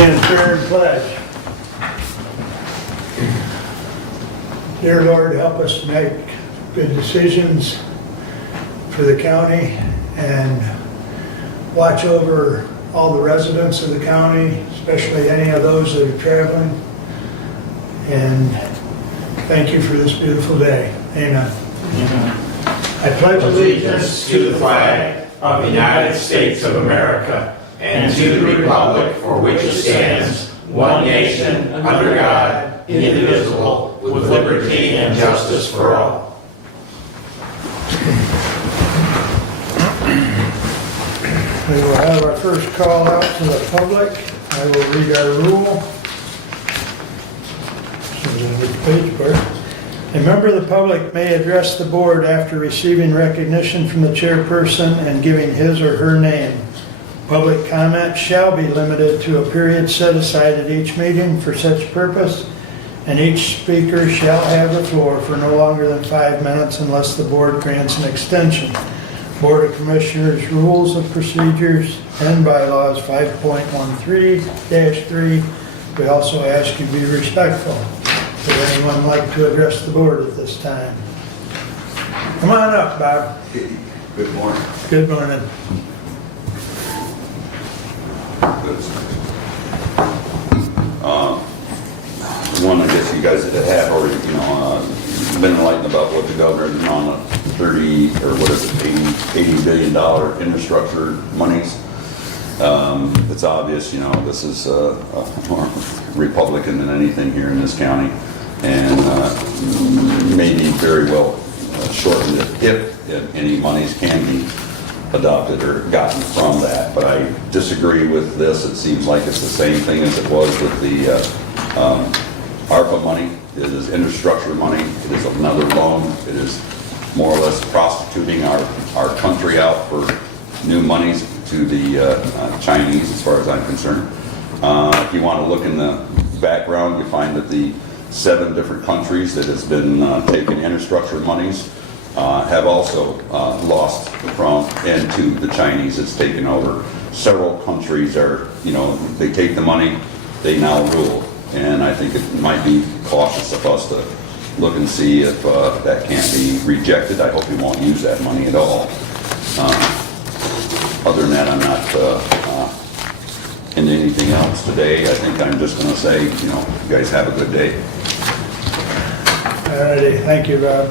And prayer and pledge. Dear Lord, help us to make good decisions for the county and watch over all the residents of the county, especially any of those that are traveling. And thank you for this beautiful day. Amen. I pledge Allegiance to the flag of the United States of America and to the republic for which it stands, one nation, under God, indivisible, with liberty and justice for all. We will have our first call out to the public. I will read our rule. A member of the public may address the board after receiving recognition from the chairperson and giving his or her name. Public comment shall be limited to a period set aside at each meeting for such purpose, and each speaker shall have the floor for no longer than 5 minutes unless the board grants an extension. Board of Commissioners Rules of Procedures and Bylaws 5.13-3. We also ask you to be respectful. Would anyone like to address the board at this time? Come on up, Bob. Good morning. Good morning. One, I guess you guys have already, been enlightened about what the governor is on a 30, or what is it, $80 billion infrastructure monies. It's obvious, this is more Republican than anything here in this county, and maybe very well shortened if any monies can be adopted or gotten from that. But I disagree with this. It seems like it's the same thing as it was with the ARPA money. It is infrastructure money. It is another loan. It is more or less prostituting our country out for new monies to the Chinese, as far as I'm concerned. If you want to look in the background, you find that the 7 different countries that has been taking infrastructure monies have also lost from and to the Chinese. It's taken over. Several countries are, they take the money, they now rule. And I think it might be cautious of us to look and see if that can't be rejected. I hope we won't use that money at all. Other than that, I'm not into anything else today. I think I'm just going to say, you guys have a good day. All righty, thank you, Bob.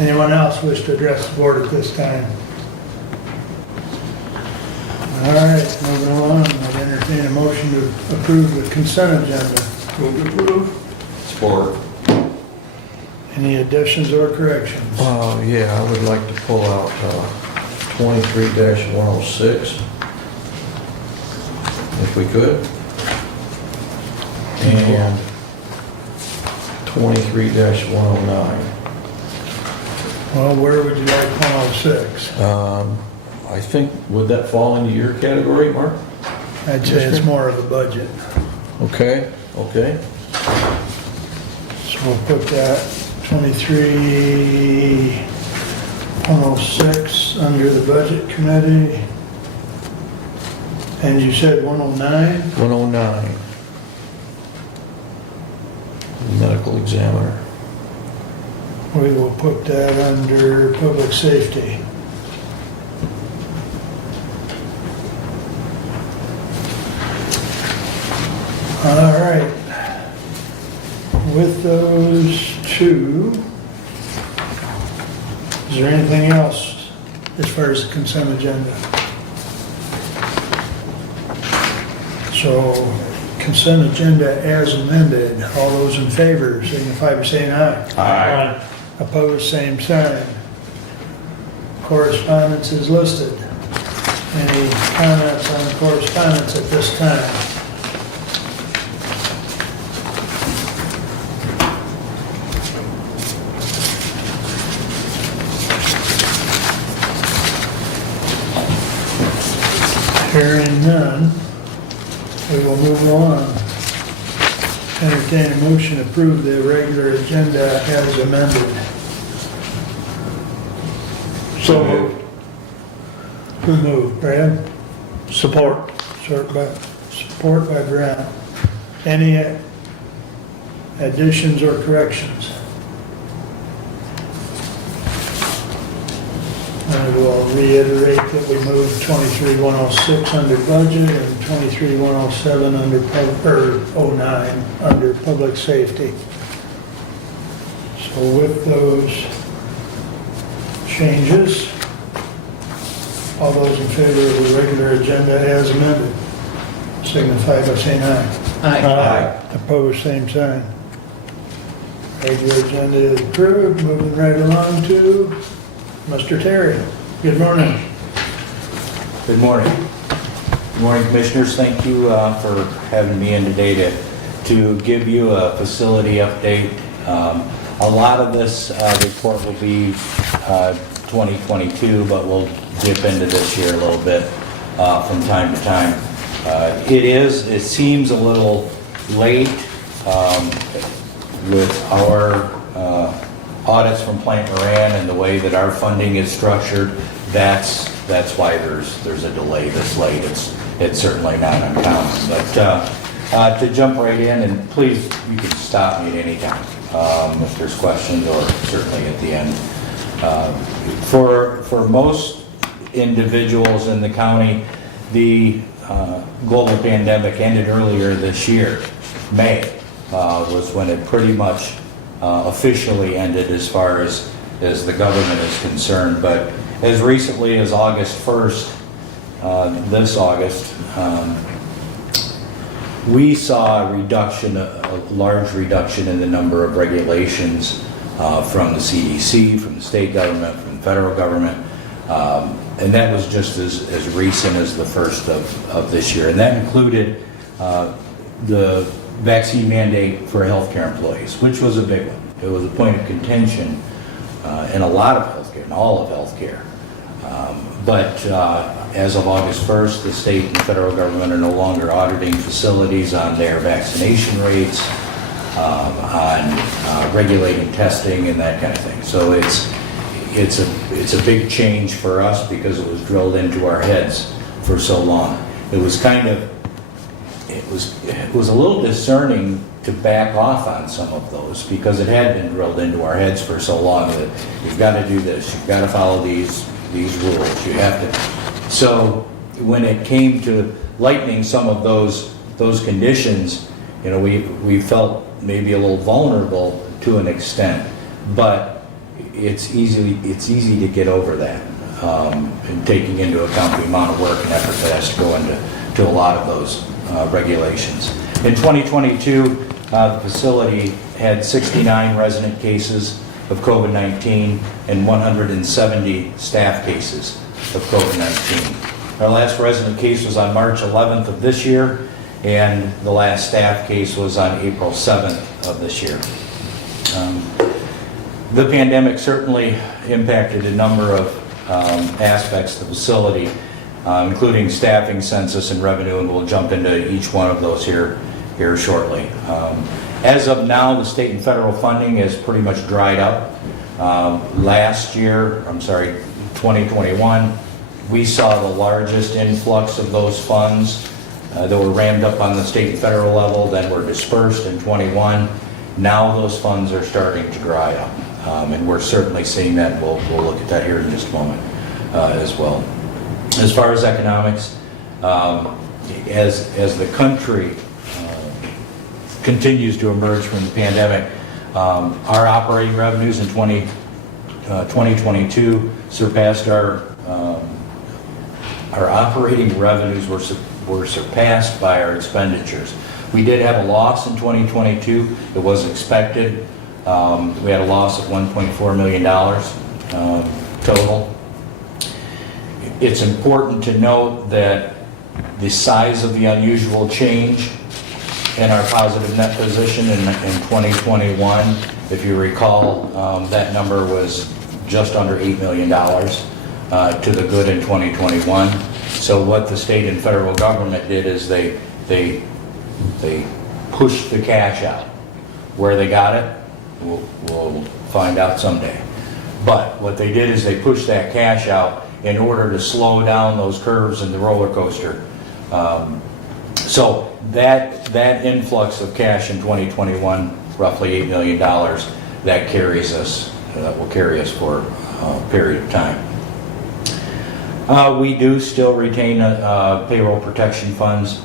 Anyone else wish to address the board at this time? All right, moving along, I'd entertain a motion to approve the consent agenda. Move to approve. Support. Any additions or corrections? Yeah, I would like to pull out 23-106, if we could. And 23-109. Well, where would you like 106? I think, would that fall into your category, Mark? I'd say it's more of a budget. Okay. So we'll put that 23-106 under the budget committee. And you said 109? 109. Medical examiner. We will put that under public safety. All right. With those two, is there anything else as far as the consent agenda? So, consent agenda as amended. All those in favor signify by saying aye. Aye. Opposed, same sign. Correspondence is listed. Any comments on correspondence at this time? Hearing none, we will move along. Entertain a motion to approve the regular agenda as amended. So moved. Who moved, Brad? Support. Support support by Brent. Any additions or corrections? I will reiterate that we moved 23,106 under budget and 23,107 under, or 09 under public safety. So with those changes, all those in favor of the regular agenda as amended, signify by saying aye. Aye. Opposed, same sign. Regular agenda is approved. Moving right along to Mr. Terry. Good morning. Good morning. Good morning, Commissioners. Thank you for having me in today to give you a facility update. A lot of this report will be 2022, but we'll dip into this year a little bit from time to time. It seems a little late with our audits from Plant Moran and the way that our funding is structured. That's why there's a delay this late. It's certainly not uncommon. But to jump right in, and please, you can stop me at any time if there's questions, or certainly at the end. For most individuals in the county, the global pandemic ended earlier this year. May was when it pretty much officially ended as far as the government is concerned. But as recently as August 1st, this August, we saw a large reduction in the number of regulations from the CDC, from the state government, from the federal government. And that was just as recent as the first of this year. And that included the vaccine mandate for healthcare employees, which was a big one. It was a point of contention in a lot of healthcare, in all of healthcare. But as of August 1st, the state and federal government are no longer auditing facilities on their vaccination rates, on regulating testing and that kind of thing. So it's a big change for us because it was drilled into our heads for so long. It was a little discerning to back off on some of those because it had been drilled into our heads for so long that you've got to do this, you've got to follow these rules, you have to. So when it came to lightening some of those conditions, we felt maybe a little vulnerable to an extent, but it's easy to get over that, and taking into account the amount of work and effort that has to go into a lot of those regulations. In 2022, the facility had 69 resident cases of COVID-19 and 170 staff cases of COVID-19. Our last resident case was on March 11th of this year, and the last staff case was on April 7th of this year. The pandemic certainly impacted a number of aspects of the facility, including staffing, census, and revenue, and we'll jump into each one of those here shortly. As of now, the state and federal funding is pretty much dried up. Last year, 2021, we saw the largest influx of those funds that were rammed up on the state and federal level, then were dispersed in 21. Now those funds are starting to dry up, and we're certainly seeing that. We'll look at that here in just a moment as well. As far as economics, as the country continues to emerge from the pandemic, our operating revenues in 2022 surpassed our operating revenues were surpassed by our expenditures. We did have a loss in 2022. It was expected. We had a loss of $1.4 million total. It's important to note that the size of the unusual change in our positive net position in 2021, if you recall, that number was just under $8 million to the good in 2021. So what the state and federal government did is they pushed the cash out. Where they got it, we'll find out someday. But what they did is they pushed that cash out in order to slow down those curves in the roller coaster. So that influx of cash in 2021, roughly $8 million, that carries us, that will carry us for a period of time. We do still retain payroll protection funds.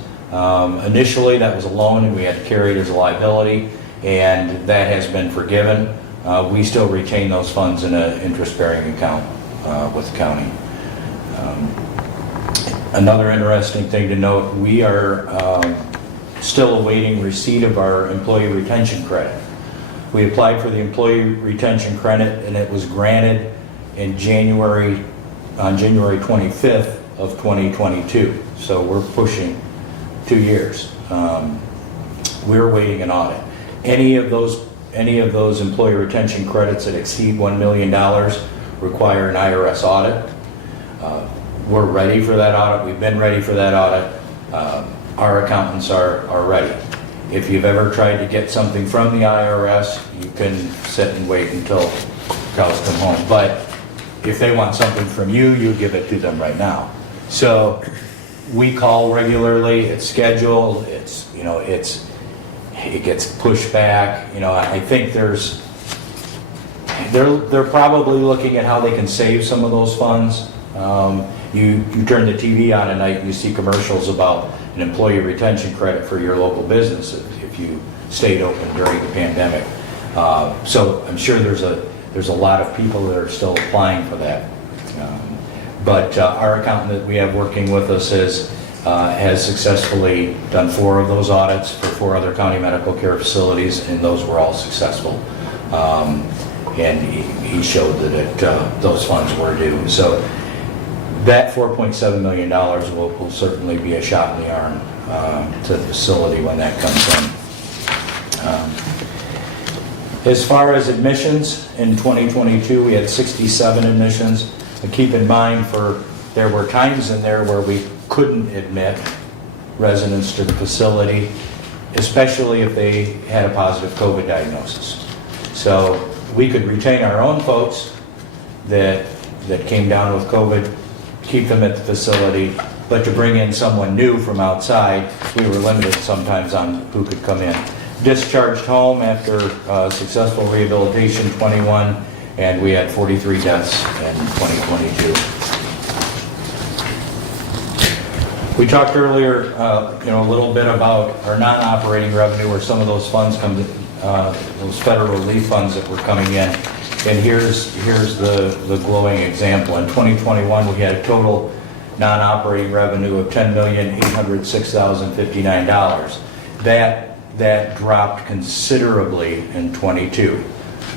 Initially, that was a loan and we had to carry it as a liability, and that has been forgiven. We still retain those funds in an interest-bearing account with the county. Another interesting thing to note, we are still awaiting receipt of our employee retention credit. We applied for the employee retention credit and it was granted in on January 25th of 2022. So we're pushing 2 years. We're awaiting an audit. Any of those employee retention credits that exceed $1 million require an IRS audit. We're ready for that audit. We've been ready for that audit. Our accountants are ready. If you've ever tried to get something from the IRS, you can sit and wait until cows come home. But if they want something from you, you give it to them right now. So we call regularly. It's scheduled. It gets pushed back. I think they're probably looking at how they can save some of those funds. You turn the TV on at night and you see commercials about an employee retention credit for your local business if you stayed open during the pandemic. So I'm sure there's a lot of people that are still applying for that. But our accountant that we have working with us has successfly done 4 of those audits for 4 other county medical care facilities, and those were all successful. And he showed that those funds were due. So that $4.7 million will certainly be a shot in the arm to the facility when that comes in. As far as admissions, in 2022 we had 67 admissions. And keep in mind, there were times in there where we couldn't admit residents to the facility, especially if they had a positive COVID diagnosis. So we could retain our own folks that came down with COVID, keep them at the facility, but to bring in someone new from outside, we were limited sometimes on who could come in. Discharged home after successful rehabilitation, 21, and we had 43 deaths in 2022. We talked earlier, a little bit about our non-operating revenue, where some of those funds come, those federal relief funds that were coming in. And here's the glowing example. In 2021, we had a total non-operating revenue of $10,806,059. That dropped considerably in 22.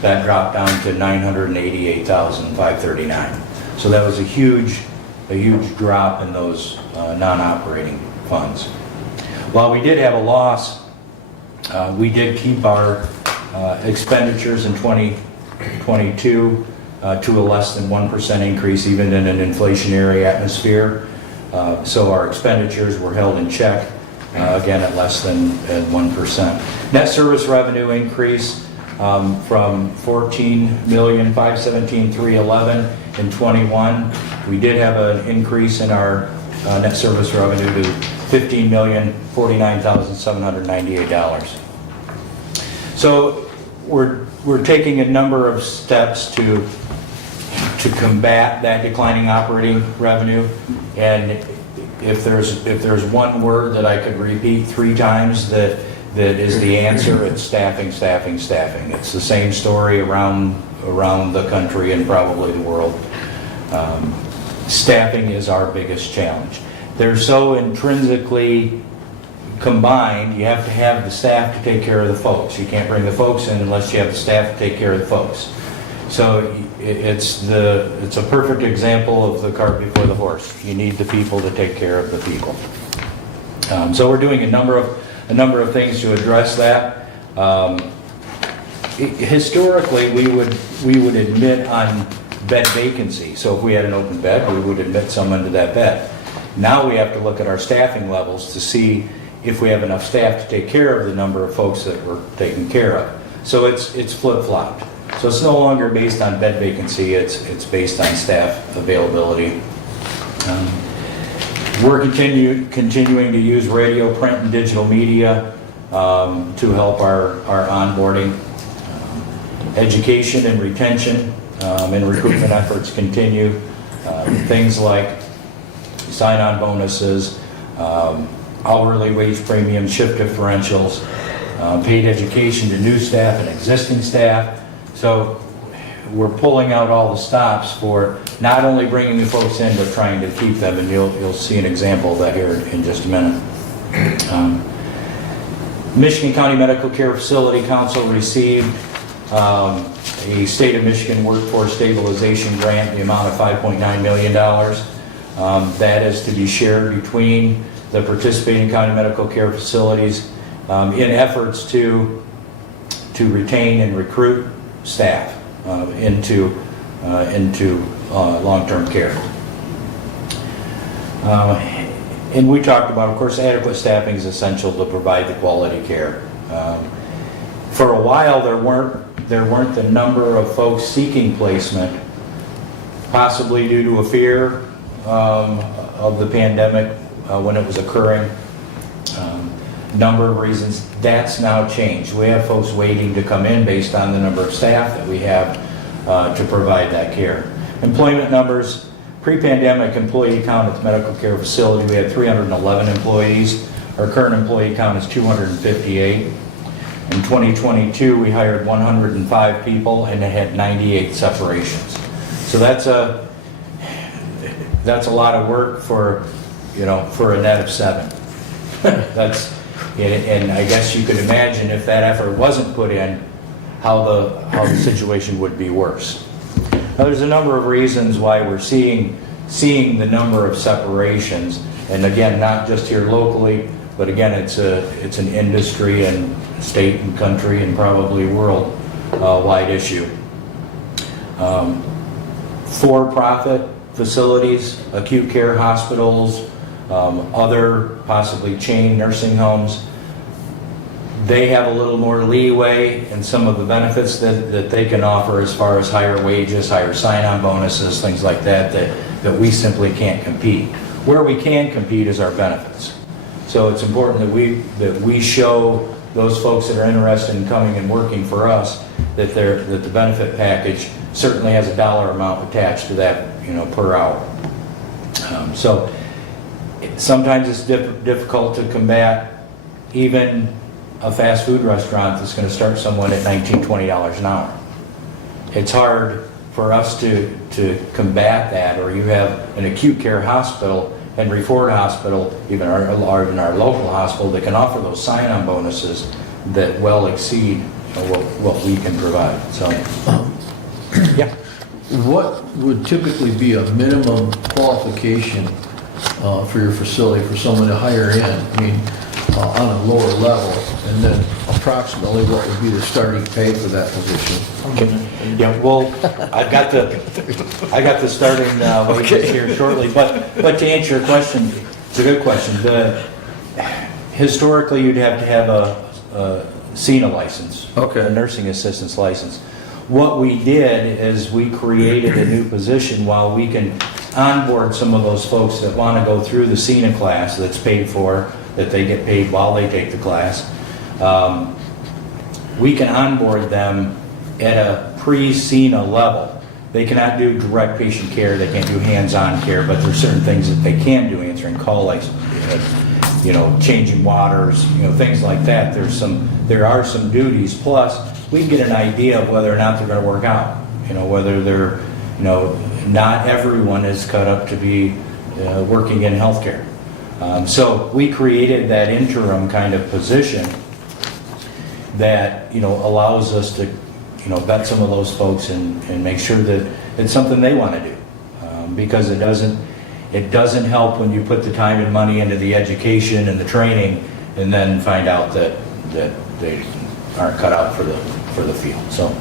That dropped down to $988,539. So that was a huge drop in those non-operating funds. While we did have a loss, we did keep our expenditures in 2022 to a less than 1% increase, even in an inflationary atmosphere. So our expenditures were held in check, again at less than 1%. Net service revenue increase from $14,517,311 in 21. We did have an increase in our net service revenue to $15,049,798. So we're taking a number of steps to combat that declining operating revenue, and if there's one word that I could repeat 3 times that is the answer, it's staffing, staffing, staffing. It's the same story around the country and probably the world. Staffing is our biggest challenge. They're so intrinsically combined. You have to have the staff to take care of the folks. You can't bring the folks in unless you have the staff to take care of the folks. So it's a perfect example of the cart before the horse. You need the people to take care of the people. So we're doing a number of things to address that. Historically, we would admit on bed vacancy. So if we had an open bed, we would admit someone to that bed. Now we have to look at our staffing levels to see if we have enough staff to take care of the number of folks that we're taking care of. So it's flip-flopped. So it's no longer based on bed vacancy, it's based on staff availability. We're continuing to use radio, print, and digital media to help our onboarding. Education and retention and recruitment efforts continue. Things like sign-on bonuses, hourly wage premiums, shift differentials, paid education to new staff and existing staff. So we're pulling out all the stops for not only bringing the folks in, but trying to keep them, and you'll see an example of that here in just a minute. Michigan County Medical Care Facility Council received a State of Michigan Workforce Stabilization Grant in the amount of $5.9 million. That is to be shared between the participating county medical care facilities in efforts to retain and recruit staff into long-term care. And we talked about, of course, adequate staffing is essential to provide the quality care. For a while, there weren't the number of folks seeking placement, possibly due to a fear of the pandemic when it was occurring. Number of reasons. That's now changed. We have folks waiting to come in based on the number of staff that we have to provide that care. Employment numbers. Pre-pandemic employee count at the medical care facility, we had 311 employees. Our current employee count is 258. In 2022, we hired 105 people and it had 98 separations. So that's a lot of work for a net of 7. And I guess you could imagine if that effort wasn't put in, how the situation would be worse. Now, there's a number of reasons why we're seeing the number of separations, and again, not just here locally, but again, it's an industry and state and country and probably world wide issue. For-profit facilities, acute care hospitals, other possibly chain nursing homes, they have a little more leeway in some of the benefits that they can offer as far as higher wages, higher sign-on bonuses, things like that we simply can't compete. Where we can compete is our benefits. So it's important that we show those folks that are interested in coming and working for us that the benefit package certainly has a dollar amount attached to that, per hour. So sometimes it's difficult to combat even a fast food restaurant that's going to start someone at $19, $20 an hour. It's hard for us to combat that, or you have an acute care hospital, Henry Ford Hospital, even our local hospital, that can offer those sign-on bonuses that well exceed what we can provide. So, yeah. What would typically be a minimum qualification for your facility for someone to hire in? I mean, on a lower level, and then approximately what would be the starting pay for that position? Okay. Yeah. Well, I got the starting wages here shortly, but to answer your question, it's a good question. Historically, you'd have to have a CNA license, okay, a nursing assistance license. What we did is we created a new position while we can onboard some of those folks that want to go through the CNA class that's paid for, that they get paid while they take the class. We can onboard them at a pre-CNA level. They cannot do direct patient care, they can't do hands-on care, but there's certain things that they can do, answering call, like changing waters, things like that. There are some duties. Plus, we can get an idea of whether or not they're going to work out. Whether they're, not everyone is cut up to be working in healthcare. So we created that interim kind of position that allows us to vet some of those folks and make sure that it's something they want to do, because it doesn't help when you put the time and money into the education and the training and then find out that they aren't cut out for the field. So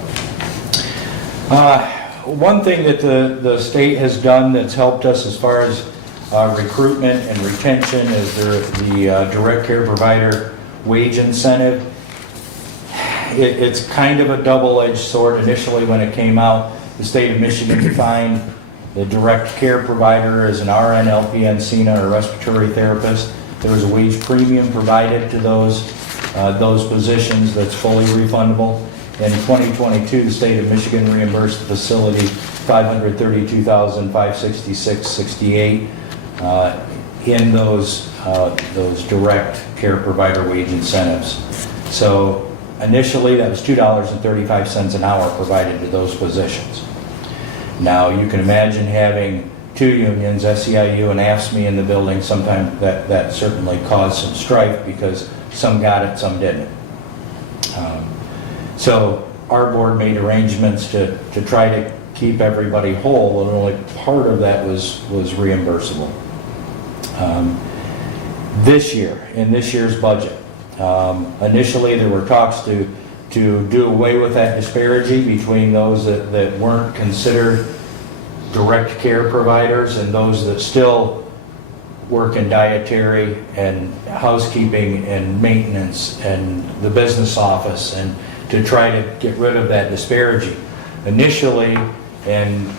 one thing that the state has done that's helped us as far as recruitment and retention is the direct care provider wage incentive. It's kind of a double-edged sword. Initially, when it came out, the state of Michigan defined The direct care provider is an RN, LPN, CNA, or respiratory therapist. There was a wage premium provided to those positions that's fully refundable. In 2022, the state of Michigan reimbursed the facility $532,566.68 in those direct care provider wage incentives. So initially, that was $2.35 an hour provided to those positions. Now, you can imagine having two unions, SEIU and AFSCME, in the building. Sometimes that certainly caused some strife because some got it, some didn't. So our board made arrangements to try to keep everybody whole, and only part of that was reimbursable. This year, in this year's budget, initially there were talks to do away with that disparity between those that weren't considered direct care providers and those that still work in dietary and housekeeping and maintenance and the business office, and to try to get rid of that disparity. Initially, and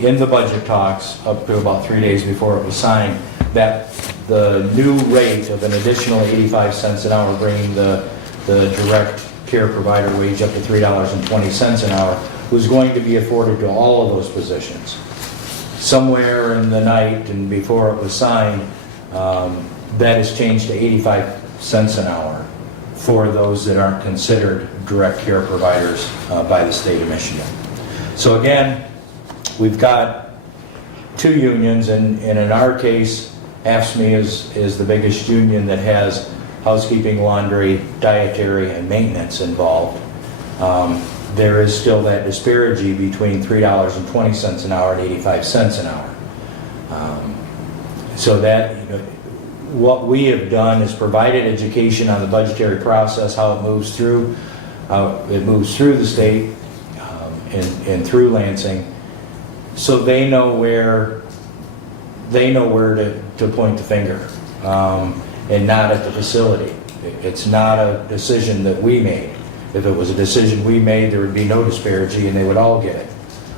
in the budget talks, up to about 3 days before it was signed, that the new rate of an additional 85 cents an hour, bringing the direct care provider wage up to $3.20 an hour, was going to be afforded to all of those positions. Somewhere in the night and before it was signed, that has changed to 85 cents an hour for those that aren't considered direct care providers by the state of Michigan. So again, we've got two unions, and in our case, AFSCME is the biggest union that has housekeeping, laundry, dietary, and maintenance involved. There is still that disparity between $3.20 an hour and 85 cents an hour. So that, what we have done is provided education on the budgetary process, how it moves through the state and through Lansing, so they know where to point the finger, and not at the facility. It's not a decision that we made. If it was a decision we made, there would be no disparity and they would all get it.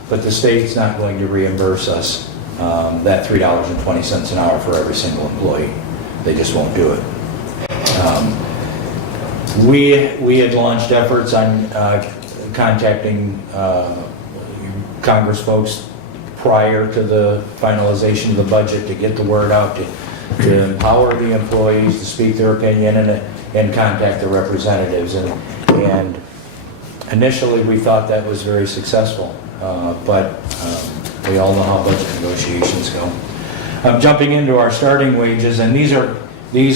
But the state's not going to reimburse us that $3.20 an hour for every single employee. They just won't do it. We had launched efforts on contacting Congress folks prior to the finalization of the budget to get the word out, to empower the employees to speak their opinion and contact the representatives. And initially we thought that was very successful, but we all know how budget negotiations go. Jumping into our starting wages, and these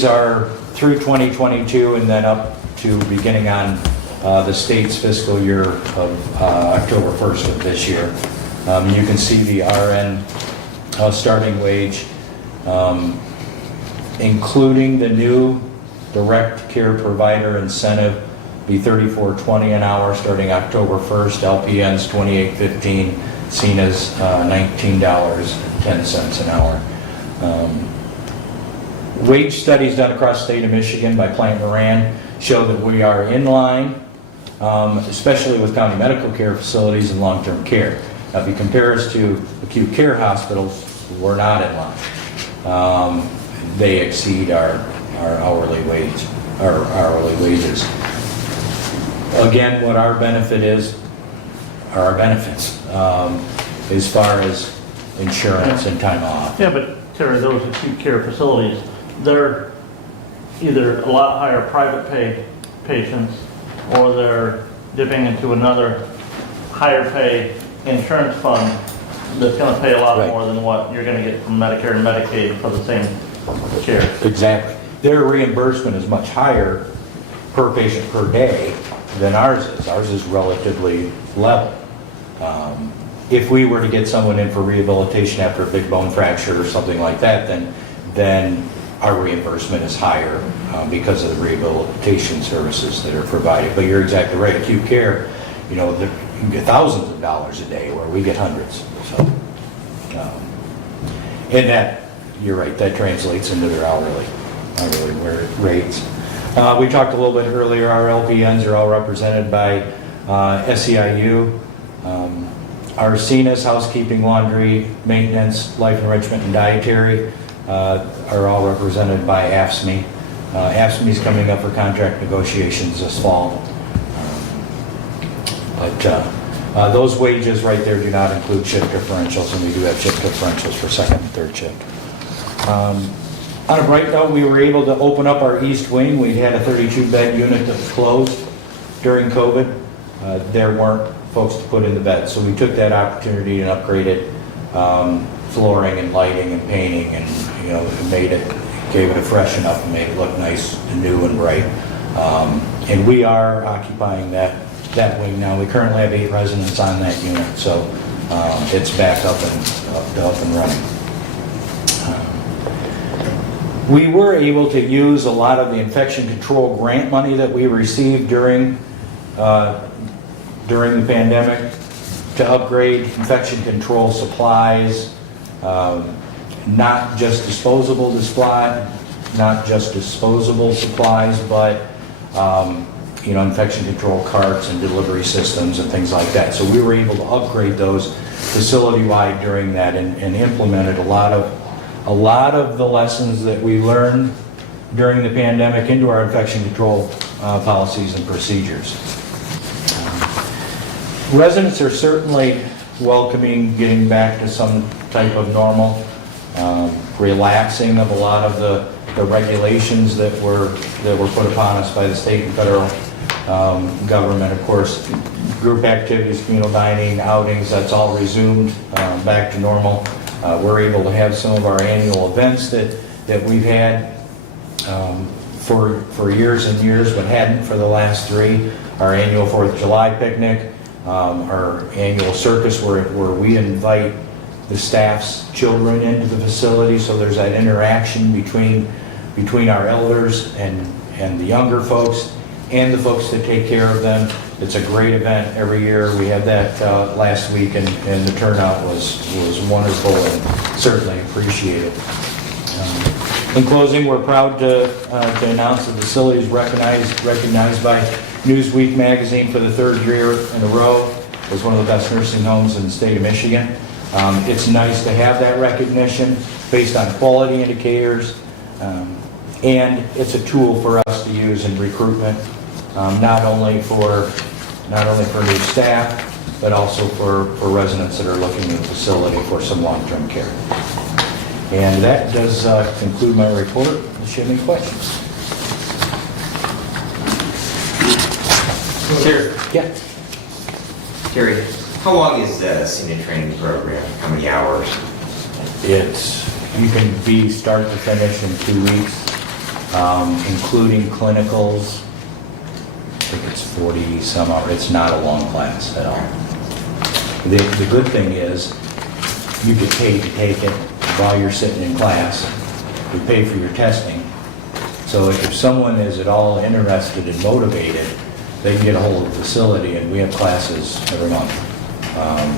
are through 2022 and then up to beginning on the state's fiscal year of October 1st of this year. You can see the RN starting wage, including the new direct care provider incentive, be $34.20 an hour starting October 1st. LPN's $28.15, CNA's $19.10 an hour. Wage studies done across the state of Michigan by Plant Moran show that we are in line, especially with county medical care facilities and long-term care. Now, if you compare us to acute care hospitals, we're not in line. They exceed our hourly wages. Again, what our benefit is, are our benefits, as far as insurance and time off. Yeah, but Terry, those acute care facilities, they're either a lot higher private pay patients, or they're dipping into another higher pay insurance fund that's going to pay a lot more than what you're going to get from Medicare and Medicaid for the same care. Exactly. Their reimbursement is much higher per patient per day than ours is. Ours is relatively level. If we were to get someone in for rehabilitation after a big bone fracture or something like that, then our reimbursement is higher because of the rehabilitation services that are provided. But you're exactly right. Acute care, you can get thousands of dollars a day where we get hundreds. So, and that, you're right, that translates into their hourly rates. We talked a little bit earlier, our LPNs are all represented by SEIU. Our CNAS, housekeeping, laundry, maintenance, life enrichment, and dietary are all represented by AFSCME. AFSCME is coming up for contract negotiations this fall. But those wages right there do not include shift differentials, and we do have shift differentials for second and third shift. On a bright note, we were able to open up our east wing. We'd had a 32-bed unit that was closed during COVID. There weren't folks to put in the bed, so we took that opportunity and upgraded flooring and lighting and painting, and gave it a freshen up and made it look nice and new and bright. And we are occupying that wing now. We currently have 8 residents on that unit, so it's back up and running. We were able to use a lot of the infection control grant money that we received during the pandemic to upgrade infection control supplies, not just disposable supplies, but infection control carts and delivery systems and things like that. So we were able to upgrade those facility-wide during that, and implemented a lot of the lessons that we learned during the pandemic into our infection control policies and procedures. Residents are certainly welcoming getting back to some type of normal, relaxing of a lot of the regulations that were put upon us by the state and federal government. Of course, group activities, communal dining, outings, that's all resumed back to normal. We're able to have some of our annual events that we've had for years and years, but hadn't for the last 3. Our annual 4th of July picnic, our annual circus where we invite the staff's children into the facility, so there's that interaction between our elders and the younger folks and the folks that take care of them. It's a great event every year. We had that last week, and the turnout was wonderful and certainly appreciated. In closing, we're proud to announce the facility is recognized by Newsweek magazine for the 3rd year in a row as one of the best nursing homes in the state of Michigan. It's nice to have that recognition based on quality indicators, and it's a tool for us to use in recruitment, not only for new staff, but also for residents that are looking at the facility for some long-term care. And that does conclude my report. Does you have any questions? Sure. Yeah. Terry, how long is the senior training program? How many hours? You can start to finish in 2 weeks, including clinicals. I think it's 40 some hours. It's not a long class at all. The good thing is you get paid to take it while you're sitting in class. You pay for your testing. So if someone is at all interested and motivated, they can get a hold of the facility, and we have classes every month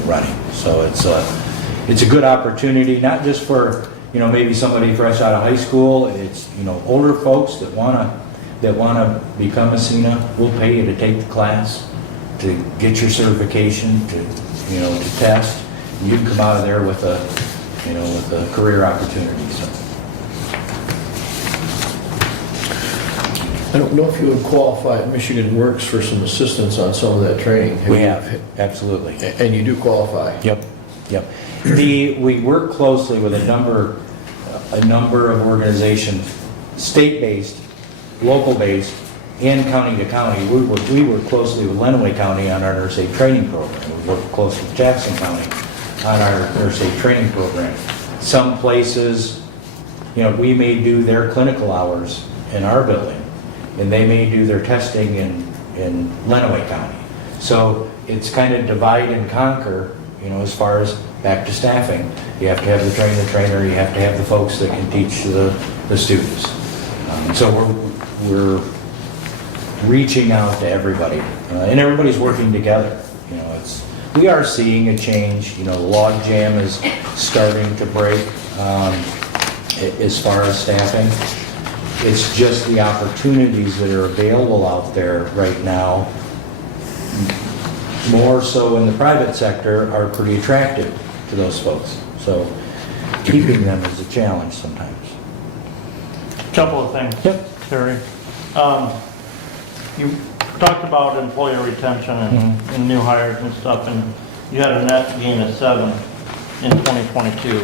running. So it's a good opportunity, not just for maybe somebody fresh out of high school. It's older folks that wanna become a CNA. We'll pay you to take the class, to get your certification, to test. You can come out of there with a career opportunity. So. I don't know if you would qualify at Michigan Works for some assistance on some of that training. We have, absolutely. And you do qualify? Yep. We work closely with a number of organizations, state-based, local-based, and county to county. We work closely with Lenawee County on our nurse aid training program. We work closely with Jackson County on our nurse aid training program. Some places, we may do their clinical hours in our building, and they may do their testing in Lenawee County. So it's kind of divide and conquer, as far as back to staffing. You have to have the trainer, you have to have the folks that can teach the students. So we're reaching out to everybody, and everybody's working together. We are seeing a change. The log jam is starting to break as far as staffing. It's just the opportunities that are available out there right now more so in the private sector, are pretty attractive to those folks. So keeping them is a challenge sometimes. Couple of things. Yep. Terry. You talked about employee retention and new hires and stuff, and you had a net gain of 7 in 2022.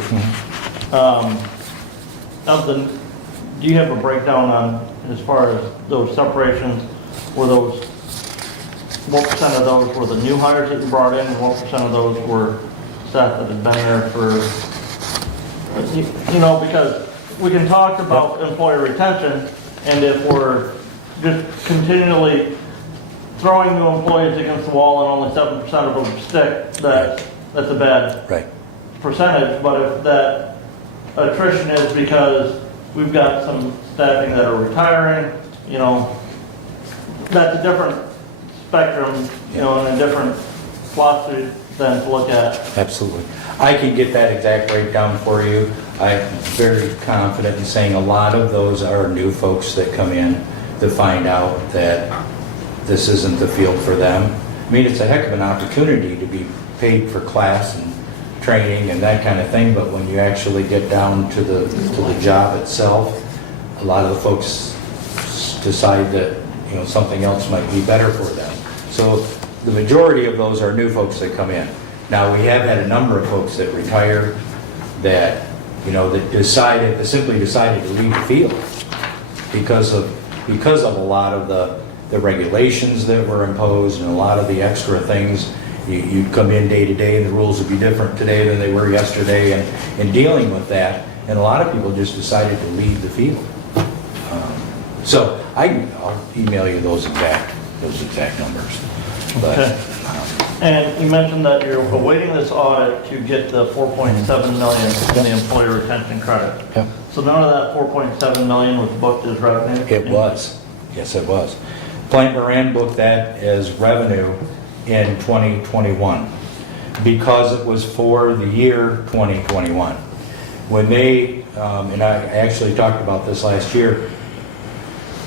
Do you have a breakdown on, as far as those separations, what percent of those were the new hires that you brought in, and what percent of those were staff that had been there for, because we can talk about employee retention, and if we're just continually throwing new employees against the wall and only 7% of them stick, that's a bad Right. percentage. But if that attrition is because we've got some staffing that are retiring, that's a different spectrum, and a different philosophy than to look at. Absolutely. I can get that exact breakdown for you. I'm very confident in saying a lot of those are new folks that come in to find out that this isn't the field for them. I mean, it's a heck of an opportunity to be paid for class and training and that kind of thing, but when you actually get down to the job itself, a lot of the folks decide that something else might be better for them. So the majority of those are new folks that come in. Now, we have had a number of folks that retire that that simply decided to leave the field because of a lot of the regulations that were imposed and a lot of the extra things. You'd come in day to day and the rules would be different today than they were yesterday, and dealing with that, and a lot of people just decided to leave the field. So I'll email you those exact numbers. But, Okay. And you mentioned that you're awaiting this audit to get the $4.7 million in the employee retention credit. Yep. So none of that $4.7 million was booked as revenue? It was. Yes, it was. Plant Moran booked that as revenue in 2021 because it was for the year 2021. When they, and I actually talked about this last year,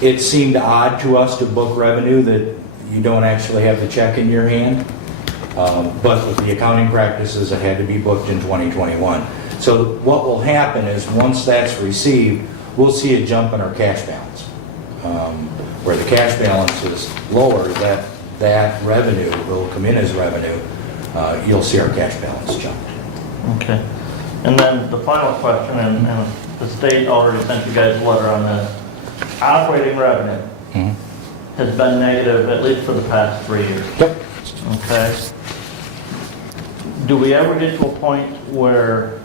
it seemed odd to us to book revenue that you don't actually have the check in your hand. But with the accounting practices, it had to be booked in 2021. So what will happen is once that's received, we'll see a jump in our cash balance. Where the cash balance is lower, that revenue will come in as revenue. You'll see our cash balance jump. Okay. And then the final question, and the state already sent you guys a letter on this. Operating revenue has been negative at least for the past 3 years. Yep. Okay. Do we ever get to a point where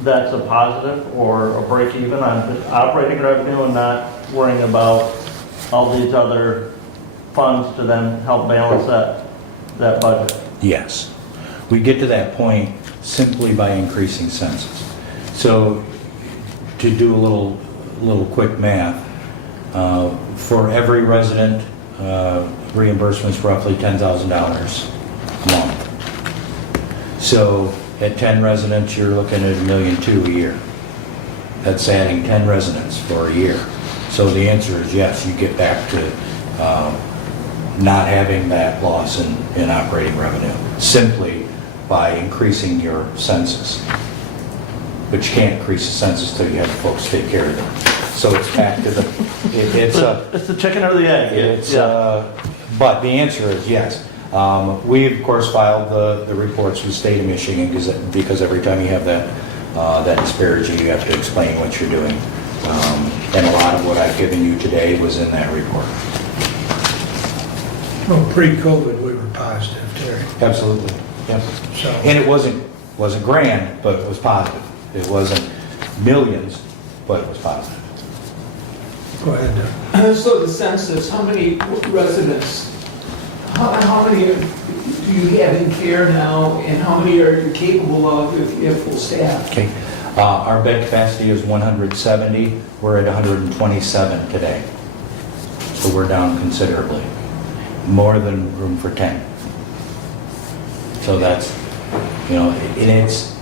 that's a positive or a break even on just operating revenue and not worrying about all these other funds to then help balance that budget? Yes. We get to that point simply by increasing census. So to do a little quick math, for every resident, reimbursement's roughly $10,000 a month. So at 10 residents, you're looking at $1.2 million a year. That's adding 10 residents for a year. So the answer is yes, you get back to not having that loss in operating revenue simply by increasing your census. But you can't increase the census till you have folks take care of them. So it's back to it's the chicken or the egg. But the answer is yes. We of course filed the reports with the state of Michigan because every time you have that disparity, you have to explain what you're doing. And a lot of what I've given you today was in that report. Well, pre-COVID, we were positive, Terry. Absolutely. Yep. So, And it wasn't grand, but it was positive. It wasn't millions, but it was positive. go ahead, Doug. So the census, how many residents, how many do you have in care now, and how many are you capable of if you have full staff? Okay. Our bed capacity is 170. We're at 127 today. So we're down considerably. More than room for 10. So that's,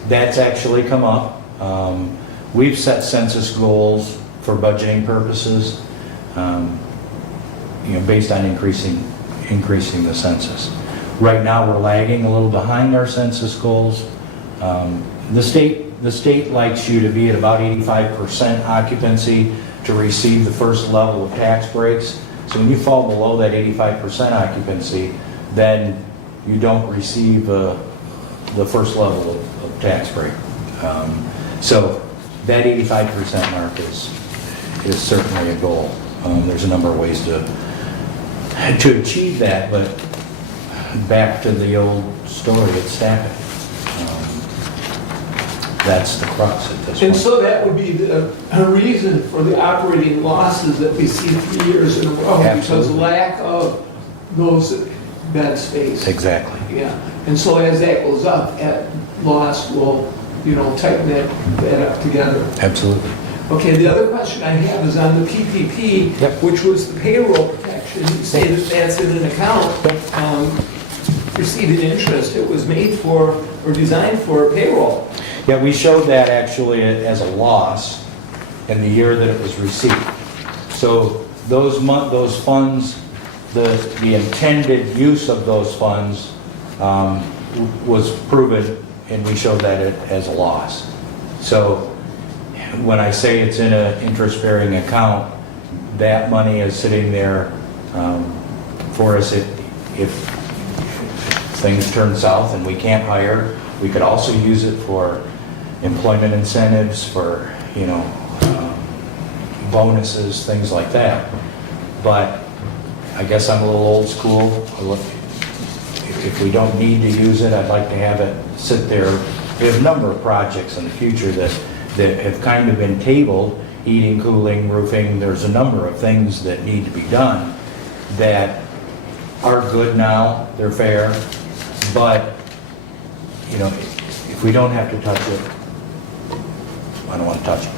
that's actually come up. We've set census goals for budgeting purposes, based on increasing the census. Right now, we're lagging a little behind our census goals. The state likes you to be at about 85% occupancy to receive the first level of tax breaks. So when you fall below that 85% occupancy, then you don't receive the first level of tax break. So that 85% mark is certainly a goal. There's a number of ways to achieve that, but back to the old story, it's staffing. That's the crux at this And point. so that would be a reason for the operating losses that we see 3 years in a row, because Absolutely. lack of those bed space. Exactly. Yeah, and so as that goes up, at loss will, tighten that up together. Absolutely. Okay, the other question I have is on the PPP, Yep. which was the payroll protection. You say that that's in an account, receiving interest. It was made for, or designed for payroll. Yeah, we showed that actually as a loss in the year that it was received. So those funds, the intended use of those funds was proven, and we showed that as a loss. So when I say it's in an interest-bearing account, that money is sitting there for us if things turn south and we can't hire. We could also use it for employment incentives, for, bonuses, things like that. But I guess I'm a little old school. If we don't need to use it, I'd like to have it sit there. We have a number of projects in the future that have kind of been tabled, heating, cooling, roofing. There's a number of things that need to be done that are good now, they're fair, but, if we don't have to touch it, I don't want to touch it.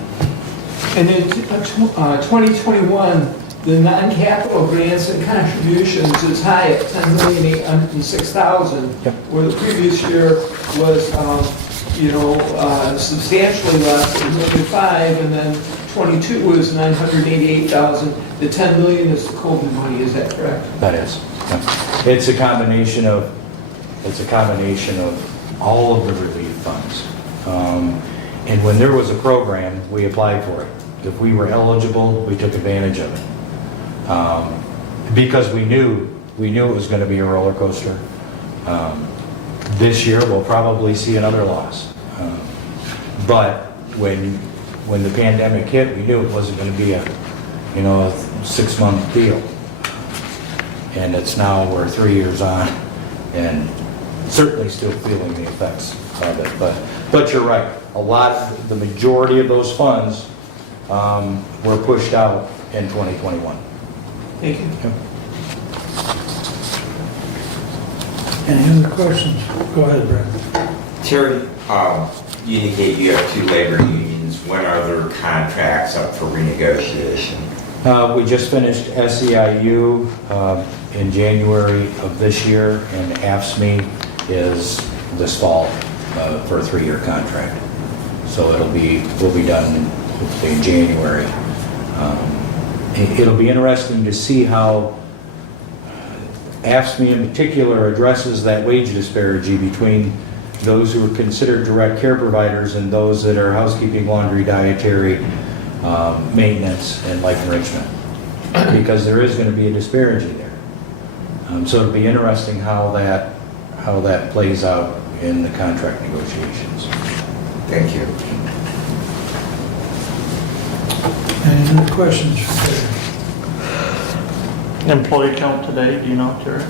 And in 2021, the non-capital grants and contributions is high at $10,806,000, Yep. where the previous year was, substantially less, at $1,500,000, and then 22 was $988,000. The $10 million is the COVID money, is that correct? That is. Yeah. It's a combination of all of the relief funds. And when there was a program, we applied for it. If we were eligible, we took advantage of it. Because we knew it was going to be a roller coaster. This year, we'll probably see another loss. But when the pandemic hit, we knew it wasn't going to be a 6-month deal. And it's now, we're 3 years on, and certainly still feeling the effects of it. But you're right, the majority of those funds were pushed out in 2021. Thank you. Any other questions? Go ahead, Brad. Terry, you indicate you have 2 labor unions. When are their contracts up for renegotiation? We just finished SEIU in January of this year, and AFSCME is this fall for a 3-year contract. So we'll be done hopefully in January. It'll be interesting to see how AFSCME in particular addresses that wage disparity between those who are considered direct care providers and those that are housekeeping, laundry, dietary, maintenance, and life enrichment. Because there is going to be a disparity there. So it'll be interesting how that plays out in the contract negotiations. Thank you. Any other questions for Terry? Employee count today, do you know, Terry?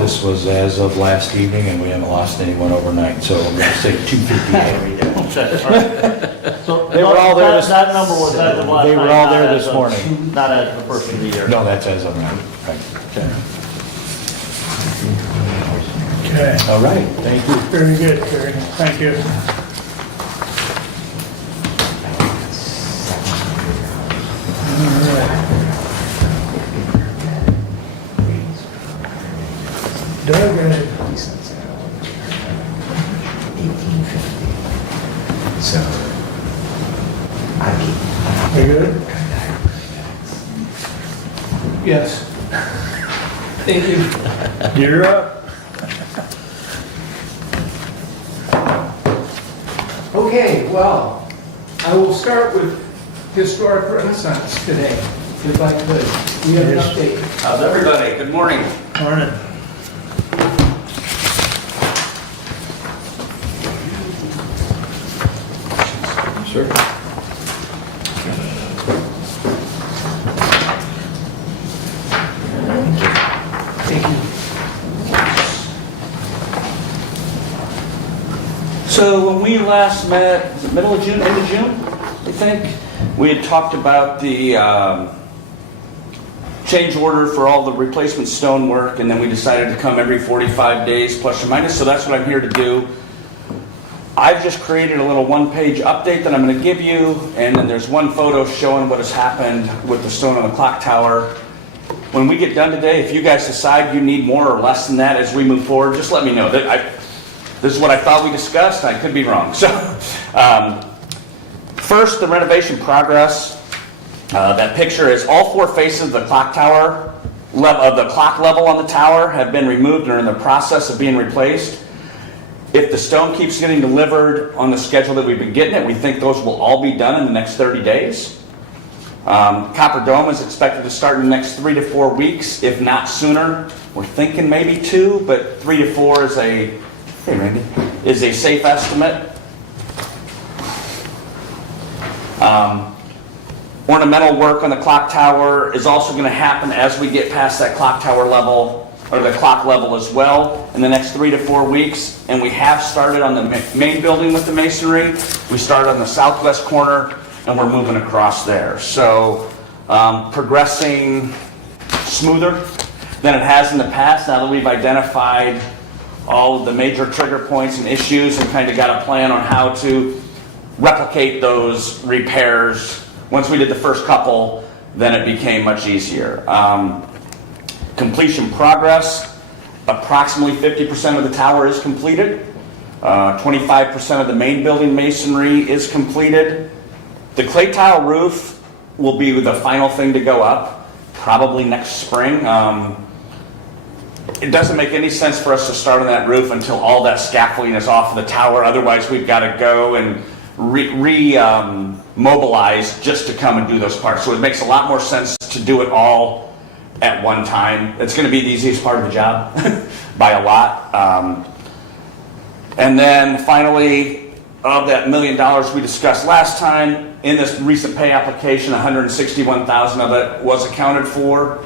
This was as of last evening, and we haven't lost anyone overnight, so I'm going to say 258. Okay, all right. So They were all there that number was as of last night. They were all there not this as of- morning. Not as of the first of the year. No, that's as of now. Right. Okay, All right, thank you. very good, Terry. Thank you. All right. Doug, So, you good? Yes. Thank you. You're up. Okay, well, I will start with historic renaissance today, if I could. We have an Yes. update. How's everybody? Good morning. Morning. Sir? Thank you. So when we last met, was it middle of June, end of June, I think? We had talked about the change order for all the replacement stonework, and then we decided to come every 45 days plus or minus, so that's what I'm here to do. I've just created a little one-page update that I'm going to give you, and then there's one photo showing what has happened with the stone on the clock tower. When we get done today, if you guys decide you need more or less than that as we move forward, just let me know. This is what I thought we discussed. I could be wrong. So, first, the renovation progress. That picture is all four faces of the clock tower, of the clock level on the tower, have been removed and are in the process of being replaced. If the stone keeps getting delivered on the schedule that we've been getting it, we think those will all be done in the next 30 days. Copper Dome is expected to start in the next 3 to 4 weeks, if not sooner. We're thinking maybe 2, but 3 to 4 is a safe estimate. Ornamental work on the clock tower is also going to happen as we get past that clock tower level, or the clock level as well, in the next 3 to 4 weeks. And we have started on the main building with the masonry. We started on the southwest corner, and we're moving across there. So progressing smoother than it has in the past, now that we've identified all of the major trigger points and issues and kind of got a plan on how to replicate those repairs. Once we did the first couple, then it became much easier. Completion progress, approximately 50% of the tower is completed. 25% of the main building masonry is completed. The clay tile roof will be the final thing to go up, probably next spring. It doesn't make any sense for us to start on that roof until all that scaffolding is off of the tower. Otherwise, we've got to go and mobilize just to come and do those parts. So it makes a lot more sense to do it all at one time. It's going to be the easiest part of the job by a lot. And then finally, of that $1 million we discussed last time, in this recent pay application, $161,000 of it was accounted for.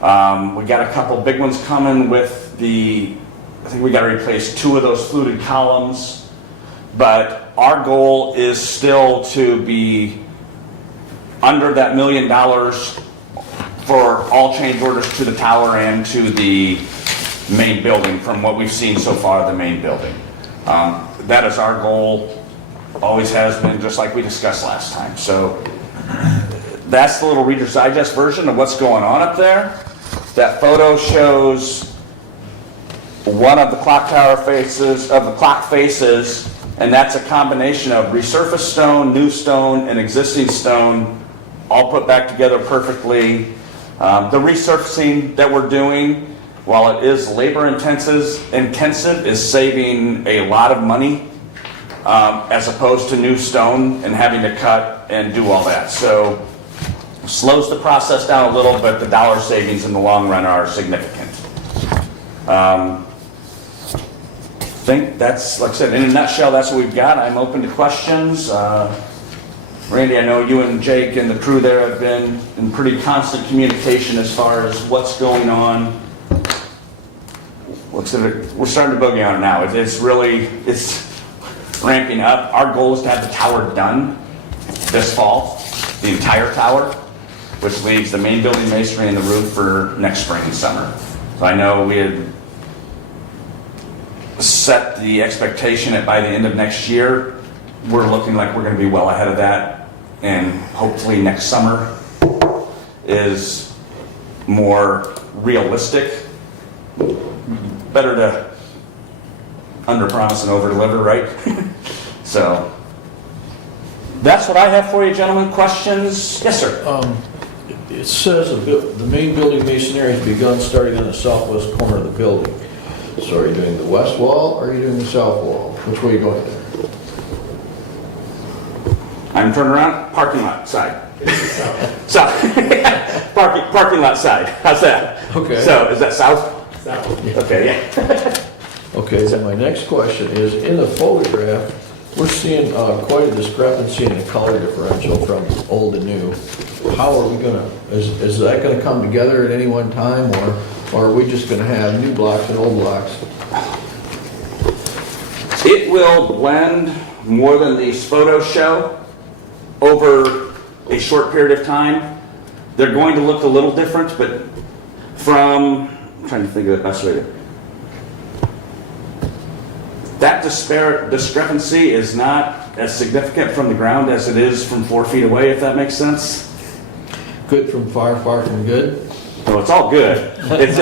We got a couple big ones coming with I think we got to replace 2 of those fluted columns. But our goal is still to be under that $1 million for all change orders to the tower and to the main building from what we've seen so far, the main building. That is our goal, always has been, just like we discussed last time. So that's the little Reader's Digest version of what's going on up there. That photo shows one of the clock tower faces, and that's a combination of resurfaced stone, new stone, and existing stone, all put back together perfectly. The resurfacing that we're doing, while it is labor intensive, is saving a lot of money as opposed to new stone and having to cut and do all that. So slows the process down a little, but the dollar savings in the long run are significant. I think that's, like I said, in a nutshell, that's what we've got. I'm open to questions. Randy, I know you and Jake and the crew there have been in pretty constant communication as far as what's going on. We're starting to boogie on it now. It's ramping up. Our goal is to have the tower done this fall, the entire tower, which leaves the main building masonry and the roof for next spring and summer. So I know we had set the expectation that by the end of next year, we're looking like we're going to be well ahead of that, and hopefully next summer is more realistic. Better to under-promise and over-deliver, right? So that's what I have for you, gentlemen. Questions? Yes, sir. it says the main building masonry has begun starting on the southwest corner of the building. So are you doing the west wall or are you doing the south wall? Which way are you going there? I'm turning around, parking lot side. South. Parking lot side. How's that? Okay. So, is that south? South. Okay, yeah. Okay, then my next question is, in the photograph, we're seeing quite a discrepancy in the color differential from old and new. How are we gonna, is that gonna come together at any one time, or are we just gonna have new blocks and old blocks? It will blend more than these photos show over a short period of time. They're going to look a little different, but I'm trying to think of the best way to. That discrepancy is not as significant from the ground as it is from 4 feet away, if that makes sense. Good from far, far from good? So it's all good. It's,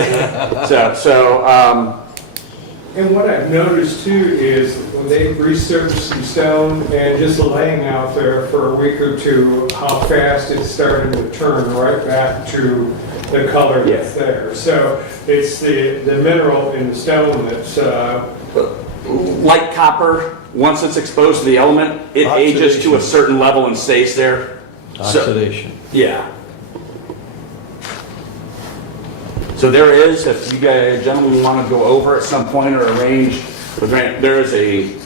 And what I've noticed too is when they resurfaced some stone and just laying out there for a week or two, how fast it's starting to turn right back to the color that's there. So it's the mineral in the stone that's, like copper, once it's exposed to the element, it ages to a certain level and stays there. Oxidation. Yeah. So there is, if you guys, gentlemen, want to go over at some point or arrange, there is a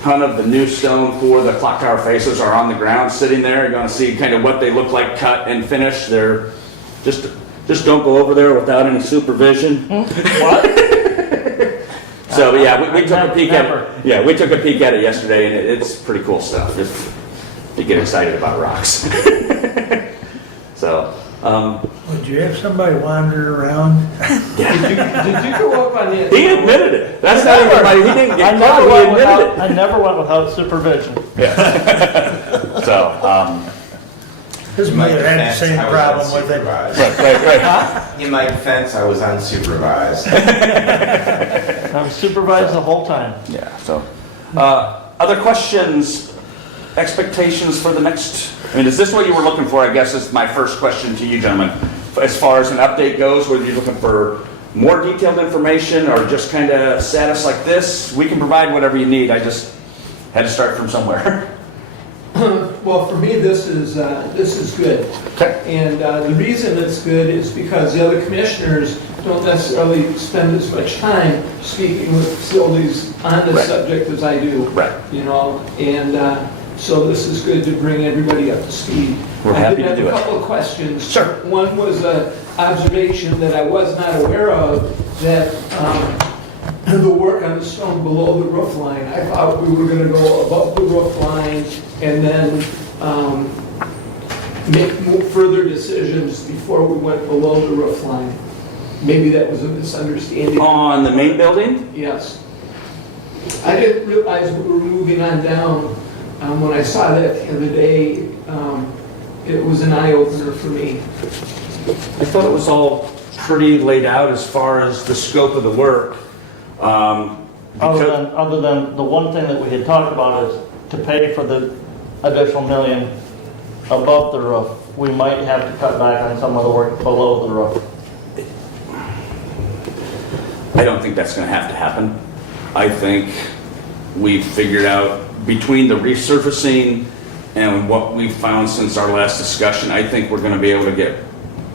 ton of the new stone for the clock tower faces are on the ground sitting there. You're going to see kind of what they look like cut and finished. They're just don't go over there without any supervision. What? So yeah, we took a peek Never. at it. Yeah, we took a peek at it yesterday, and it's pretty cool stuff. If you get excited about rocks. So. Would you have somebody wander around? Did you go up on that? He admitted it. That's not everybody. He didn't I get never, caught. He went admitted without, it. I never went without supervision. So, His In my mother had the defense, same I was problem with it. unsupervised. right. In my defense, I was unsupervised. I was supervised the whole time. Yeah. So, other questions? Expectations for the next? I mean, is this what you were looking for? I guess is my first question to you, gentlemen. As far as an update goes, whether you're looking for more detailed information or just kind of status like this, we can provide whatever you need. I just had to start from somewhere. Well, for me, this is good. Okay. And the reason it's good is because the other commissioners don't necessarily spend as much time speaking with facilities on this Right. subject as I do. Right. You know, and so this is good to bring everybody up to speed. We're happy to I did do have it. a couple of questions. Sure. One was an observation that I was not aware of, that the work on the stone below the roof line. I thought we were going to go above the roof line and then make further decisions before we went below the roof line. Maybe that was a misunderstanding. On the main building? Yes. I didn't realize we were moving on down. When I saw that the other day, it was an eye-opener for me. I thought it was all pretty laid out as far as the scope of the work. Other than the one thing that we had talked about is to pay for the additional $1 million above the roof, we might have to cut back on some of the work below the roof. I don't think that's going to have to happen. I think we've figured out between the resurfacing and what we've found since our last discussion, I think we're going to be able to get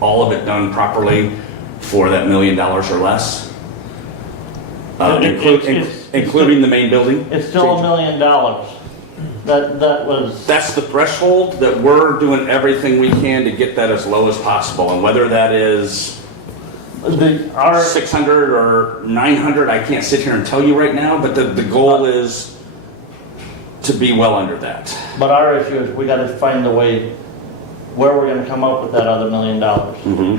all of it done properly for that $1 million or less. Including the main building. It's still $1 million. That was, That's the threshold that we're doing everything we can to get that as low as possible. And whether that is our 600 or 900, I can't sit here and tell you right now, but the goal is to be well under that. But our issue is we gotta find a way where we're gonna come up with that other $1 million. Mm-hmm.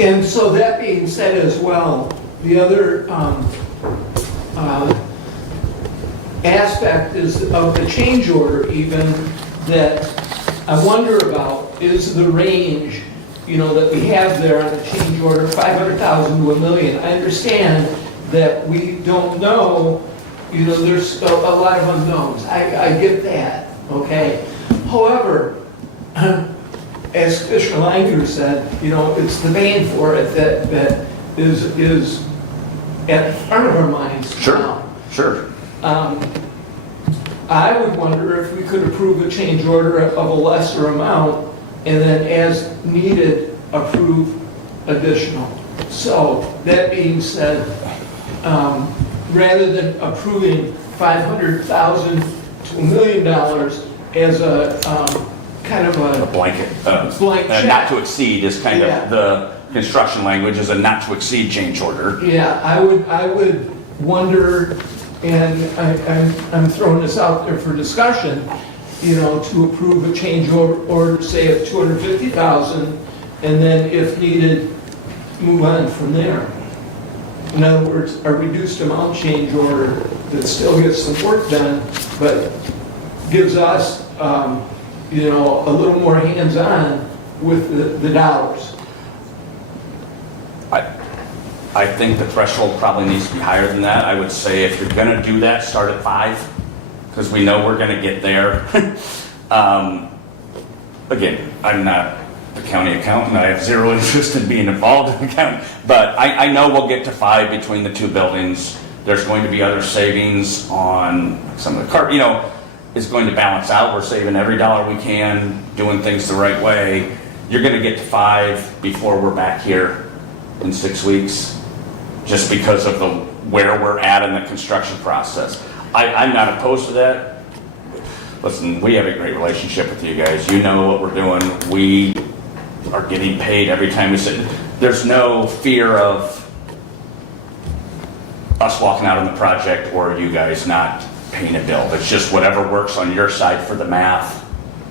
And so that being said as well, the other aspect is of the change order even that I wonder about is the range, you know, that we have there on the change order, 500,000 to $1 million. I understand that we don't know, you know, there's a lot of unknowns. I get that, okay? However, as Commissioner Langer said, it's the paying for it that is at the front of our minds now. Sure. I would wonder if we could approve a change order of a lesser amount and then as needed, approve additional. So that being said, rather than approving $500,000 to $1 million as a kind of A a blanket, blank check. not to exceed is kind Yeah. of the construction language, is a not to exceed change order. Yeah, I would wonder, and I'm throwing this out there for discussion, to approve a change order, say of 250,000, and then if needed, move on from there. In other words, a reduced amount change order that still gets some work done, but gives us, a little more hands-on with the dollars. I think the threshold probably needs to be higher than that. I would say if you're gonna do that, start at 5, because we know we're gonna get there. Again, I'm not the county accountant, I have zero interest in being involved in accounting, but I know we'll get to 5 between the two buildings. There's going to be other savings on some of the it's going to balance out. We're saving every dollar we can, doing things the right way. You're gonna get to 5 before we're back here in 6 weeks, just because of where we're at in the construction process. I'm not opposed to that. Listen, we have a great relationship with you guys. You know what we're doing. We are getting paid every time we sit. There's no fear of us walking out on the project or you guys not paying a bill. It's just whatever works on your side for the math,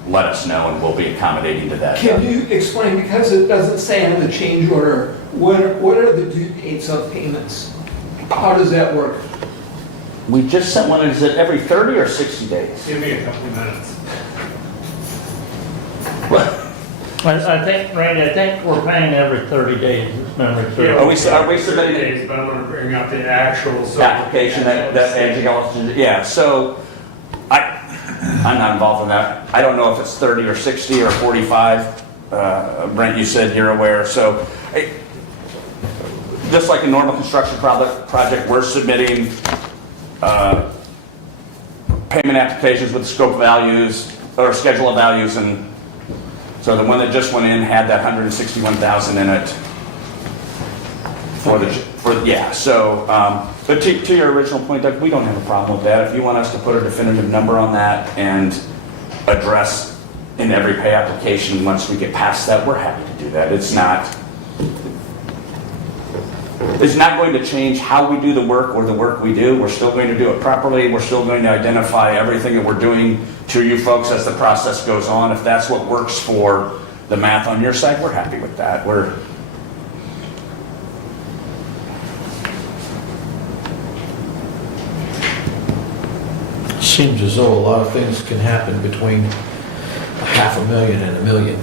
let us know and we'll be accommodating to that. Can you explain, because it doesn't say on the change order, what are the due dates of payments? How does that work? We just sent one, is it every 30 or 60 days? Give me a couple minutes. I think, Randy, we're paying every 30 days, if memory serves. Are we submitting Days, but I'm gonna bring out the actual. application that Angie Allison, yeah, so I'm not involved in that. I don't know if it's 30 or 60 or 45. Brent, you said you're aware, so just like a normal construction project, we're submitting payment applications with scope values or schedule of values, and so the one that just went in had that 161,000 in it. But to your original point, Doug, we don't have a problem with that. If you want us to put a definitive number on that and address in every pay application, once we get past that, we're happy to do that. It's not going to change how we do the work or the work we do. We're still going to do it properly. We're still going to identify everything that we're doing to you folks as the process goes on. If that's what works for the math on your side, we're happy with that. Seems as though a lot of things can happen between $500,000 and $1 million.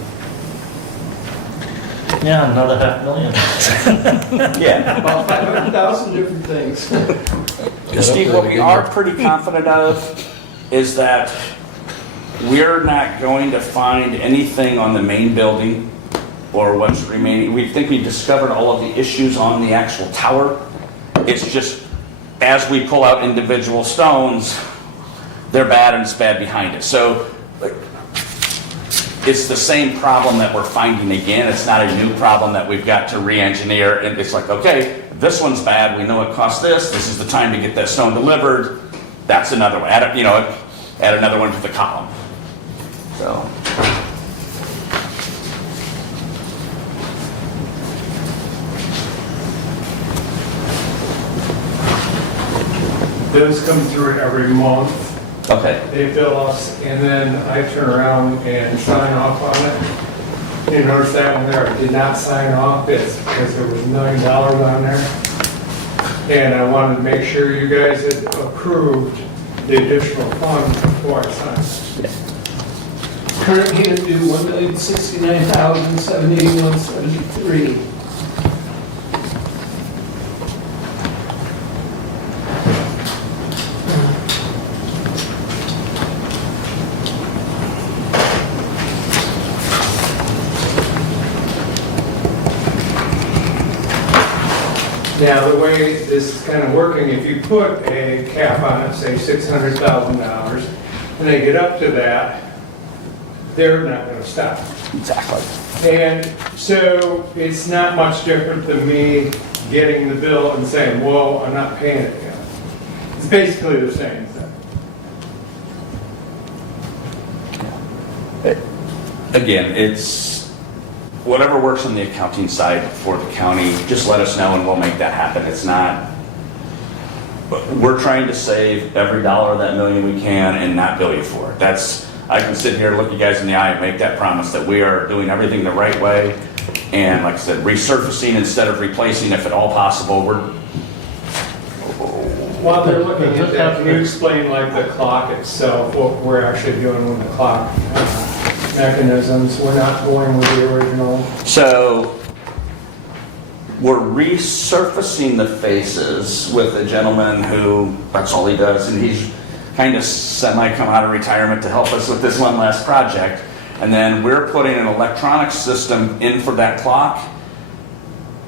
Yeah, another $500,000. Yeah. About 500,000 different things. Steve, what we are pretty confident of is that we're not going to find anything on the main building or what's remaining. We think we discovered all of the issues on the actual tower. It's just, as we pull out individual stones, they're bad and it's bad behind it. So it's the same problem that we're finding again. It's not a new problem that we've got to re-engineer. And it's like, okay, this one's bad. We know it costs this. This is the time to get that stone delivered. That's another one. Add another one to the column. So. Those come through every month. Okay. They bill us, and then I turn around and sign off on it. You notice that one there, I did not sign off, it's because there was $1 million on there. And I wanted to make sure you guys had approved the additional funds before I signed. Current payment due $1,069,781.73. Now, the way this is kind of working, if you put a cap on it, say $600,000, and they get up to that, they're not going to stop. Exactly. And so it's not much different than me getting the bill and saying, well, I'm not paying it yet. It's basically the same thing. Again, it's whatever works on the accounting side for the county, just let us know and we'll make that happen. It's not, we're trying to save every dollar of that million we can and not bill you for it. I can sit here, look you guys in the eye and make that promise that we are doing everything the right way. And like I said, resurfacing instead of replacing if at all possible. While they're looking at that, can you explain like the clock itself, what we're actually doing with the clock mechanisms? We're not going with the original. So we're resurfacing the faces with a gentleman who, that's all he does, and he's kind of semi come out of retirement to help us with this one last project. And then we're putting an electronic system in for that clock.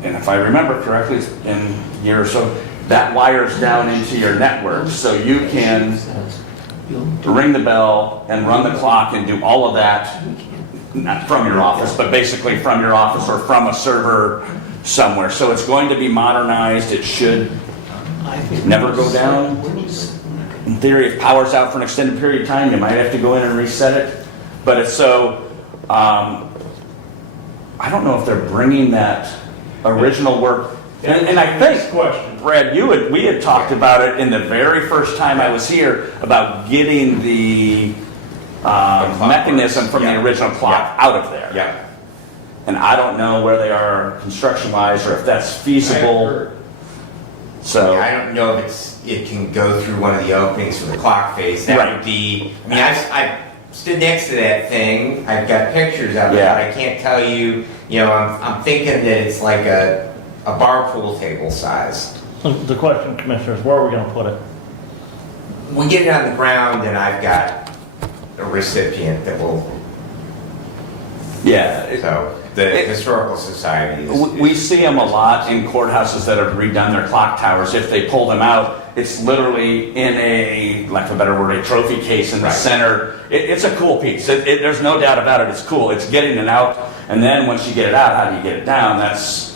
And if I remember correctly, it's in a year or so, that wires down into your network. So you can ring the bell and run the clock and do all of that, not from your office, but basically from your office or from a server somewhere. So it's going to be modernized. It should never go down. In theory, if power's out for an extended period of time, you might have to go in and reset it. But it's so, I don't know if they're bringing that original work. And I think, Brad, we had talked about it in the very first time I was here about getting the mechanism from the original clock out of there. Yeah. And I don't know where they are construction-wise or if that's feasible. So I don't know if it can go through one of the openings for the clock face. That Right. would be, I mean, I stood next to that thing. I've got pictures of it, Yeah. but I can't tell you, I'm thinking that it's like a bar pool table size. The question, Commissioner, is where are we gonna put it? We get it on the ground and I've got a recipient that will, so the Historical Society is. we see them a lot in courthouses that have redone their clock towers. If they pull them out, it's literally in a, lack of a better word, a trophy case in the Right. center. It's a cool piece. There's no doubt about it. It's cool. It's getting it out. And then once you get it out, how do you get it down? That's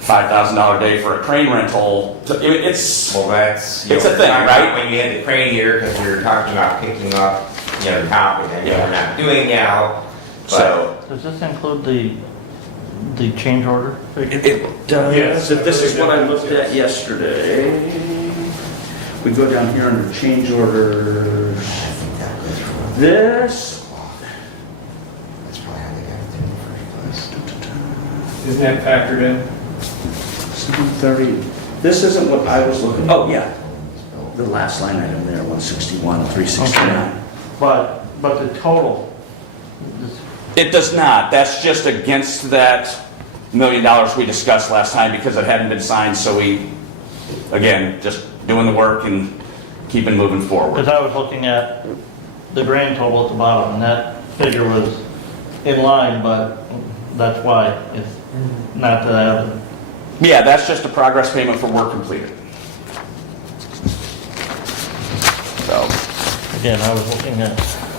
$5,000 a day for a crane rental. It's, Well, that's, It's a thing, right? When you had the crane here, because we were talking about picking up, the top of it, Yeah. we're not doing now. so. Does this include the change order figure? It does. Yes, If this is what I I believe looked it does, at yesterday, we go down here under change orders. This, That's probably how they got it in the first place. Isn't that factored in? 730. This isn't what I was looking. Oh yeah, the last line item there, 161, 369. But the total, It does not. That's just against that $1 million we discussed last time because it hadn't been signed. So we, again, just doing the work and keeping moving forward. because I was looking at the grand total at the bottom, and that figure was in line, but that's why it's not that. Yeah, that's just a progress payment for work completed. So. Again, I was looking at,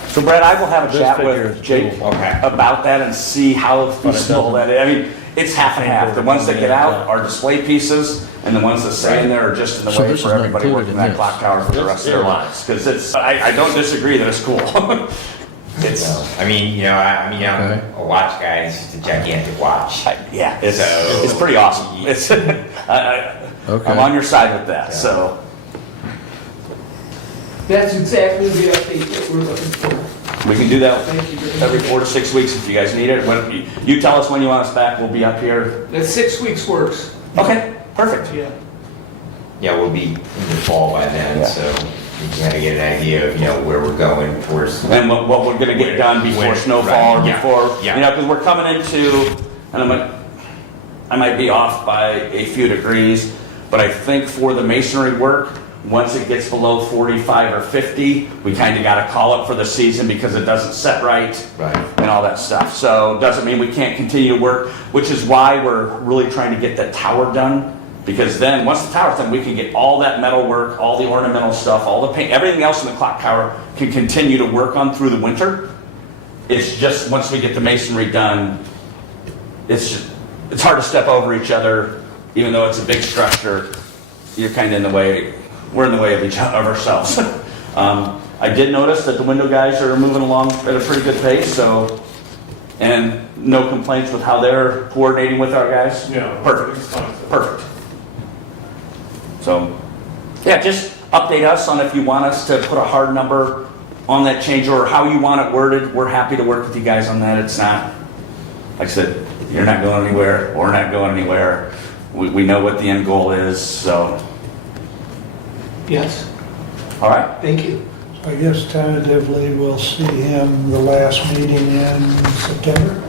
So Brad, I will have a This chat figure with is Jake cool. Okay. about that and see how But it feasible that is. I mean, it's half and half. The ones that get out Yeah. are display pieces, and the ones that stay in there are just in the So way this for is not everybody included working in that this. clock tower for the rest of their lives. Because it's, I don't disagree that it's cool. It's, I mean, Okay. I'm a watch guy. It's just a gigantic watch. yeah, it's So- pretty awesome. It's, Okay. I'm on your side with that, so. That's exactly the update that we're looking for. We can do that Thank you very much. every 4 to 6 weeks if you guys need it. You tell us when you want us back, we'll be up here. That 6 weeks works. Okay, perfect. Yeah. Yeah, we'll be in the fall by then, Yeah. so we can kind of get an idea of, where we're going towards. And what we're gonna get done before When- snowfall, or right, yeah, before, yeah. because we're coming into, and I might be off by a few degrees, but I think for the masonry work, once it gets below 45 or 50, we kind of gotta call it for the season because it doesn't set right Right. and all that stuff. So doesn't mean we can't continue to work, which is why we're really trying to get that tower done Because then, once the tower's done, we can get all that metal work, all the ornamental stuff, all the paint, everything else in the clock tower can continue to work on through the winter. It's just, once we get the masonry done, it's hard to step over each other, even though it's a big structure. You're kind of in the way, we're in the way of ourselves. I did notice that the window guys are moving along at a pretty good pace, so, and no complaints with how they're coordinating with our guys? Yeah. Perfect, perfect. So, yeah, just update us on if you want us to put a hard number on that change order, how you want it worded. We're happy to work with you guys on that. It's not, like I said, you're not going anywhere, we're not going anywhere. We know what the end goal is, so, Yes, all right. thank you. I guess tentatively we'll see him the last meeting in September.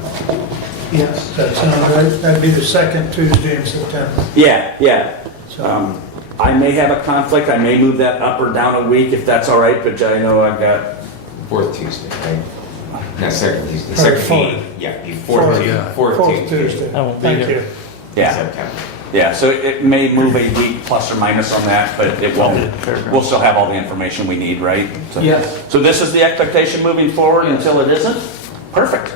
Yes. Does that sound right? That'd be the second Tuesday in September. Yeah. So, I may have a conflict, I may move that up or down a week if that's all right, but I know I've got, Fourth Tuesday, right? No, second Tuesday. Or Second fourth. meeting. Yeah, the Fourth, fourth, yeah. fourth fourth Tuesday. Tuesday. I won't be Thank here. you. yeah. September. Yeah, so it may move a week plus or minus on that, but it won't. We'll still have all the information we need, right? So- Yes. So this is the expectation moving forward until it isn't? Perfect.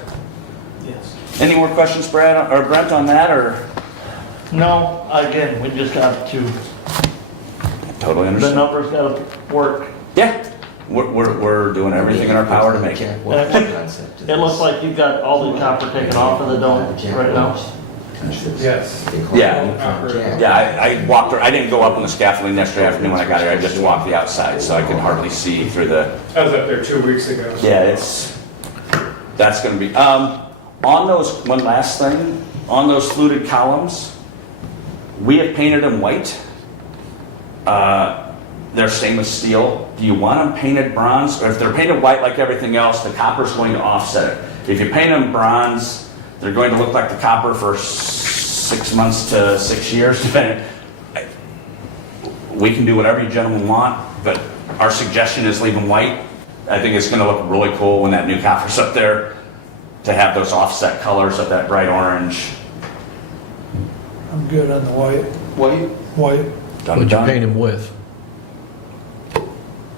Yes. Any more questions, Brad, or Brent, on that, or? No, again, we just got to, Totally the understand. numbers gotta work. Yeah, we're doing everything in our power to make it. It looks like you've got all the copper taken off of the dome right now. Yes. Yeah, I walked, I didn't go up on the scaffolding yesterday afternoon when I got here, I just walked the outside, so I could hardly see through the, I was up there 2 weeks ago. yeah, that's gonna be, on those, one last thing, on those fluted columns, we have painted them white. They're stainless steel. Do you want them painted bronze? Or if they're painted white like everything else, the copper's going to offset it. If you paint them bronze, they're going to look like the copper for 6 months to 6 years, depending. We can do whatever you gentlemen want, but our suggestion is leave them white. I think it's gonna look really cool when that new copper's up there, to have those offset colors of that bright orange. I'm good on the white. White. Done, What'd you done. paint them with?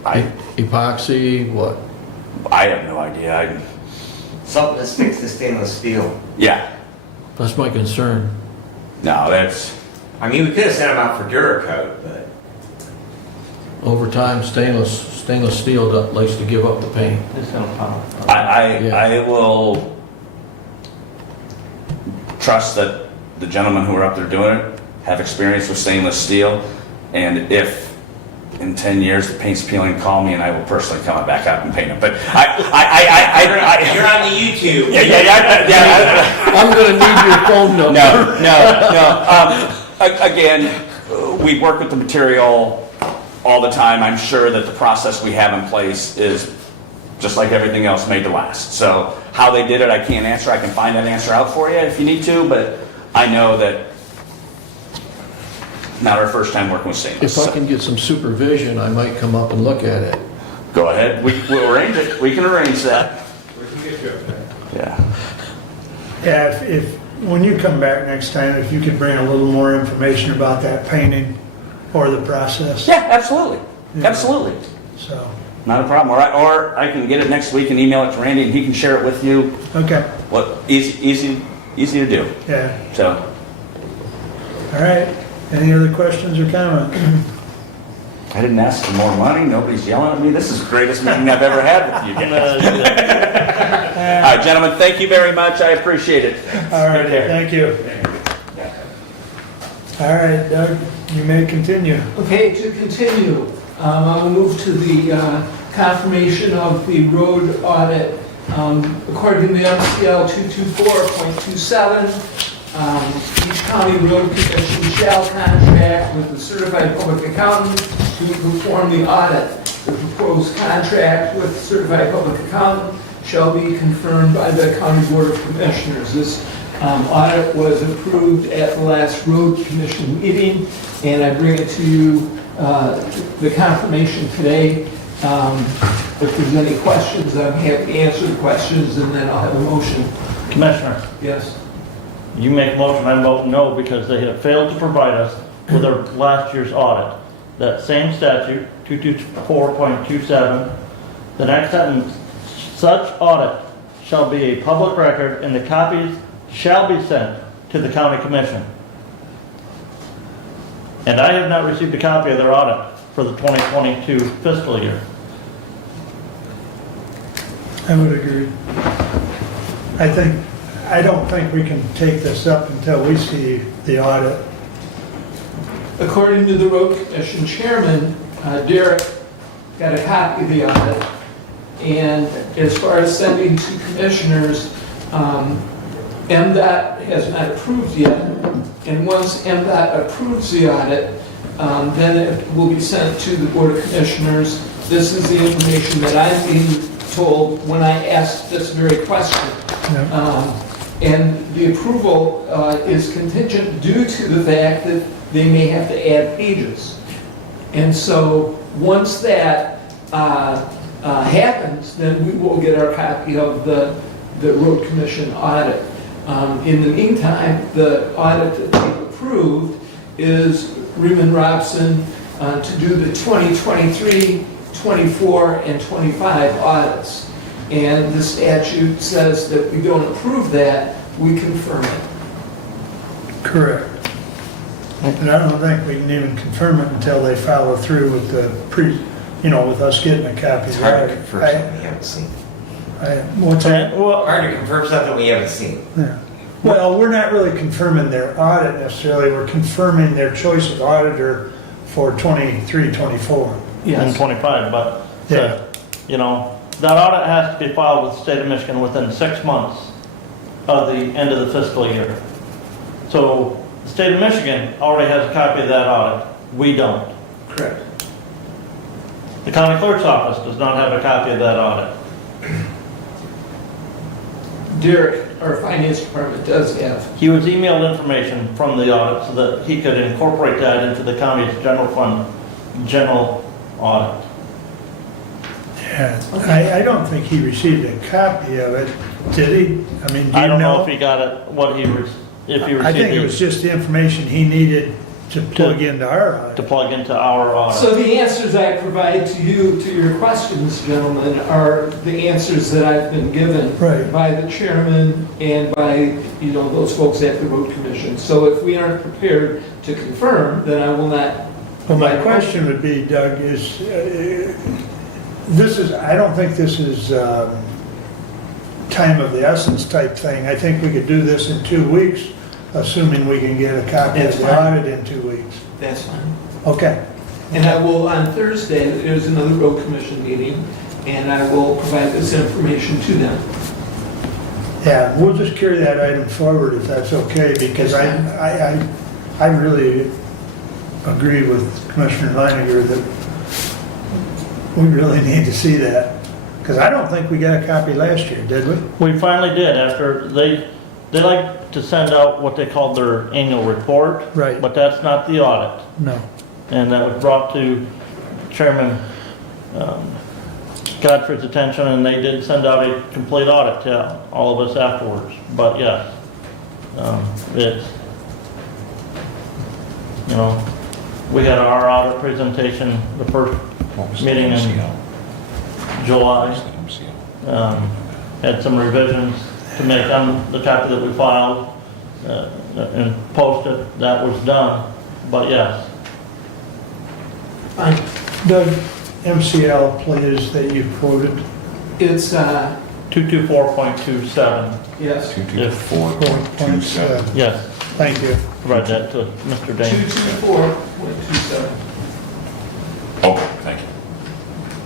I Epoxy, what? have no idea. Something that sticks to stainless steel. Yeah, That's my concern. no, that's, I mean, we could have sent them out for Duracoat, but Over time, stainless steel likes to give up the paint. It's gonna pop. I will trust that the gentlemen who are up there doing it have experience with stainless steel, and if in 10 years the paint's peeling, call me and I will personally come back out and paint it. But you're on the YouTube. yeah. I'm gonna need your phone number. No. Again, we work with the material all the time. I'm sure that the process we have in place is just like everything else, made to last. So how they did it, I can't answer. I can find that answer out for you if you need to, but I know that not our first time working with stainless. If I can get some supervision, I might come up and look at it. Go ahead. We'll arrange it. We can arrange that. We can get you up there. Yeah. Yeah, if, when you come back next time, if you could bring a little more information about that painting or the process, Yeah, absolutely. Yeah. Absolutely. so, Not a problem. Or I can get it next week and email it to Randy and he can share it with you. okay, Easy to do. yeah. So, All right, any other questions or comments? I didn't ask for more money. Nobody's yelling at me. This is the greatest meeting I've ever had with you guys. All right, gentlemen, thank you very much. I appreciate it. All right, Take care. thank you. All right, Doug, you may continue. Okay, to continue, I will move to the confirmation of the road audit. According to the MCL 224.27, each county road commission shall contract with a certified public accountant to perform the audit. The proposed contract with certified public accountant shall be confirmed by the county board of commissioners. This audit was approved at the last road commission meeting, and I bring it to you, the confirmation today. If there's any questions, I'm happy to answer the questions, and then I'll have a motion. Commissioner, Yes? you make a motion, I vote no, because they have failed to provide us with their last year's audit. That same statute, 224.27, the next sentence, such audit shall be a public record and the copies shall be sent to the county commission. And I have not received a copy of their audit for the 2022 fiscal year. I would agree. I don't think we can take this up until we see the audit. According to the road commission chairman, Derek got a copy of the audit. And as far as sending to commissioners, MDOT has not approved yet. And once MDOT approves the audit, then it will be sent to the Board of Commissioners. This is the information that I'm being told when I asked this very question. And the approval is contingent due to the fact that they may have to add pages. And so once that happens, then we will get our copy of the road commission audit. In the meantime, the audit that they've approved is Riemann Robson to do the 2023, 24, and 25 audits. And the statute says that we don't approve that, we confirm it. Correct. And I don't think we can even confirm it until they follow through with the with us getting a copy. It's hard to confirm something we haven't seen. What's that? Well, Hard to confirm something we haven't seen. Yeah. Well, we're not really confirming their audit necessarily, we're confirming their choice of auditor for 23, 24. and 25, but, Yeah. that audit has to be filed with the state of Michigan within 6 months of the end of the fiscal year. So the state of Michigan already has a copy of that audit. We don't. Correct. The county clerk's office does not have a copy of that audit. Derek, our finance department, does have. He was emailed information from the audit so that he could incorporate that into the county's general fund, general audit. Yeah, I don't think he received a copy of it, did he? I mean, do I you don't know know? if he got it, if he I think it was received just the information he needed to plug into our it to audit. plug into our audit. So the answers I provide to you, to your questions, gentlemen, are the answers that I've been given Right. by the chairman and by, those folks at the road commission. So if we aren't prepared to confirm, then I will not. Well, my question would be, Doug, I don't think this is time of the essence type thing. I think we could do this in 2 weeks, assuming we can get a copy of That's the fine. audit in 2 weeks. That's fine. Okay. And I will, on Thursday, there's another road commission meeting, and I will provide this information to them. Yeah, we'll just carry that item forward if that's okay, because I really agree with Commissioner Leininger that we really need to see that. Because I don't think we got a copy last year, did we? We finally did after they like to send out what they call their annual report. Right. But that's not the audit. No. And that was brought to Chairman Godfrey's attention, and they did send out a complete audit to all of us afterwards. But yes, it's, we had our audit presentation, the first meeting in July. Had some revisions to make on the copy that we filed and posted. That was done, but yes. Fine. Doug, MCL, please, that you quoted. It's, 224.27. yes, 224.27. Yes, Thank you. provide that to Mr. Dane. 224.27. Okay, thank you.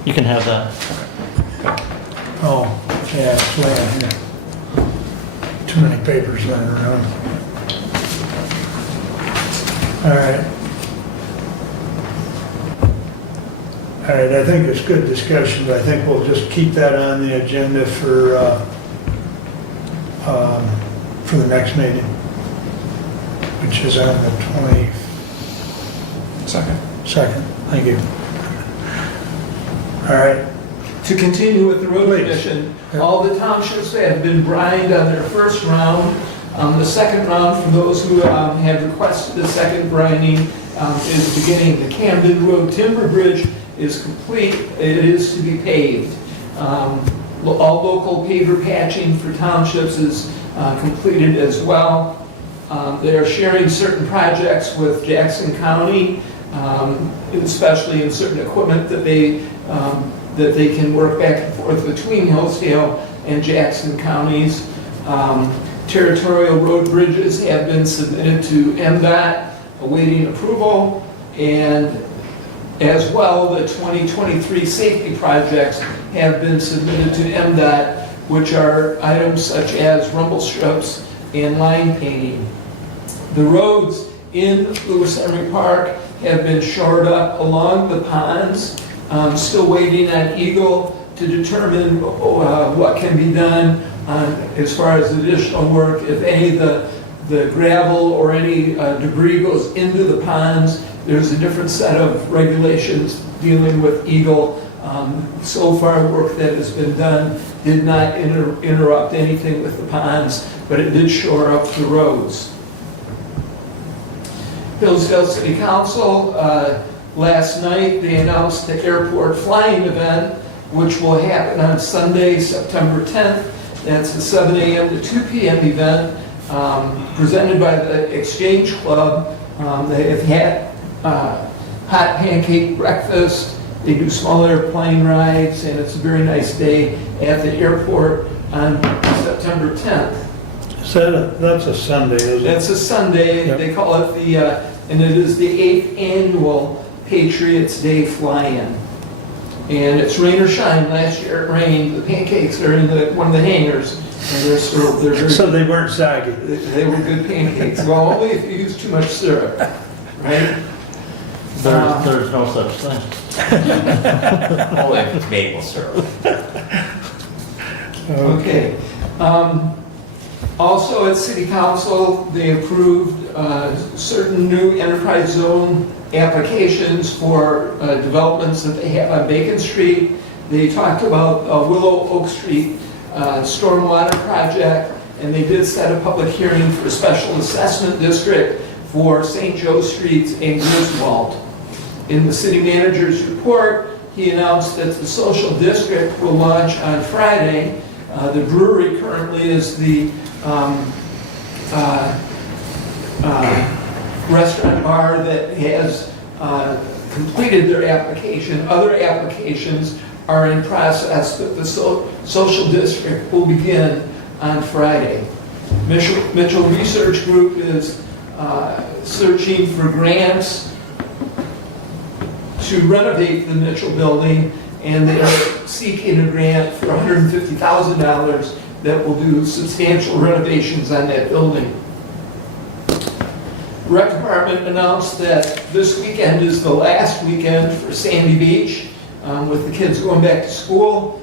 You can have that. Oh, yeah, it's laying here. Too many papers laying around. All right. All right, I think it's good discussion, but I think we'll just keep that on the agenda for the next meeting, which is on the 22nd. Thank you. All right. To continue with the road Please. commission, all the townships that have been brined on their first round The second round, for those who have requested a second grinding, is beginning. The Camden Road Timber Bridge is complete. It is to be paved. All local paver patching for townships is completed as well. They are sharing certain projects with Jackson County, especially in certain equipment that they can work back and forth between Hillsdale and Jackson counties. Territorial road bridges have been submitted to MDOT, awaiting approval, and as well, the 2023 safety projects have been submitted to MDOT, which are items such as rumble strips and line painting. The roads in Lewis Emery Park have been shored up along the ponds. Still waiting on Eagle to determine what can be done as far as additional work. If any of the gravel or any debris goes into the ponds, there's a different set of regulations dealing with Eagle. So far, work that has been done did not interrupt anything with the ponds, but it did shore up the roads. Hillsdale City Council, last night they announced the airport flying event, which will happen on Sunday, September 10th. That's a 7 a.m. to 2 p.m. event presented by the Exchange Club. They have had hot pancake breakfast. They do small airplane rides, and it's a very nice day at the airport on September 10th. That's a Sunday, isn't it? That's a Sunday. Yep. They call it and it is the 8th annual Patriots Day fly-in. And it's rain or shine. Last year it rained. The pancakes are in one of the hangars, and they're very, So they weren't soggy. they were good pancakes. Well, only if you use too much syrup, right? There's no such thing. Only if it's maple syrup. Okay. Also at City Council, they approved certain new enterprise zone applications for developments that they have on Bacon Street. They talked about Willow Oak Street stormwater project, and they did set a public hearing for a special assessment district for St. Joe Streets and Griswold. In the city manager's report, he announced that the social district will launch on Friday. The brewery currently is the restaurant bar that has completed their application. Other applications are in process, but the social district will begin on Friday. Mitchell Research Group is searching for grants to renovate the Mitchell building, and they are seeking a grant for $150,000 that will do substantial renovations on that building. Rec Department announced that this weekend is the last weekend for Sandy Beach, with the kids going back to school.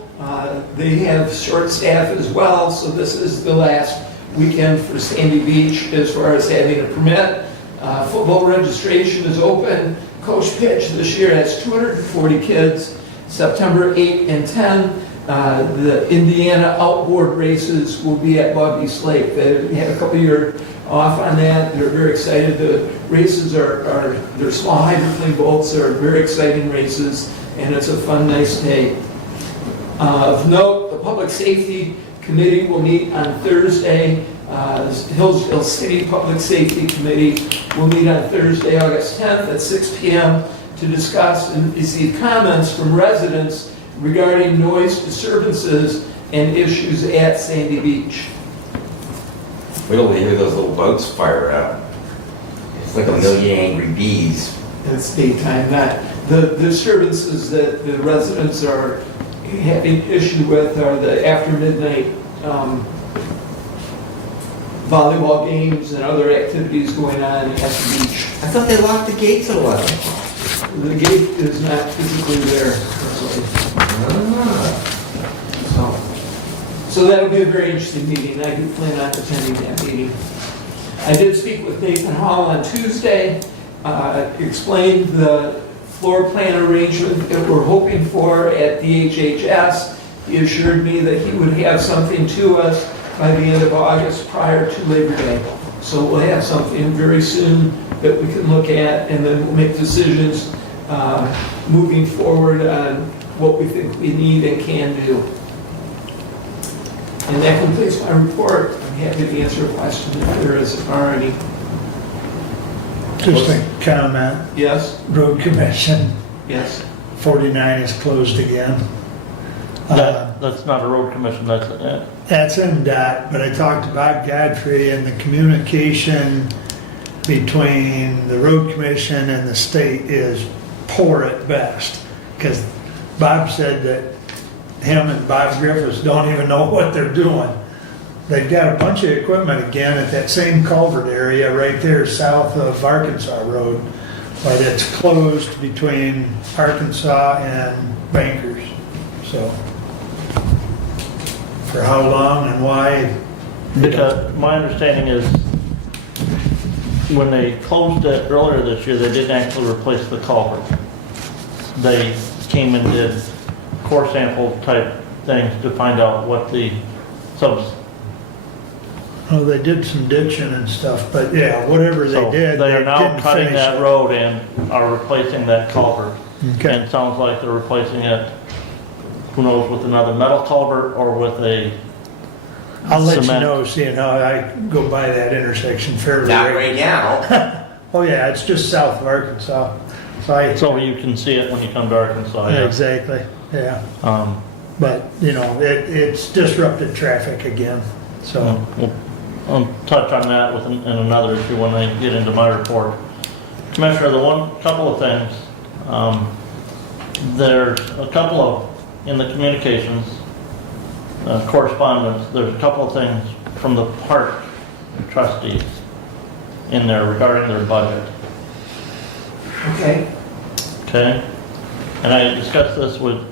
They have short staff as well, so this is the last weekend for Sandy Beach as far as having a permit. Football registration is open. Coach Pitch this year has 240 kids. September 8 and 10, the Indiana outboard races will be at Buggy's Lake. They had a couple years off on that. They're very excited. The races they're small hydroplane boats. They're very exciting races, and it's a fun, nice day. Of note, the Public Safety Committee will meet on Thursday. Hillsdale City Public Safety Committee will meet on Thursday, August 10th at 6 p.m. to discuss and receive comments from residents regarding noise disturbances and issues at Sandy Beach. Wait till they hear those little boats fire up. It's like a million angry bees. It's daytime, not the disturbances that the residents are having issue with are the after midnight volleyball games and other activities going on at the beach. I thought they locked the gates at 11. The gate is not physically there currently. So that'll be a very interesting meeting. I do plan on attending that meeting. I did speak with Nathan Hall on Tuesday, explained the floor plan arrangement that we're hoping for at DHHS. He assured me that he would have something to us by the end of August prior to Labor Day. So we'll have something very soon that we can look at, and then we'll make decisions moving forward on what we think we need and can do. And that completes my report. I'm happy to answer questions if there are any. Just a comment, Yes? road commission, Yes? 49 is closed again. That's not a road commission, that's, That's MDOT, but I talked to Bob Godfrey, and the communication between the road commission and the state is poor at best. Because Bob said that him and Bob Griffiths don't even know what they're doing. They've got a bunch of equipment again at that same culvert area right there south of Arkansas Road, but it's closed between Arkansas and Bankers. So, for how long and why? because my understanding is when they closed it earlier this year, they didn't actually replace the culvert. They came and did core sample type things to find out what the subs. Oh, they did some ditching and stuff, but yeah, whatever they So did, they they are now didn't cutting finish that it. road and are replacing that culvert. And Okay, it sounds like they're replacing it, who knows, with another metal culvert or with a I'll let you cement. know, seeing how I go by that intersection fairly Not regularly. right now. Oh yeah, it's just south of Arkansas. So I, So you can see it when you come to Arkansas. yeah, Yeah. exactly, yeah. Um, But, you know, it's disrupted traffic again, so. I'll touch on that in another issue when I get into my report. Commissioner, couple of things. There's a couple of, in the communications, correspondence, there's a couple of things from the park trustees in there regarding their budget. Okay. Okay? And I discussed this with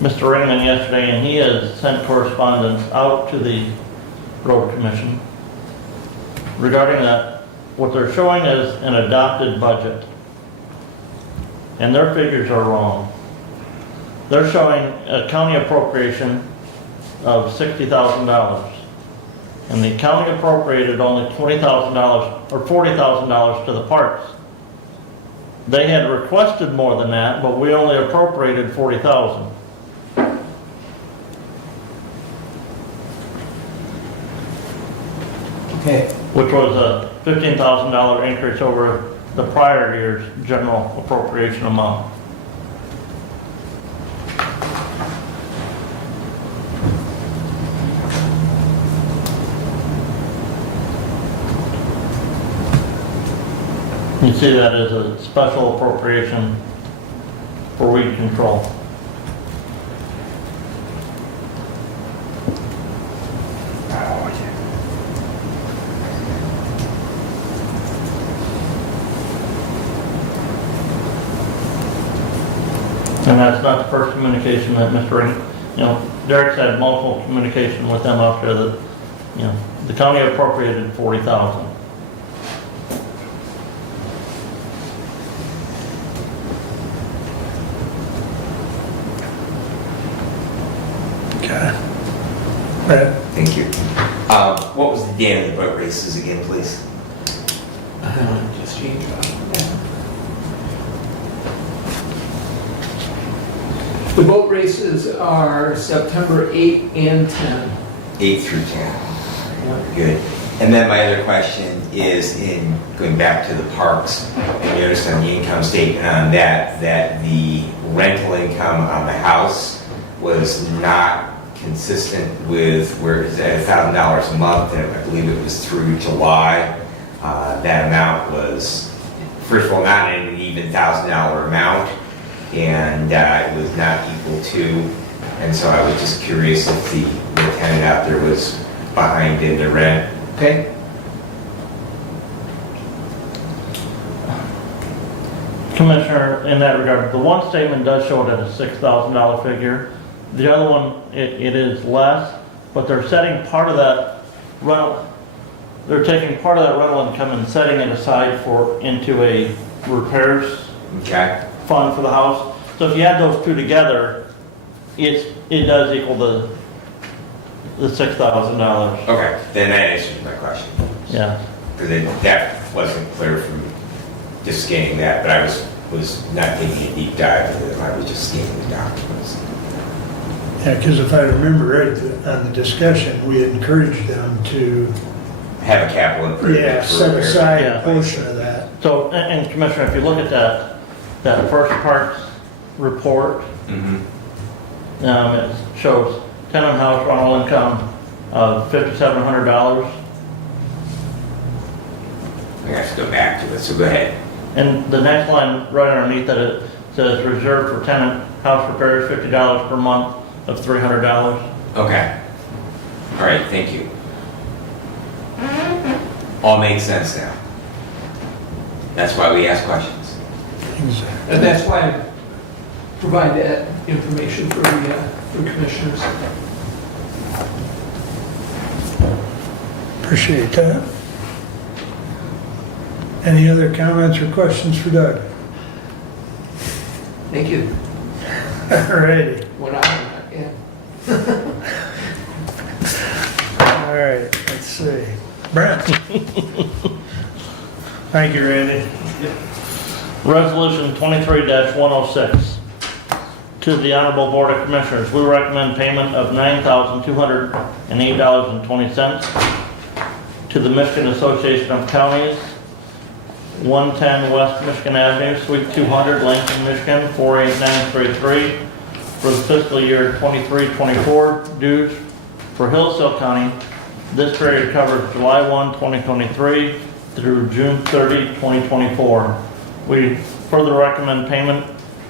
Mr. Raymond yesterday, and he has sent correspondence out to the road commission regarding that. What they're showing is an adopted budget, and their figures are wrong. They're showing a county appropriation of $60,000, and the county appropriated only $20,000 or $40,000 to the parks. They had requested more than that, but we only appropriated $40,000. Okay. Which was a $15,000 increase over the prior year's general appropriation amount. You see that as a special appropriation for weed control. And that's not the first communication that Mr. Derek's had multiple communication with them out there that, the county appropriated 40,000. Okay. Brad? Thank you. What was the date of the boat races again, please? Just change that. The boat races are September 8 and 10. 8 through 10. Good. And then my other question is in going back to the parks, I noticed on the income statement on that the rental income on the house was not consistent with where it's at $1,000 a month, and I believe it was through July. That amount was, first of all, not an even $1,000 amount, and it was not equal to, and so I was just curious if the tenant out there was behind in the rent. Okay? Commissioner, in that regard, the one statement does show it at a $6,000 figure. The other one, it is less, but they're setting part of that rental, they're taking part of that rental income and setting it aside into a repairs Okay. fund for the house. So if you add those two together, it does equal the the $6,000. Okay, then that answers my question. Yeah. Because that wasn't clear from just scanning that, but I was not taking a deep dive into them, I was just scanning the documents. Yeah, because if I remember right, on the discussion, we encouraged them to, Have a capital improvement. yeah, for set repair. aside Yeah. a portion of that. So, and Commissioner, if you look at that first parts report, Mhm. it shows tenant house rental income of $5,700. I have to go back to it, so go ahead. And the next line right underneath that, it says reserved for tenant house repairs, $50 per month of $300. Okay. All right, thank you. All makes sense now. That's why we ask questions. And that's why I provide that information for the commissioners. Appreciate that. Any other comments or questions for Doug? Thank you. All righty. What I, yeah. All right, let's see. Brent? Thank you, Randy. Resolution 23-106. To the Honorable Board of Commissioners, we recommend payment of $9,208.20 to the Michigan Association of Counties, 110 West Michigan Avenue, Suite 200, Lansing, Michigan, 48933, for the fiscal year 23-24 dues for Hillsdale County. This period covers July 1, 2023 through June 30, 2024. We further recommend payment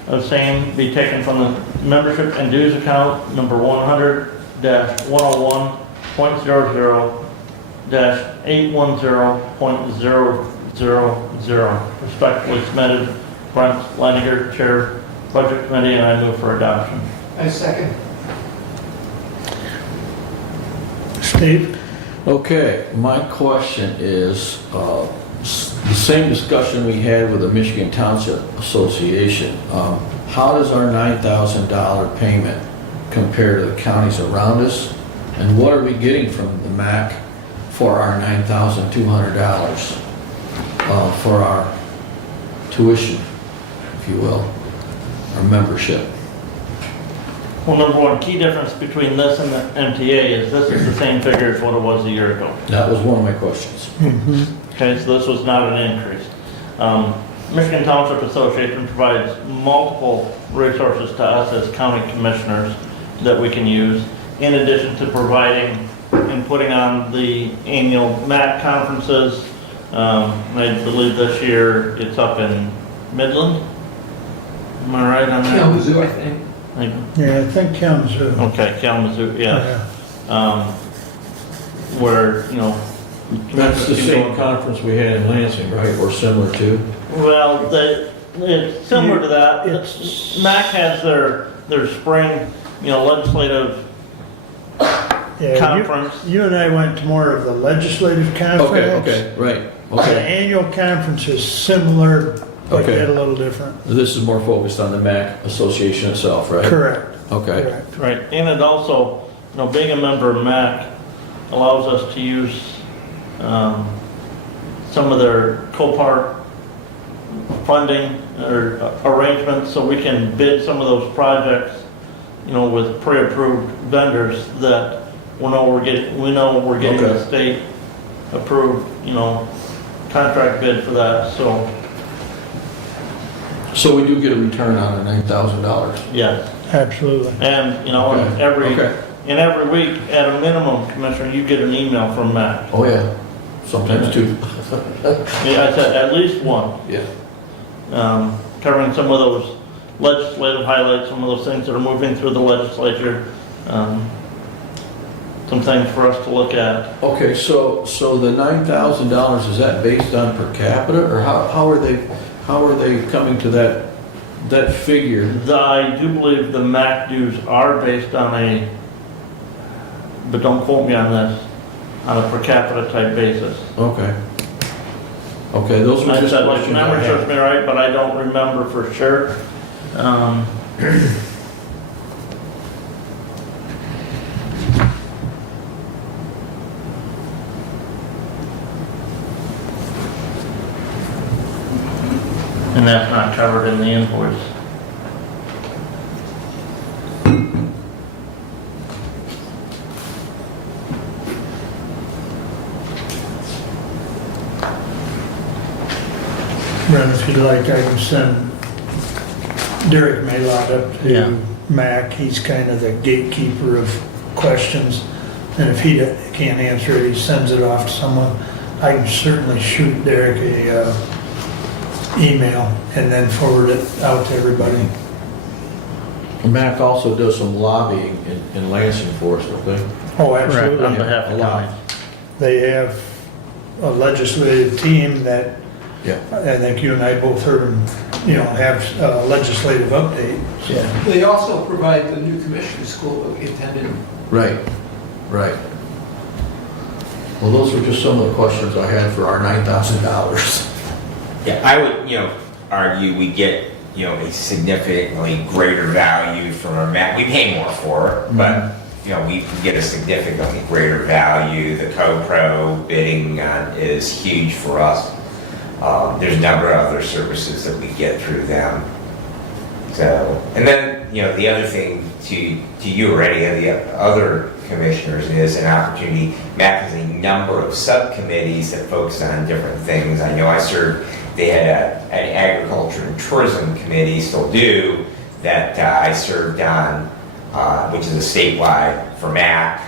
of same be taken from the membership and dues account number 100-101.00-810.000. Respectfully submitted, Brent Leininger, Chair, Budget Committee, and I move for adoption. I second. Steve? Okay, my question is, the same discussion we had with the Michigan Township Association. How does our $9,000 payment compare to the counties around us? And what are we getting from the MAC for our $9,200 for our tuition, if you will, our membership? Well, number one, key difference between this and the MTA is this is the same figure as what it was a year ago. That was one of my questions. Okay, so this was not an increase. Michigan Township Association provides multiple resources to us as county commissioners that we can use, in addition to providing and putting on the annual MAC conferences. I believe this year it's up in Midland. Am I right on that? Kalamazoo, I think. Yeah, I think Kalamazoo. Okay, Kalamazoo, yeah. Where, you know. That's the same conference we had in Lansing, right, or similar to? Well, it's similar to that. It's- MAC has their spring, you know, legislative Yeah, conference. You and I went to more of the legislative conference. Okay, right, The okay. annual conference is similar, but Okay. yet a little different. This is more focused on the MAC Association itself, right? Correct. Okay. Correct. Right, and it also, you know, being a member of MAC allows us to use some of their co-part funding or arrangements, so we can bid some of those projects, you know, with pre-approved vendors that we know we're getting Okay. the state approved, you know, contract bid for that, so, So we do get a return on the $9,000? yes. Absolutely. And, you know, Okay. every week, at a minimum, Commissioner, you get an email from MAC. Oh, yeah, sometimes two. Yeah, I said at least one, Yeah. covering some of those legislative highlights, some of those things that are moving through the legislature, some things for us to look at. Okay, so the $9,000, is that based on per capita, or how are they coming to that figure? I do believe the MAC dues are based on but don't quote me on this, on a per capita type basis. Okay. Okay, those were I just said, like, questions I memory serves had. me right, but I don't remember for sure. And that's not covered in the invoice. Brent, if you'd like, I can send Derek Maylott up Yeah. to Mac. He's kind of the gatekeeper of questions. And if he can't answer it, he sends it off to someone. I can certainly shoot Derek a email and then forward it out to everybody. Mac also does some lobbying in Lansing for us, don't they? Oh, Correct, on absolutely. behalf A of lot. counties. They have a legislative team that Yeah. I think you and I both heard them, have a legislative update. So, They also provide the new commissioner school that we attended. Right, right. Well, those were just some of the questions I had for our $9,000. Yeah, I would, argue we get, a significantly greater value from our map. We pay more for it, but, we can get a significantly greater value. The co-pro bidding is huge for us. There's a number of other services that we get through them. So, and then, the other thing to you already and the other commissioners is an opportunity. MAC has a number of subcommittees that focus on different things. I know I served, they had an agriculture and tourism committee, still do, that I served on, which is a statewide for MAC,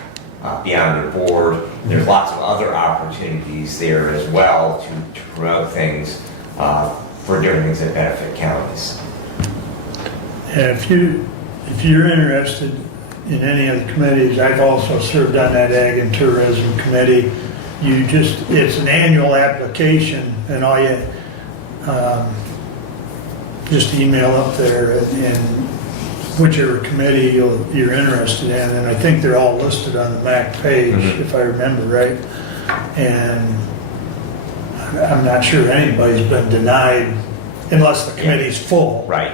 beyond the board. There's lots of other opportunities there as well to promote things for doing things that benefit counties. And if you're interested in any of the committees, I've also served on that Ag and Tourism Committee. It's an annual application, and all you, just email up there and whichever committee you're interested in, and I think they're all listed on the MAC page, if I remember right. And I'm not sure anybody's been denied unless the committee's full. Right.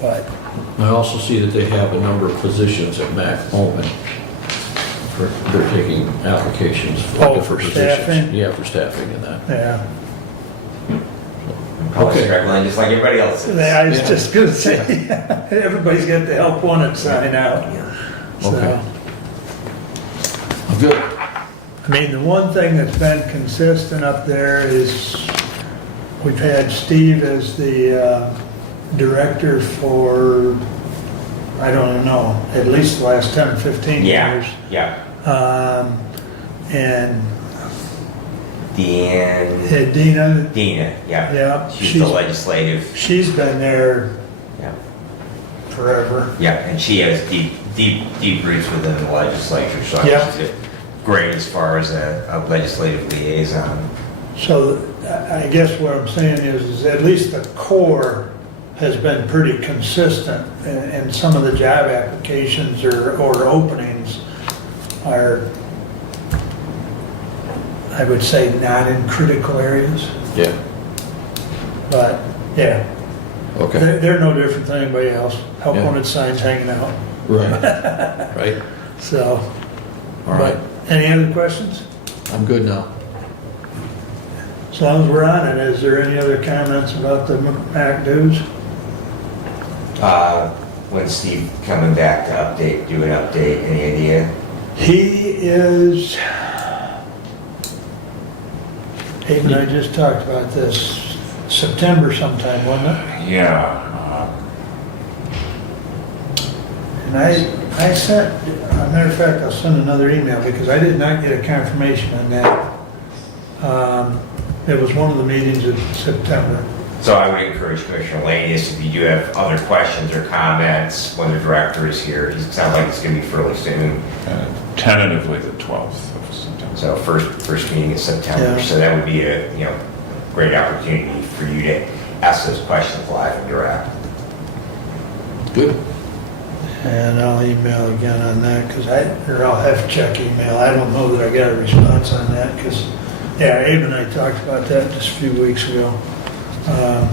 But I also see that they have a number of positions at MAC open. They're taking applications for Oh, different for positions. staffing? Yeah, for staffing and that. yeah, Probably Okay. struggling just like everybody else is. I was Yeah. just gonna say, everybody's got to help wanted sign out. So, Okay. Good. I mean, the one thing that's been consistent up there is we've had Steve as the director for, I don't know, at least the last 10, 15 years. Yeah. And Dina, yeah, she's the legislative, she's been there yeah, forever. and she has deep roots within the legislature, so I Yeah. think she's great as far as a legislative liaison. So I guess what I'm saying is at least the core has been pretty consistent, and some of the job applications or openings are, I would say, not in critical areas, Yeah, but yeah, okay. they're no different than anybody else. Help Yeah. wanted signs hanging out, Right, right. so. All right. But any other questions? I'm good now. As long as we're on it, is there any other comments about the MAC dues? When Steve coming back to do an update, any idea? He is, Abe and I just talked about this, September sometime, wasn't it? Yeah. And I sent, as a matter of fact, I'll send another email because I did not get a confirmation on that. It was one of the meetings in September. So I would encourage Commissioner Lanius, if you do have other questions or comments when the director is here, it sounds like it's going to be fairly soon. Tentatively the 12th of September. So first meeting in September, Yeah. so that would be a, great opportunity for you to ask those questions live and direct. Good. And I'll email again on that because I'll have to check email. I don't know that I got a response on that because, yeah, Abe and I talked about that just a few weeks ago. All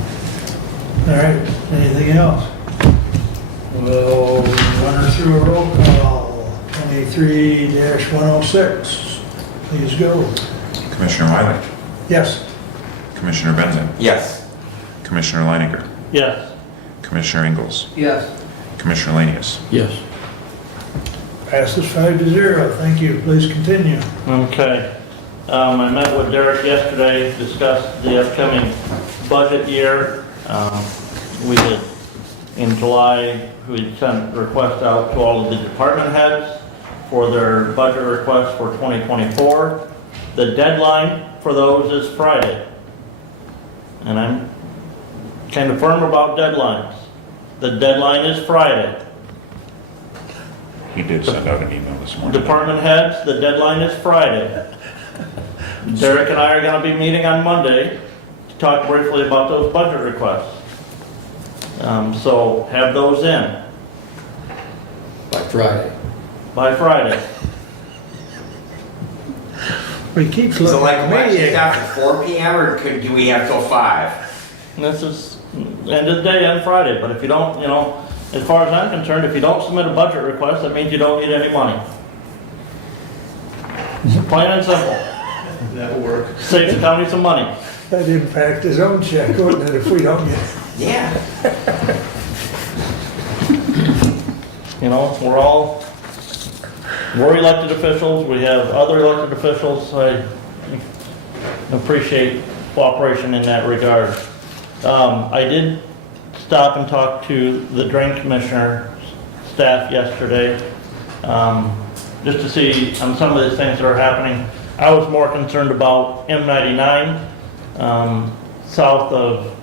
right, anything else? We'll run her through a roll call, 23-106. Please go. Commissioner Wiley, Yes. Commissioner Benson, Yes. Commissioner Leininger, Yes. Commissioner Ingalls, Yes. Commissioner Lanius. Yes. Passes 5-0. Thank you. Please continue. Okay. I met with Derek yesterday, discussed the upcoming budget year. We did, in July, we sent requests out to all of the department heads for their budget requests for 2024. The deadline for those is Friday. And I'm kind of firm about deadlines. The deadline is Friday. He did send out an email this morning. Department heads, the deadline is Friday. Derek and I are going to be meeting on Monday to talk briefly about those budget requests. So have those in By Friday. by Friday. We keep So looking like at election me. after 4 p.m. or do we have till 5? And this is end of the day on Friday, but if you don't, as far as I'm concerned, if you don't submit a budget request, that means you don't get any money. Plain and simple. That'll work. Saves the county some money. That'd impact his own check, wouldn't it, if we don't get it? Yeah. We're elected officials, we have other elected officials. I appreciate cooperation in that regard. I did stop and talk to the drain commissioner staff yesterday, just to see on some of these things that are happening. I was more concerned about M99, south of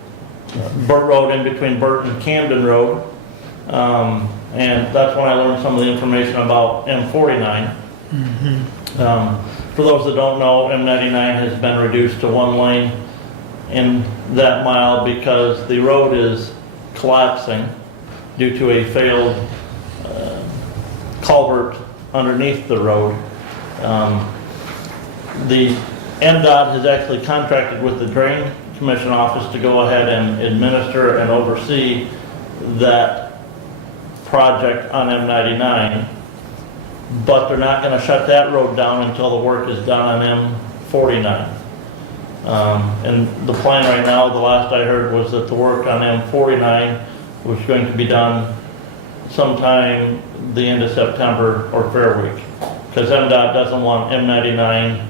Burt Road, in between Burt and Camden Road. And that's when I learned some of the information about M49. For those that don't know, M99 has been reduced to one lane in that mile because the road is collapsing due to a failed culvert underneath the road. The MDOT has actually contracted with the Drain Commission office to go ahead and administer and oversee that project on M99, but they're not going to shut that road down until the work is done on M49. And the plan right now, the last I heard, was that the work on M49 was going to be done sometime the end of September or Fair Week, because MDOT doesn't want M99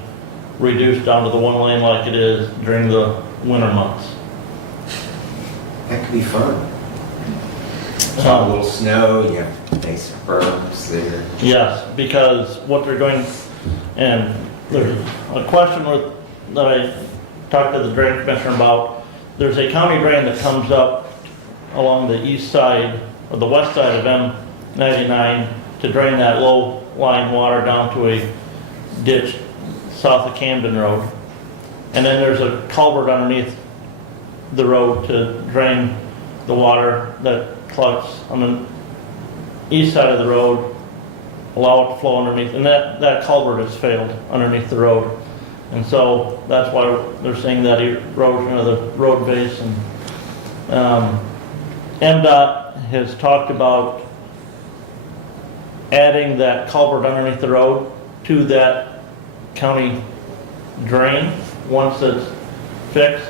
reduced down to the one lane like it is during the winter months. That could be fun. A little snow, you have nice berms there. Yes, because what they're going, and there's a question that I talked to the drain commissioner about. There's a county drain that comes up along the east side, or the west side of M99 to drain that low-lying water down to a ditch south of Camden Road. And then there's a culvert underneath the road to drain the water that collects on the east side of the road, allow it to flow underneath, and that culvert has failed underneath the road. And so that's why they're seeing that erosion of the road base. And MDOT has talked about adding that culvert underneath the road to that county drain once it's fixed.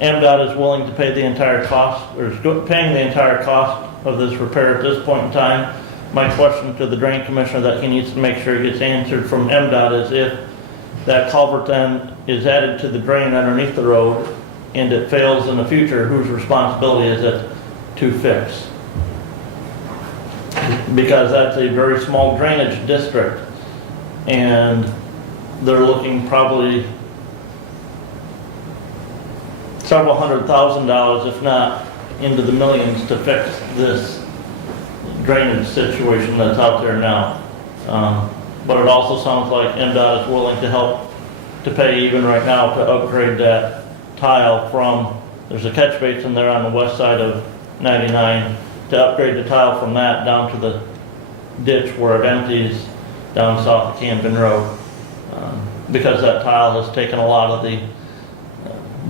MDOT is willing to pay the entire cost, or is paying the entire cost of this repair at this point in time. My question to the drain commissioner that he needs to make sure gets answered from MDOT is if that culvert then is added to the drain underneath the road and it fails in the future, whose responsibility is it to fix? Because that's a very small drainage district, and they're looking probably several $100,000, if not into the millions, to fix this drainage situation that's out there now. But it also sounds like MDOT is willing to help to pay even right now to upgrade that tile from, there's a catch basin there on the west side of 99, to upgrade the tile from that down to the ditch where it empties down south of Camden Road. Because that tile has taken a lot of the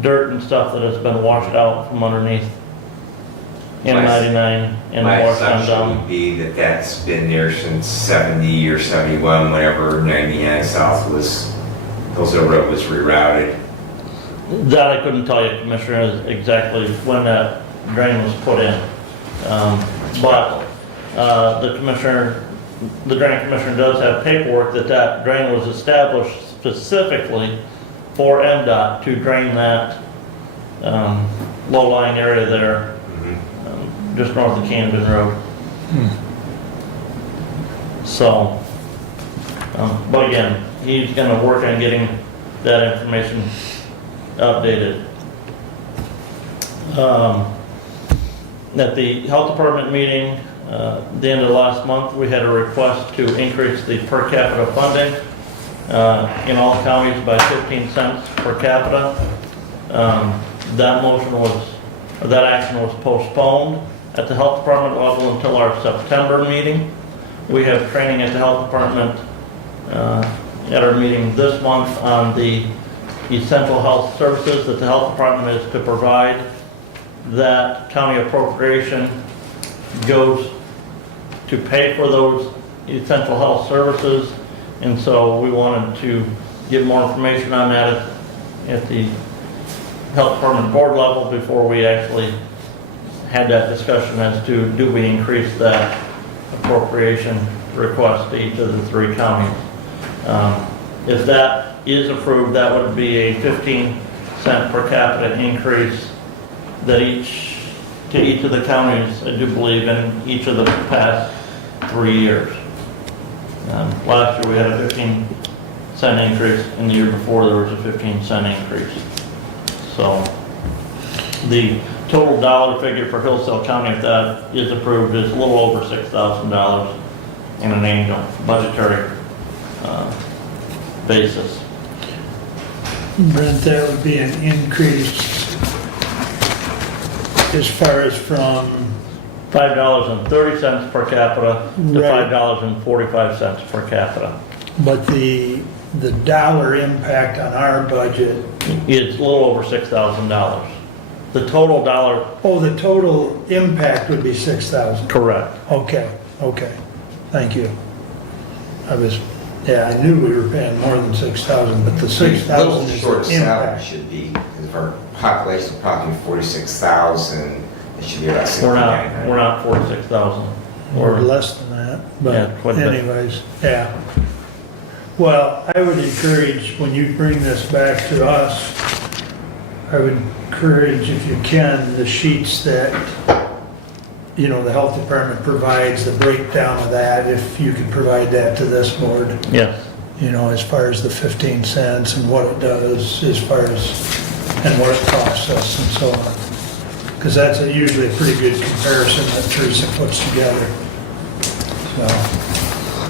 dirt and stuff that has been washed out from underneath M99 and My washed them assumption down. would be that that's been there since 70 or 71, whenever 99 South was, Hillsdale Road was rerouted. That I couldn't tell you, Commissioner, exactly when that drain was put in. But the drain commissioner does have paperwork that drain was established specifically for MDOT to drain that low-lying area there, just north of Camden Road. So, but again, he's gonna work on getting that information updated. At the health department meeting, the end of last month, we had a request to increase the per capita funding in all counties by 15 cents per capita. That action was postponed at the health department level until our September meeting. We have training at the health department at our meeting this month on the essential health services that the health department is to provide. That county appropriation goes to pay for those essential health services, and so we wanted to give more information on that at the health department board level before we actually had that discussion as to do we increase that appropriation request to each of the 3 counties. If that is approved, that would be a 15 cent per capita increase that to each of the counties, I do believe, in each of the past 3 years. Last year we had a 15 cent increase, and the year before there was a 15 cent increase. So the total dollar figure for Hillsdale County, if that is approved, is a little over $6,000 in an annual budgetary basis. Brent, that would be an increase as far as from, $5.30 per capita to Right. $5.45 per capita. but the dollar impact on our budget, It's a little over $6,000. The total dollar, oh, the total impact would be 6,000. correct. Okay, thank you. I knew we were paying more than 6,000, but the 6,000 Little is short the salary impact. should be, because if our population is probably 46,000, it should be about 69. We're not 46,000. Or We're less than that, Yeah, but quite a bit. anyways, yeah. Well, I would encourage, when you bring this back to us, I would encourage, if you can, the sheets that, the health department provides, the breakdown of that, if you could provide that to this board, Yes. as far as the 15 cents and what it does, and what it costs us and so on. Because that's usually a pretty good comparison that Teresa puts together. So.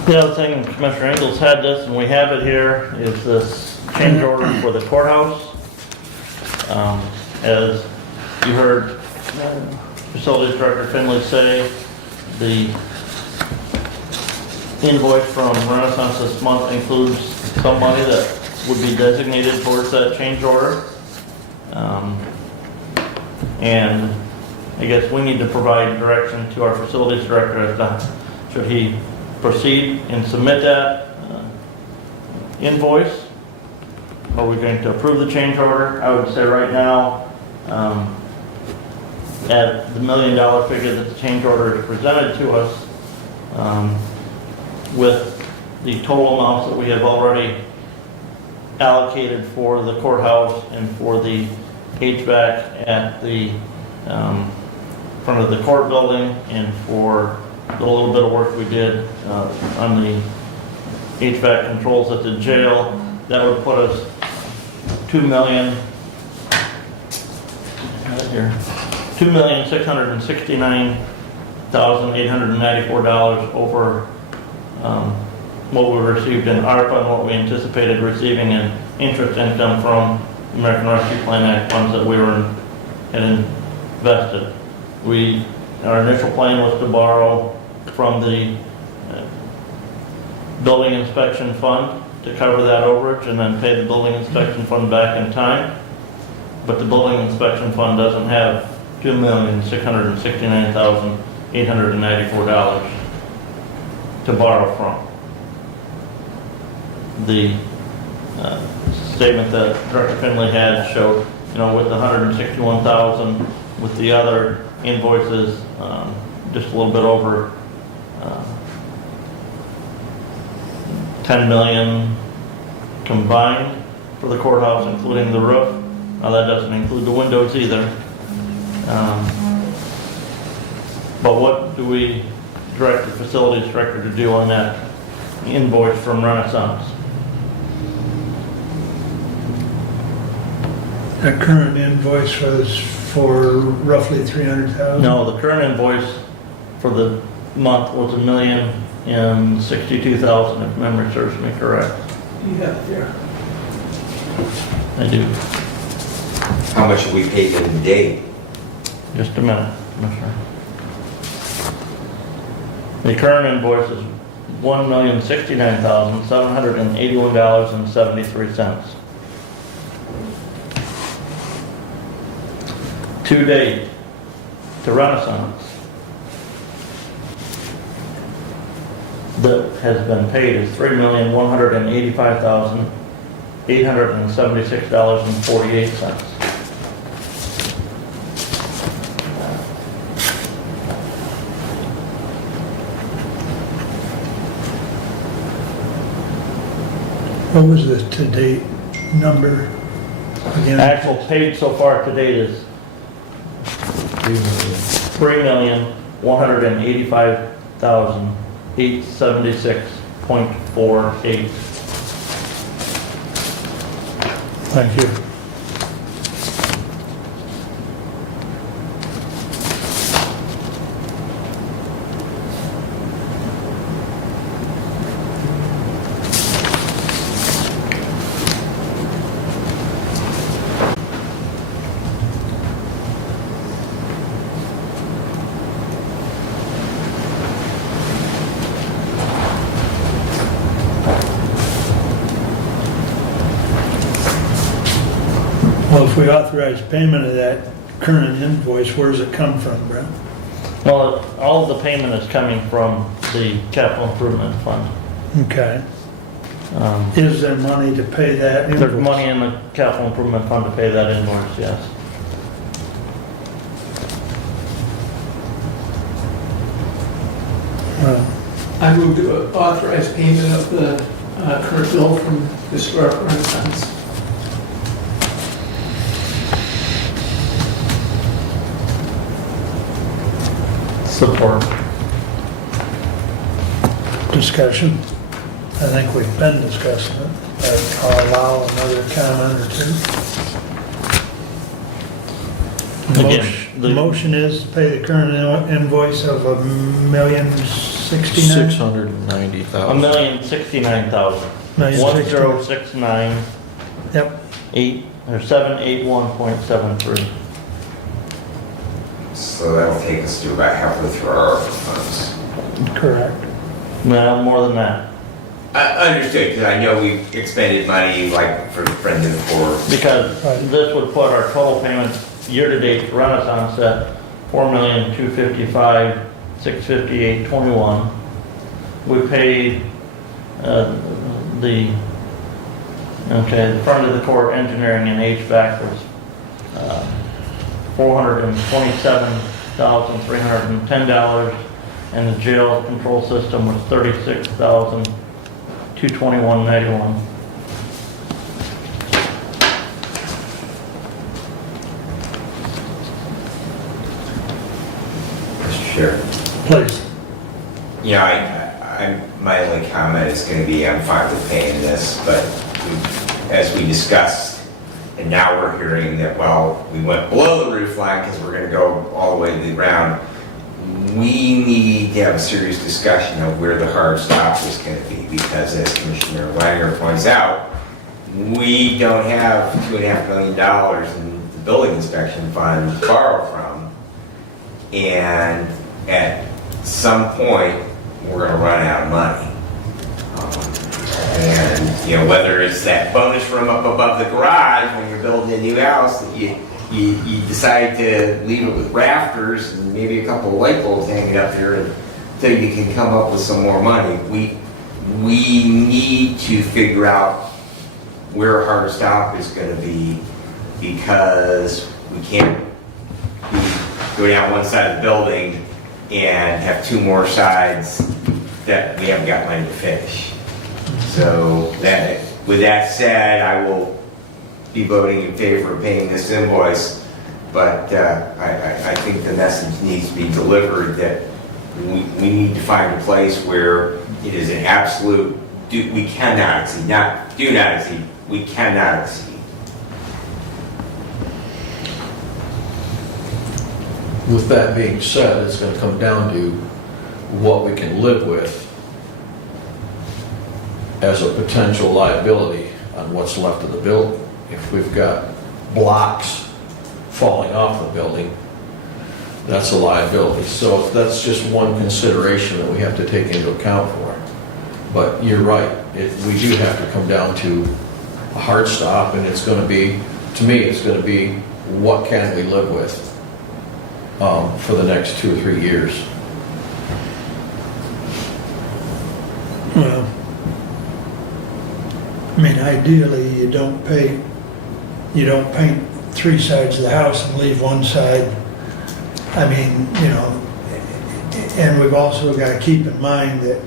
The other thing, Commissioner Ingles had this, and we have it here, is this change order for the courthouse. As you heard Facilities Director Finley say, the invoice from Renaissance this month includes some money that would be designated towards that change order. And I guess we need to provide direction to our Facilities Director as to should he proceed and submit that invoice. Are we going to approve the change order? I would say right now, at the $1 million figure that the change order is presented to us, with the total amounts that we have already allocated for the courthouse and for the HVAC at the front of the court building, and for the little bit of work we did on the HVAC controls at the jail, that would put us $2,669,894 over what we received in ARPA and what we anticipated receiving in interest income from American Rescue Plan Act funds that we had invested. Our initial plan was to borrow from the building inspection fund to cover that overage and then pay the building inspection fund back in time. But the building inspection fund doesn't have $2,669,894 to borrow from. The statement that Director Finley had showed, with the 161,000, with the other invoices, just a little bit over 10 million combined for the courthouse, including the roof. Now that doesn't include the windows either. But what do we direct the facilities director to do on that invoice from Renaissance? The current invoice was for roughly 300,000? No, the current invoice for the month was $1,062,000, if memory serves me correct. Yeah, there. I do. How much have we paid to date? Just a minute, Commissioner. The current invoice is $1,069,781.73. To date, to Renaissance, that has been paid is $3,185,876.48. What was the to-date number again? Actual paid so far to date is $3,185,876.48. Thank you. Well, if we authorize payment of that current invoice, where does it come from, Brent? Well, all of the payment is coming from the capital improvement fund. Okay. Is there money to pay that invoice? There's money in the capital improvement fund to pay that invoice, yes. I move to authorize payment of the current bill from Historic Renaissance. Support. Discussion? I think we've been discussing it, but I'll allow another comment or two. Again, The motion is to pay the current invoice of $1,069,000. 690,000. $1,069,000. 1069 Yep, 781.73. So that'll take us to about halfway through our funds. correct. No, more than that. I understood, because I know we expended money like for Friends of the Poor. Because Right. this would put our total payments year-to-date to Renaissance at $4,255,658.21. We paid the front of the court engineering and HVAC was $427,310, and the jail control system was $36,221.91. Mr. Chair. Please. Yeah, my only comment is going to be I'm fine with paying this, but as we discussed, and now we're hearing that, well, we went below the roof line because we're going to go all the way to the ground. We need to have a serious discussion of where the hard stop is going to be, because as Commissioner Wagner points out, we don't have $2.5 million in the building inspection fund to borrow from, and at some point, we're going to run out of money. And, whether it's that bonus room up above the garage when you're building a new house that you decide to leave it with rafters and maybe a couple of light bulbs hanging up there until you can come up with some more money. We need to figure out where a hard stop is gonna be, because we can't go down one side of the building and have two more sides that we haven't got money to finish. So that, with that said, I will be voting in favor of paying this invoice, but I think the message needs to be delivered that we need to find a place where it is an absolute, we cannot exceed, not do not exceed, we cannot exceed. With that being said, it's gonna come down to what we can live with as a potential liability on what's left of the building. If we've got blocks falling off the building, that's a liability. So that's just one consideration that we have to take into account for. But you're right, we do have to come down to a hard stop, and it's gonna be, to me, it's gonna be, what can we live with for the next 2 or 3 years? Well, I mean, ideally, you don't paint 3 sides of the house and leave one side. I mean, you know, and we've also got to keep in mind that,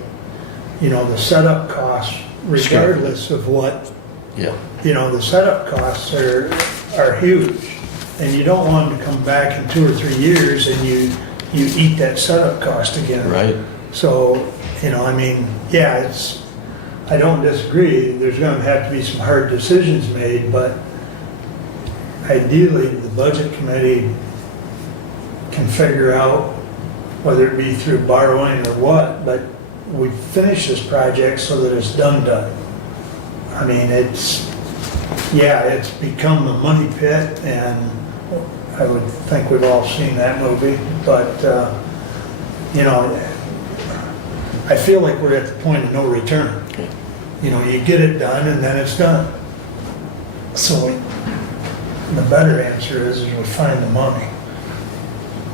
you know, the setup costs, regardless of what, Yeah. you know, the setup costs are huge. And you don't want them to come back in 2 or 3 years and you eat that setup cost again. Right. So, you know, I mean, yeah, I don't disagree, there's gonna have to be some hard decisions made, but ideally, the budget committee can figure out, whether it be through borrowing or what, but we finish this project so that it's done. I mean, it's become a money pit, and I would think we've all seen that movie, but, you know, I feel like we're at the point of no return. You know, you get it done and then it's done. So the better answer is we find the money.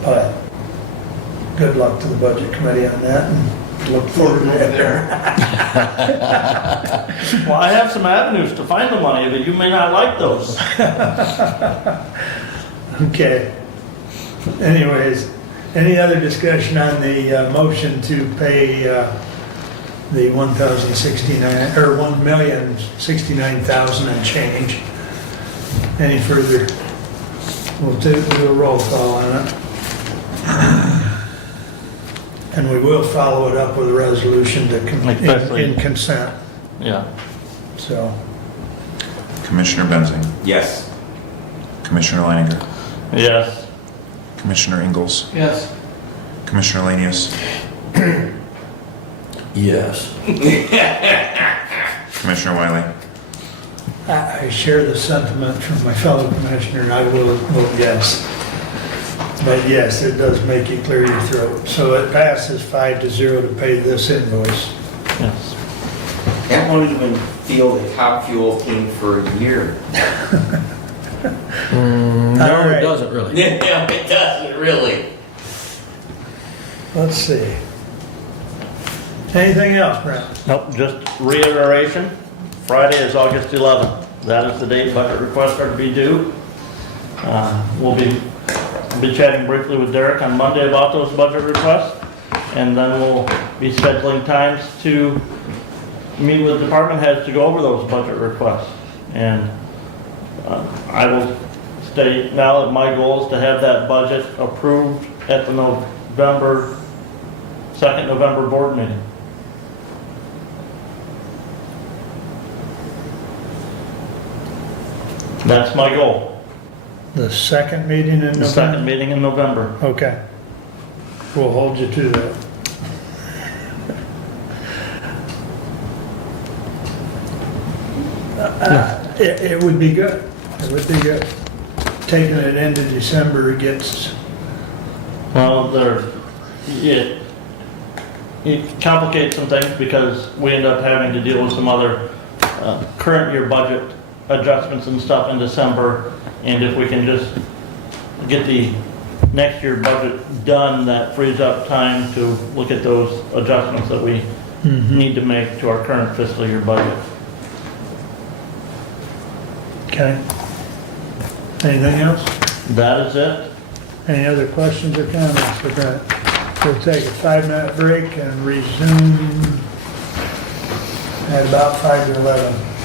But good luck to the budget committee on that, and look forward to it there. Well, I have some avenues to find the money, but you may not like those. Okay. Anyways, any other discussion on the motion to pay the $1,069 or $1,069,000 and change? Any further? We'll do a roll call on it. And we will follow it up with a resolution to in consent. Yeah. So, Commissioner Benzing, Yes. Commissioner Leininger, Yes. Commissioner Ingalls, Yes. Commissioner Lanius, Yes. Commissioner Wiley. I share the sentiment from my fellow commissioner, and I will vote yes. But yes, it does make you clear your throat. So it passes 5-0 to pay this invoice. Yes. That won't even feel the top fuel king for a year. No, All right. it doesn't really. Yeah, it doesn't really. Let's see. Anything else, Brent? Nope, just reiteration, Friday is August 11th. That is the date budget requests are to be due. We'll be chatting briefly with Derek on Monday about those budget requests, and then we'll be scheduling times to meet with department heads to go over those budget requests. And I will state now that my goal is to have that budget approved at the second November board meeting. That's my goal. The second meeting in November? The second meeting in November. Okay. We'll hold you to that. It would be good. It would be good. Taking it into December gets, Well, it complicates some things because we end up having to deal with some other current year budget adjustments and stuff in December. And if we can just get the next year budget done, that frees up time to look at those adjustments that we need to make to our current fiscal year budget. Okay. Anything else? That is it. Any other questions or comments for Brent? We'll take a 5-minute break and resume at about 5 to 11.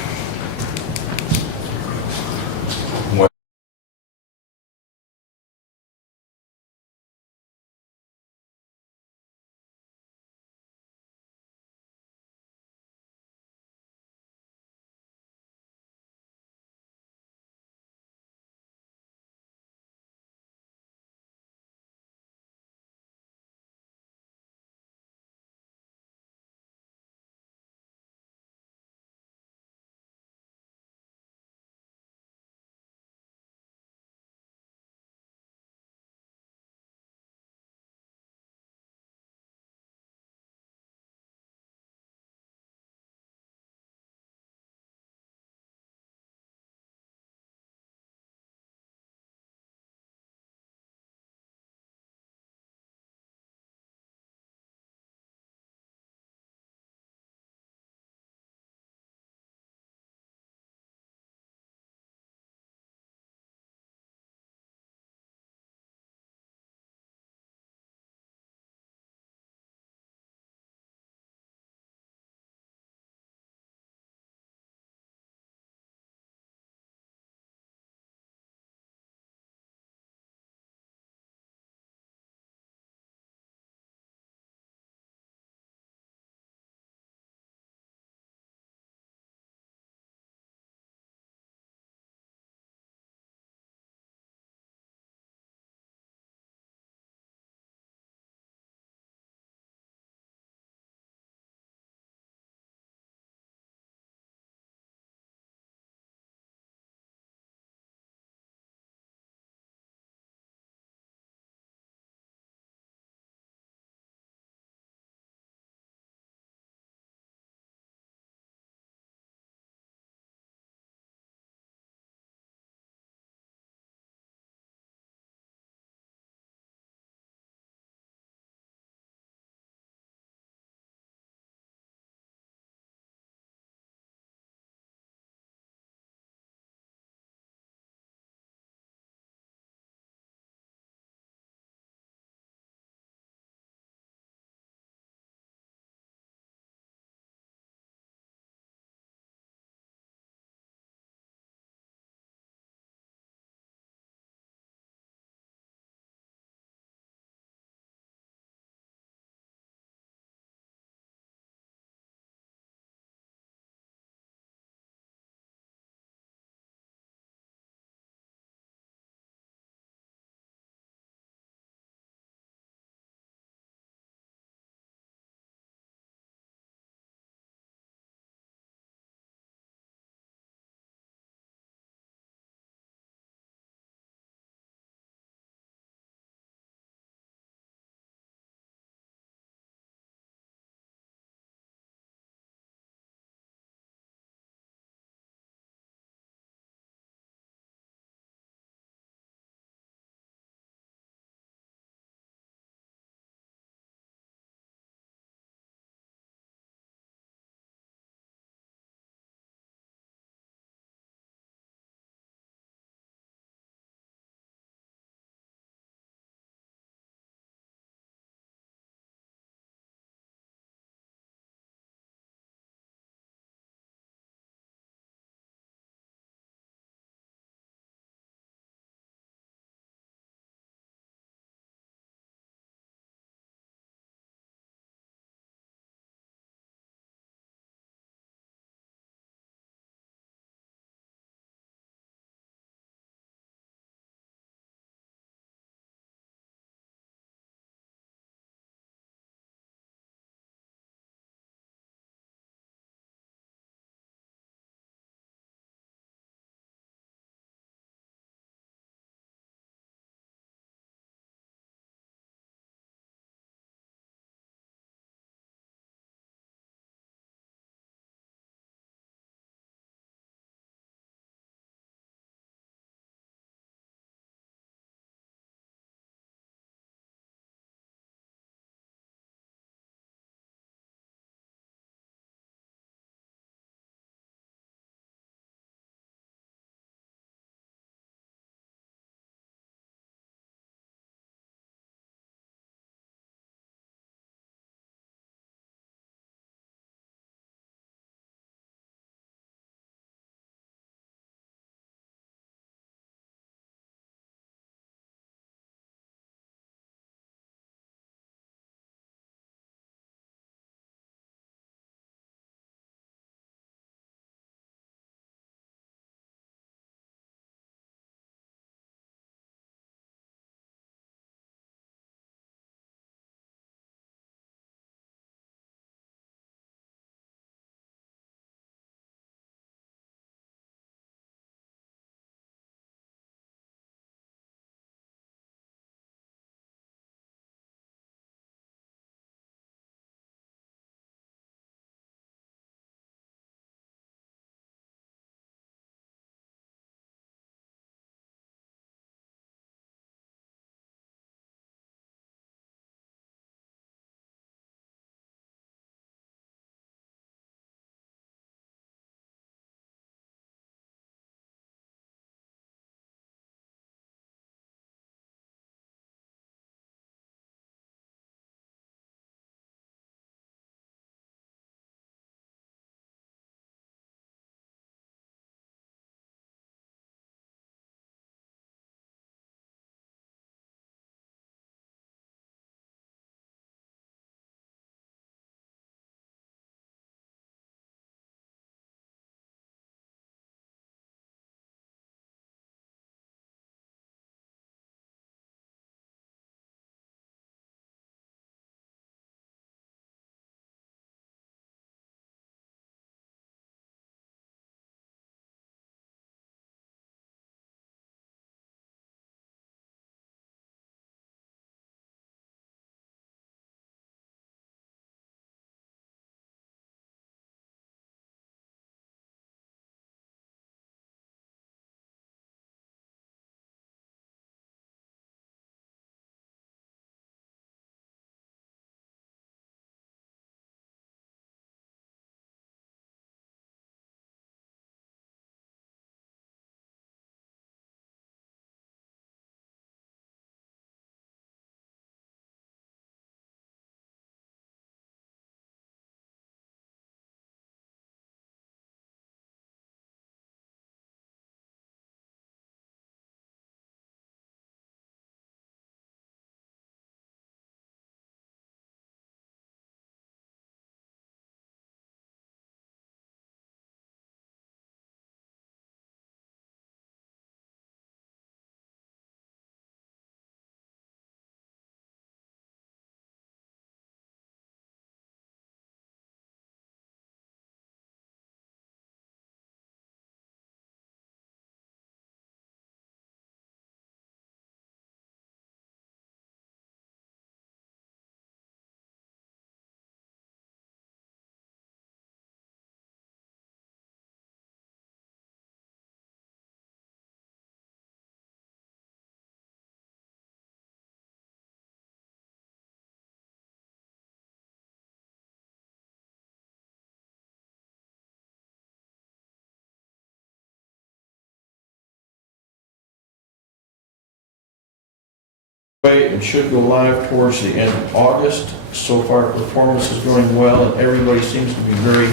and should go live towards the end of August. So far, performance is going well, and everybody seems to be very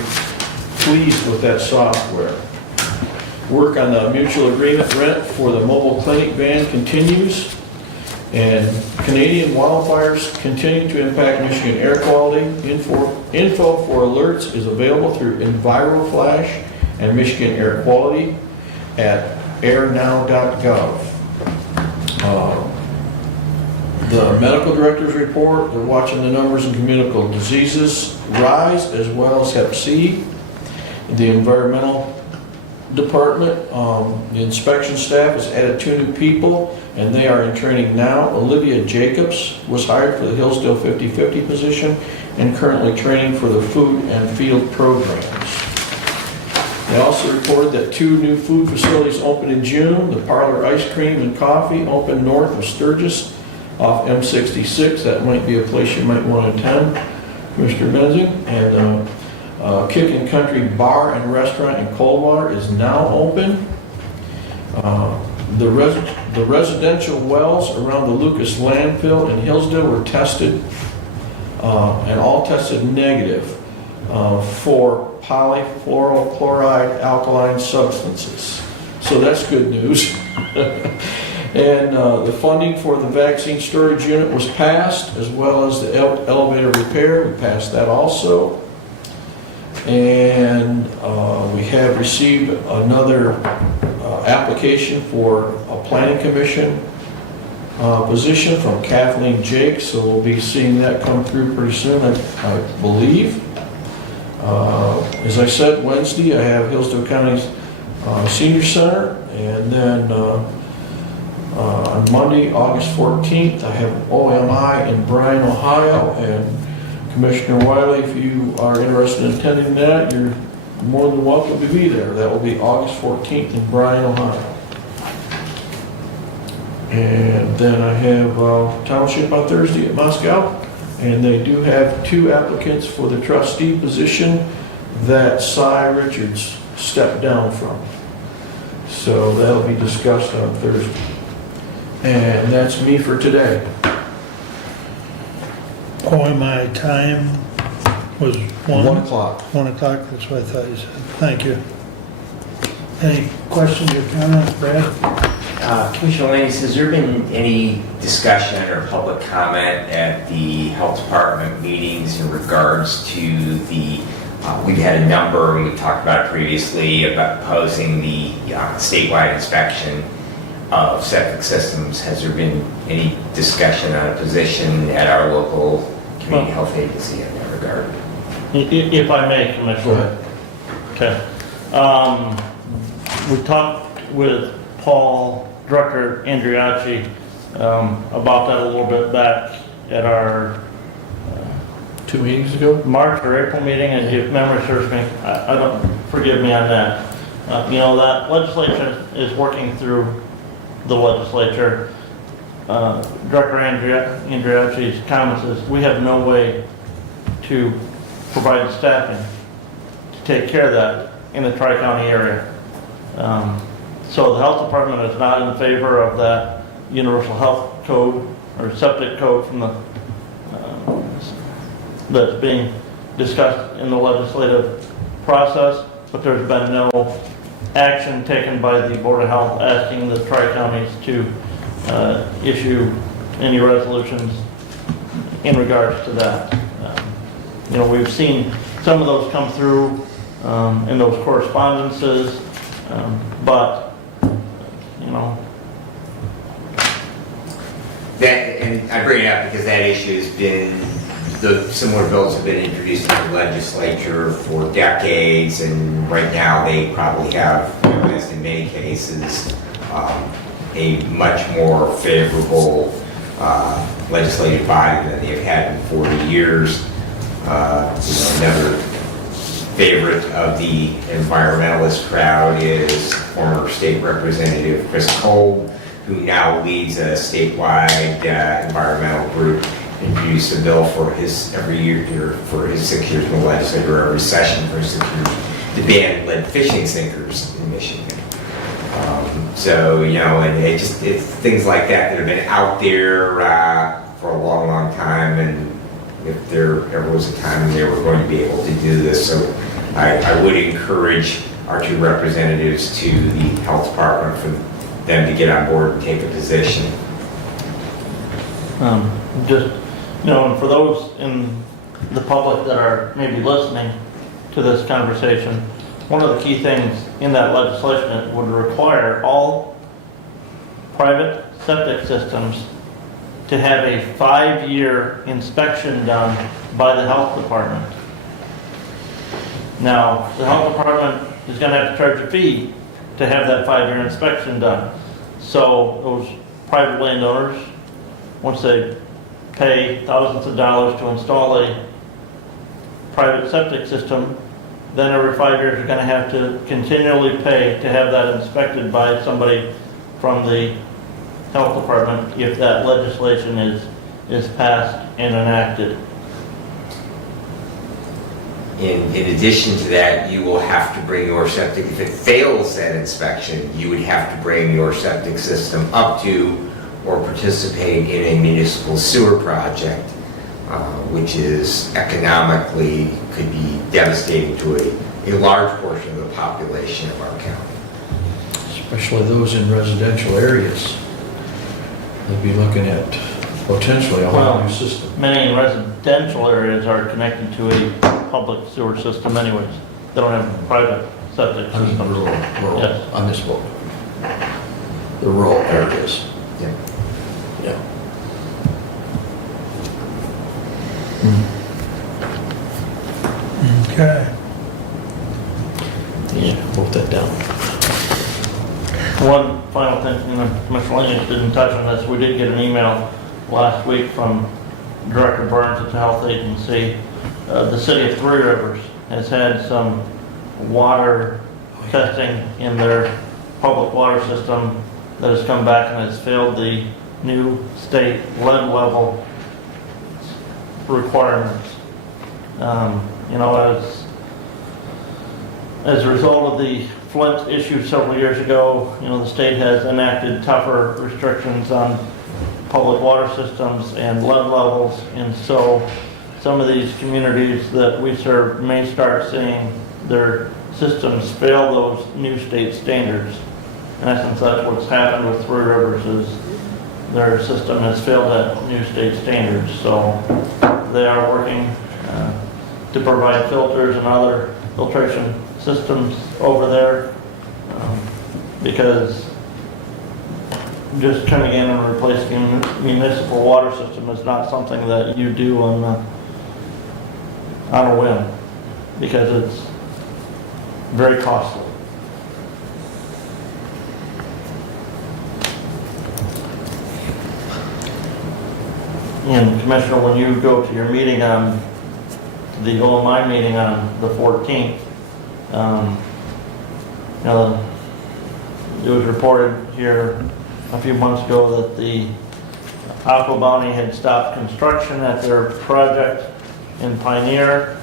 pleased with that software. Work on the mutual agreement rent for the mobile clinic van continues, and Canadian wildfires continue to impact Michigan air quality. Info for alerts is available through EnviroFlash and Michigan Air Quality at airnow.gov. The medical director's report, they're watching the numbers in communicable diseases rise, as well as Hep C. The environmental department, the inspection staff has added 2 new people, and they are in training now. Olivia Jacobs was hired for the Hillsdale 50/50 position and currently training for the food and field programs. They also reported that 2 new food facilities opened in June. The Parlor Ice Cream and Coffee opened north of Sturgis off M66. That might be a place you might want to attend, Mr. Benzing. And Kick and Country Bar and Restaurant in Coldwater is now open. The residential wells around the Lucas landfill in Hillsdale were tested and all tested negative for polyfluorochloride alkaline substances. So that's good news. And the funding for the vaccine storage unit was passed, as well as the elevator repair. We passed that also. And we have received another application for a planning commission position from Kathleen Jake, so we'll be seeing that come through pretty soon, I believe. As I said, Wednesday I have Hillsdale County's Senior Center, and then on Monday, August 14th, I have OMI in Bryan, Ohio, and Commissioner Wiley, if you are interested in attending that, you're more than welcome to be there. That will be August 14th in Bryan, Ohio. And then I have Township on Thursday at Moscow, and they do have 2 applicants for the trustee position that Cy Richards stepped down from. So that'll be discussed on Thursday. And that's me for today. OMI time was 1? 1 o'clock. 1 o'clock, that's what I thought you said. Thank you. Any questions or comments, Brad? Commissioner Lance, has there been any discussion or public comment at the health department meetings in regards to the, we've had a number, and we talked about it previously, about proposing the statewide inspection of septic systems. Has there been any discussion on a position at our local community health agency in that regard? If I may, Commissioner. Okay. We talked with Paul, Director Andriacci, about that a little bit back at our 2 meetings ago? March or April meeting, and if memory serves me, I don't, forgive me on that. That legislation is working through the legislature. Director Andriacci's comments is, we have no way to provide staffing to take care of that in the Tri-County area. So the health department is not in favor of that universal health code or septic code from the that's being discussed in the legislative process, but there's been no action taken by the Board of Health asking the Tri-Counties to issue any resolutions in regards to that. We've seen some of those come through in those correspondences, but That, and I bring it up because that issue has been, the similar bills have been introduced in the legislature for decades, and right now they probably have, as in many cases, a much more favorable legislative body than they've had in 40 years. Another favorite of the environmentalist crowd is former state representative Chris Kolb, who now leads a statewide environmental group, introduced a bill for his every year for his 6 years in the legislature, every session for his 6 years, to ban lead fishing sinkers in Michigan. So, and it's things like that that have been out there for a long, long time, and if there ever was a time they were going to be able to do this. So I would encourage our two representatives to the health department for them to get on board and take a position. Just, and for those in the public that are maybe listening to this conversation, one of the key things in that legislation is it would require all private septic systems to have a 5-year inspection done by the health department. Now, the health department is going to have to charge a fee to have that 5-year inspection done. So those private landowners, once they pay thousands of dollars to install a private septic system, then every 5 years you're going to have to continually pay to have that inspected by somebody from the health department if that legislation is passed and enacted. In addition to that, you will have to bring your septic, if it fails that inspection, you would have to bring your septic system up to or participate in a municipal sewer project, which is economically could be devastating to a large portion of the population of our county. Especially those in residential areas. They'd be looking at potentially a whole new system. Many residential areas are connected to a public sewer system anyways. They don't have private septic I mean, systems. rural, Yes. I misspoke. The rural areas. Yeah. Yeah. Okay. Yeah, wrote that down. One final thing, Commissioner Lanius didn't touch on this. We did get an email last week from Director Burns at the Health Agency. The city of Three Rivers has had some water testing in their public water system that has come back and has failed the new state lead level requirements. As a result of the Flint issue several years ago, the state has enacted tougher restrictions on public water systems and lead levels, and so some of these communities that we serve may start seeing their systems fail those new state standards. In essence, that's what's happened with Three Rivers, is their system has failed that new state standards. So they are working to provide filters and other filtration systems over there, because just coming in and replacing a municipal water system is not something that you do on a whim, because it's very costly. And Commissioner, when you go to your meeting on the OMI meeting on the 14th, it was reported here a few months ago that the Aqua Bounty had stopped construction at their project in Pioneer.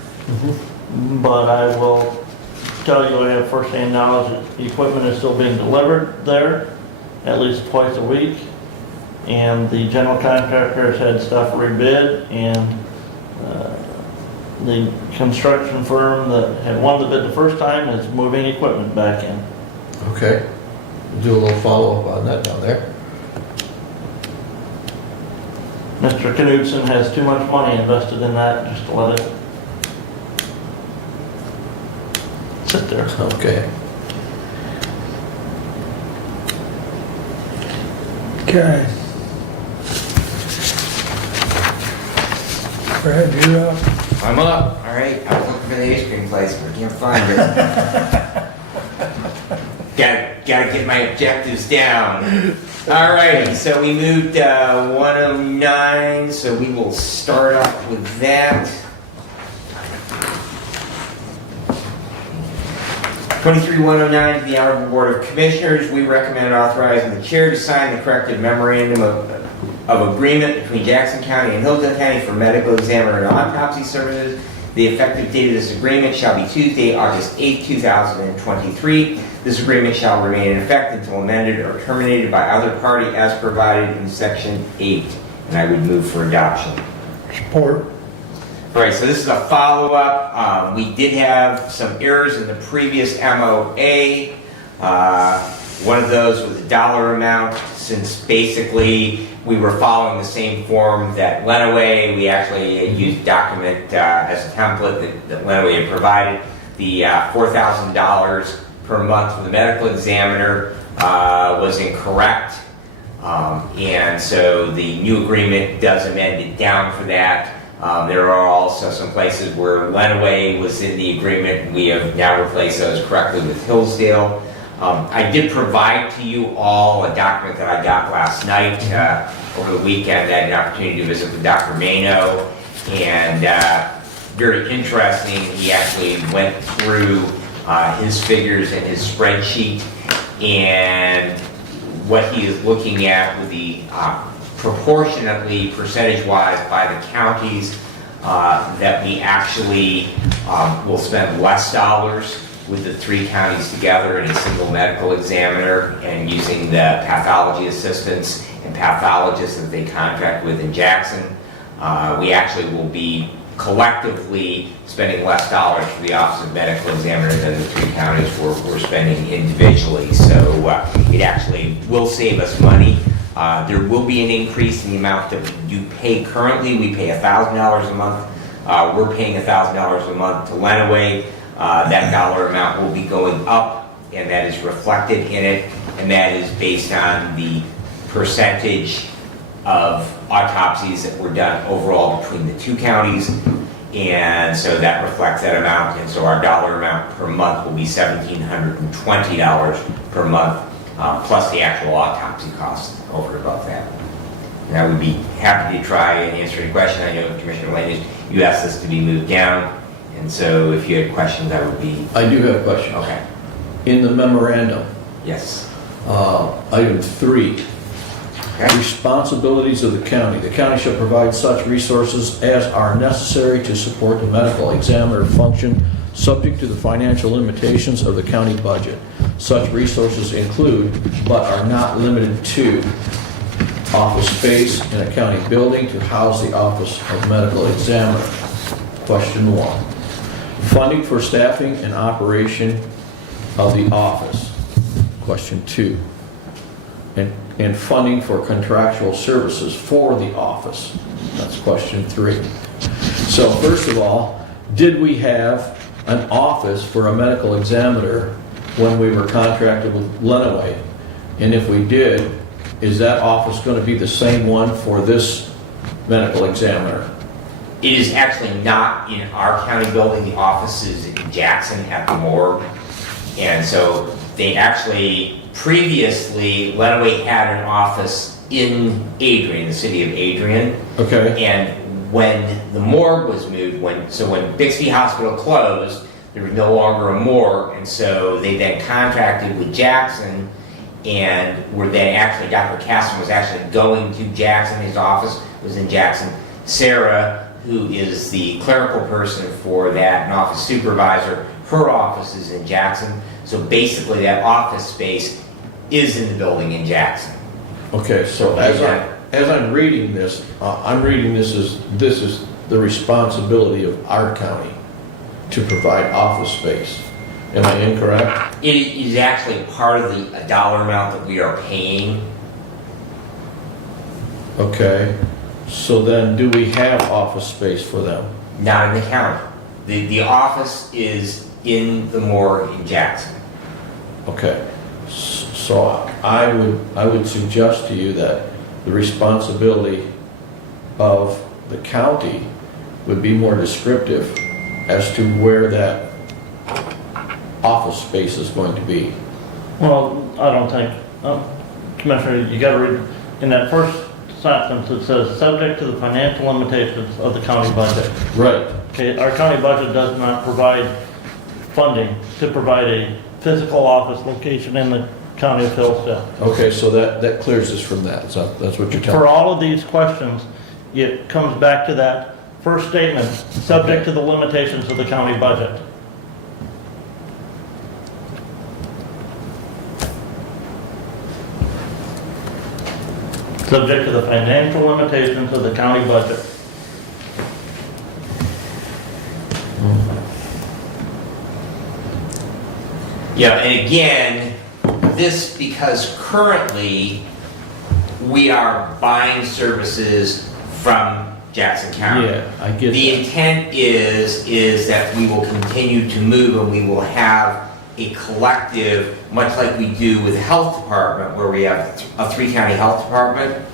But I will tell you, I have first-hand knowledge that the equipment is still being delivered there at least twice a week. And the general contractors had stuff rebid, and the construction firm that had won the bid the first time is moving equipment back in. Okay. Do a little follow-up on that down there. Mr. Knudsen has too much money invested in that just to let it sit there. Okay. Okay. Brad, you're up. I'm up. All right. I was looking for the ice cream place, but I can't find it. Gotta get my objectives down. All right. So we moved 109. So we will start off with that. 23109 to the Honorable Board of Commissioners. We recommend authorizing the chair to sign the corrective memorandum of agreement between Jackson County and Hillsdale County for medical examiner and autopsy services. The effective date of this agreement shall be Tuesday, August 8, 2023. This agreement shall remain in effect until amended or terminated by other party as provided in Section 8. And I would move for adoption. Support. All right, so this is a follow-up. We did have some errors in the previous MOA. One of those was the dollar amount, since basically we were following the same form that Lenawee. We actually used document as a template that Lenawee had provided. The $4,000 per month for the medical examiner was incorrect. And so the new agreement does amend it down for that. There are also some places where Lenawee was in the agreement. We have now replaced those correctly with Hillsdale. I did provide to you all a document that I got last night. Over the weekend, I had an opportunity to visit with Dr. Mano, and very interesting, he actually went through his figures in his spreadsheet, and what he is looking at with the proportionately, percentage-wise, by the counties, that we actually will spend less dollars with the 3 counties together in a single medical examiner, and using the pathology assistants and pathologists that they contract with in Jackson. We actually will be collectively spending less dollars for the Office of Medical Examiner than the 3 counties we're spending individually. So it actually will save us money. There will be an increase in the amount that we do pay currently. We pay $1,000 a month. We're paying $1,000 a month to Lenawee. That dollar amount will be going up, and that is reflected in it, and that is based on the percentage of autopsies that were done overall between the 2 counties, and so that reflects that amount, and so our dollar amount per month will be $1,720 per month, plus the actual autopsy cost over and above that. And I would be happy to try and answer any question. I know Commissioner Lane, you asked this to be moved down, and so if you had questions, I would be... I do have a question. Okay. In the memorandum, Yes. item 3, Okay. responsibilities of the county. The county shall provide such resources as are necessary to support the medical examiner function, subject to the financial limitations of the county budget. Such resources include, but are not limited to, office space in a county building to house the Office of Medical Examiner. Question 1. Funding for staffing and operation of the office. Question 2. And funding for contractual services for the office. That's question 3. So first of all, did we have an office for a medical examiner when we were contracted with Lenawee? And if we did, is that office going to be the same one for this medical examiner? It is actually not in our county building. The office is in Jackson at the morgue. And so they actually, previously, Lenawee had an office in Adrian, the city of Adrian. Okay. And when the morgue was moved, when Bixby Hospital closed, there was no longer a morgue. And so they then contracted with Jackson, and where they actually, Dr. Casson was actually going to Jackson. His office was in Jackson. Sarah, who is the clerical person for that, an office supervisor, her office is in Jackson. So basically that office space is in the building in Jackson. Okay, so as I'm reading this, I'm reading this as this is the responsibility of our county to provide office space. Am I incorrect? It is actually part of the dollar amount that we are paying. Okay, so then do we have office space for them? Not in the county. The office is in the morgue in Jackson. Okay, so I would suggest to you that the responsibility of the county would be more descriptive as to where that office space is going to be. Well, I don't think, Commissioner, you gotta read, in that first sentence, it says, subject to the financial limitations of the county budget. Right. Okay, our county budget does not provide funding to provide a physical office location in the county of Hillsdale. Okay, so that clears us from that, so that's what you're telling For me. all of these questions, it comes back to that first statement, subject to the limitations of the county budget. subject to the financial limitations of the county budget. Yeah, and again, this because currently we are buying services from Jackson County. Yeah, I get The that. intent is that we will continue to move and we will have a collective, much like we do with the health department, where we have a 3-county health department.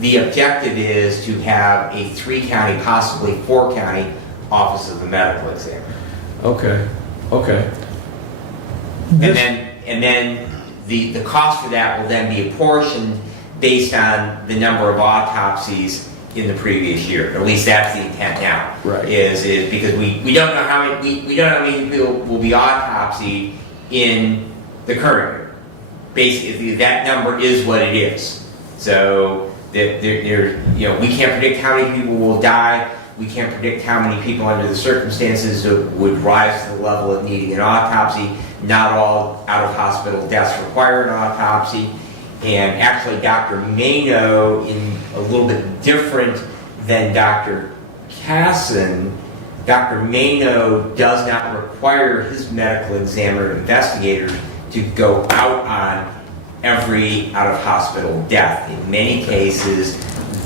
The objective is to have a 3-county, possibly 4-county office of the medical examiner. Okay, okay. And then the cost for that will then be apportioned based on the number of autopsies in the previous year. At least that's the intent now. Right. Is because we don't know how many, we don't know how many people will be autopsied in the current year. Basically, that number is what it is. So we can't predict how many people will die. We can't predict how many people under the circumstances would rise to the level of needing an autopsy. Not all out-of-hospital deaths require an autopsy. And actually, Dr. Mano, in a little bit different than Dr. Casson, Dr. Mano does not require his medical examiner investigators to go out on every out-of-hospital death. In many cases,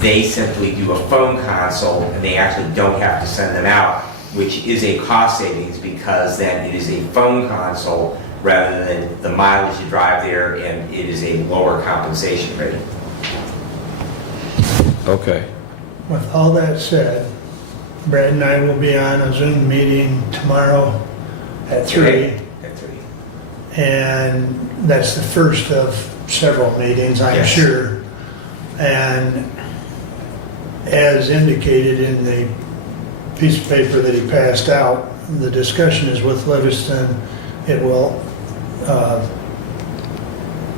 they simply do a phone consult and they actually don't have to send them out, which is a cost savings because then it is a phone consult rather than the mileage to drive there, and it is a lower compensation rate. Okay. With all that said, Brad and I will be on a Zoom meeting tomorrow at 3. At 3. And that's the first of several meetings, I'm Yes. sure. And as indicated in the piece of paper that he passed out, the discussion is with Livingston. It will,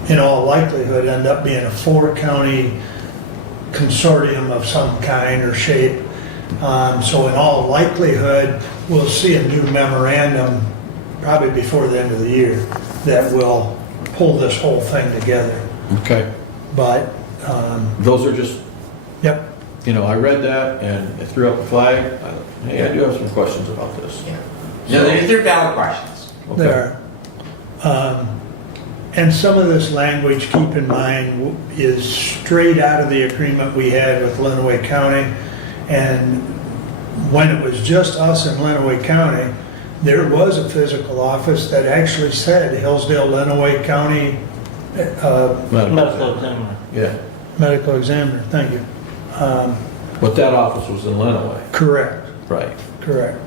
in all likelihood, end up being a 4-county consortium of some kind or shape. So in all likelihood, we'll see a new memorandum probably before the end of the year that will pull this whole thing together. Okay. But, Those are just, yep, I read that and I threw up a flag. Hey, I do have some questions about this. Yeah. No, they're valid questions. Okay. there. And some of this language, keep in mind, is straight out of the agreement we had with Lenawee County. And when it was just us in Lenawee County, there was a physical office that actually said Hillsdale, Lenawee County Medical examiner. Yeah. Medical Examiner, thank you. But that office was in Lenawee. Correct, Right. correct.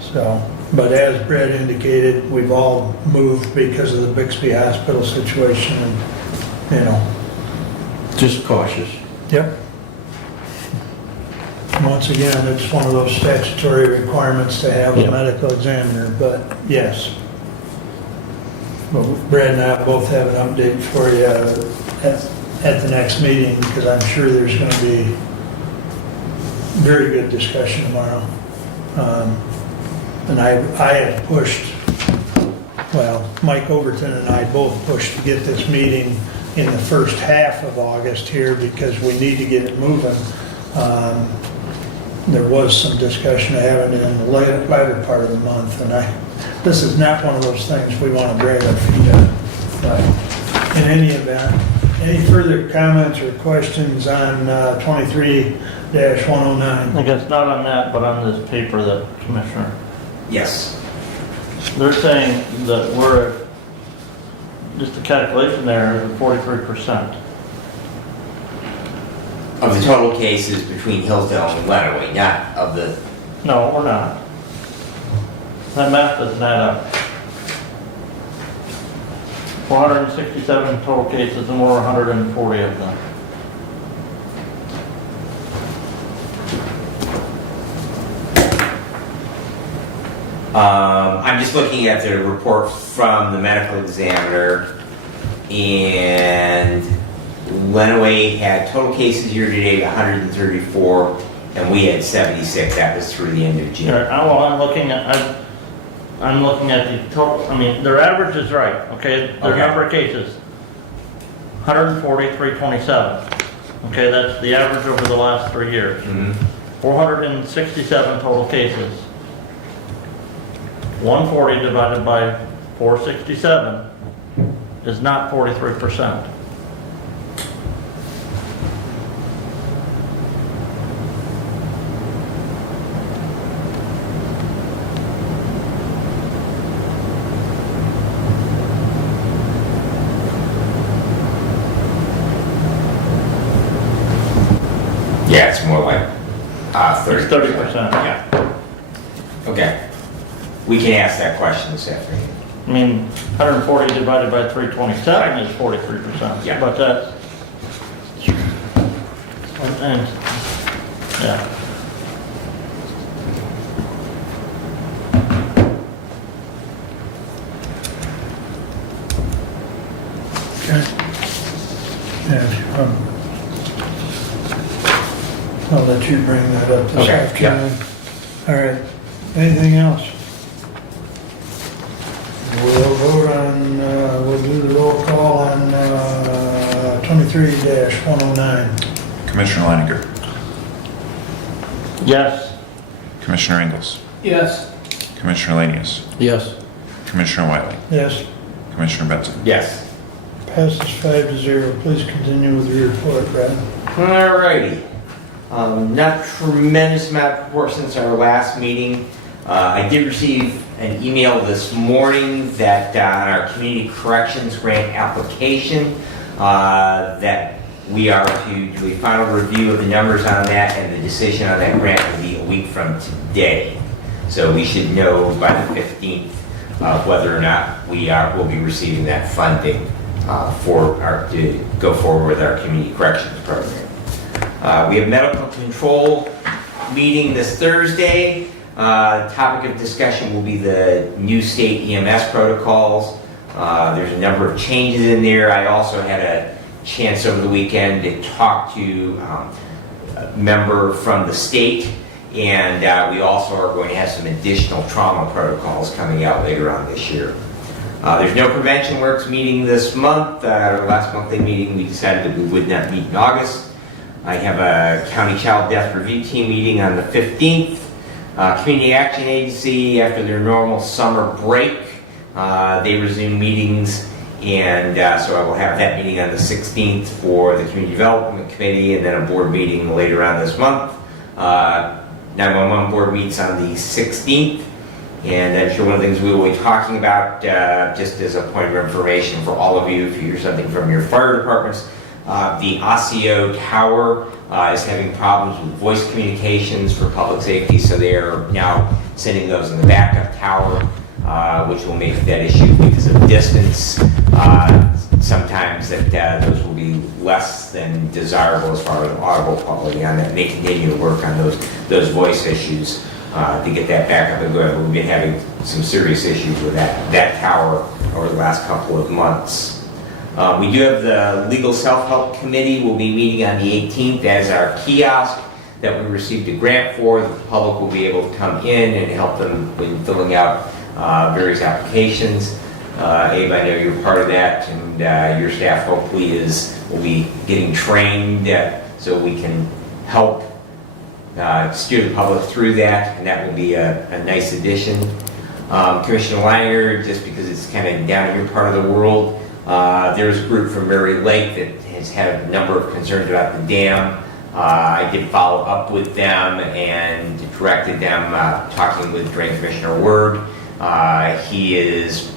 So, but as Brett indicated, we've all moved because of the Bixby Hospital situation and, Just cautious. yep. Once again, it's one of those statutory requirements to have a Yep. medical examiner, but yes. Well, Brad and I both have an update for you at the next meeting, because I'm sure there's going to be very good discussion tomorrow. And I had pushed, well, Mike Overton and I both pushed to get this meeting in the first half of August here because we need to get it moving. There was some discussion of having it in the latter part of the month, and this is not one of those things we want to drag our feet on. But in any event, any further comments or questions on 23-109? I guess not on that, but on this paper that Commissioner, Yes. they're saying that we're, just the calculation there is 43%. Of the total cases between Hillsdale and Lenawee, not of the, No, we're not. That math doesn't add up. 467 total cases and we're 140 of them. I'm just looking at the report from the medical examiner, and Lenawee had total cases year-to-date 134, and we had 76. That was through the end of June. Well, I'm looking at the total, their average is right, okay? Their Okay. number of cases. 140, 327. Okay, that's the average over the last 3 years. 467 total cases. 140 divided by 467 is not 43%. Yeah, it's more like 30. It's 30%. Yeah. Okay. We can ask that question this afternoon. I mean, 140 divided by 327 is 43%. Yeah. But that's, and, yeah. Okay. Yeah, I'll let you bring that up this Okay, afternoon. All right, anything else? We'll vote on, we'll do the roll call on 23-109. Commissioner Leininger. Yes. Commissioner Ingalls. Yes. Commissioner Lanius. Yes. Commissioner Wiley. Yes, Commissioner Benson. Yes. passes 5-0. Please continue with your report, Brad. Alrighty. Not tremendous amount of report since our last meeting. I did receive an email this morning that on our community corrections grant application, that we are to do a final review of the numbers on that, and the decision on that grant will be a week from today. So we should know by the 15th whether or not will be receiving that funding to go forward with our community corrections program. We have medical control meeting this Thursday. The topic of discussion will be the new state EMS protocols. There's a number of changes in there. I also had a chance over the weekend to talk to a member from the state, and we also are going to have some additional trauma protocols coming out later on this year. There's no Prevention Works meeting this month. Our last monthly meeting, we decided that we would not meet in August. I have a County Child Death Review Team meeting on the 15th. Community Action Agency, after their normal summer break, they resume meetings, and so I will have that meeting on the 16th for the Community Development Committee, and then a board meeting later on this month. 911 board meets on the 16th, and I'm sure one of the things we will be talking about, just as a point of information for all of you, if you hear something from your fire departments, the Osseo Tower is having problems with voice communications for public safety, so they are now sending those in the backup tower, which will make that issue because of distance. Sometimes those will be less than desirable as far as audible quality on that. And they continue to work on those voice issues to get that back up and going. We've been having some serious issues with that tower over the last couple of months. We do have the Legal Self-Help Committee. We'll be meeting on the 18th as our kiosk that we received a grant for. The public will be able to come in and help them in filling out various applications. Abe, I know you're part of that, and your staff hopefully will be getting trained so we can help steer the public through that, and that will be a nice addition. Commissioner Langer, just because it's kind of down in your part of the world, there's a group from Mary Lake that has had a number of concerns about the dam. I did follow up with them and directed them, talking with Drain Commissioner Word. He is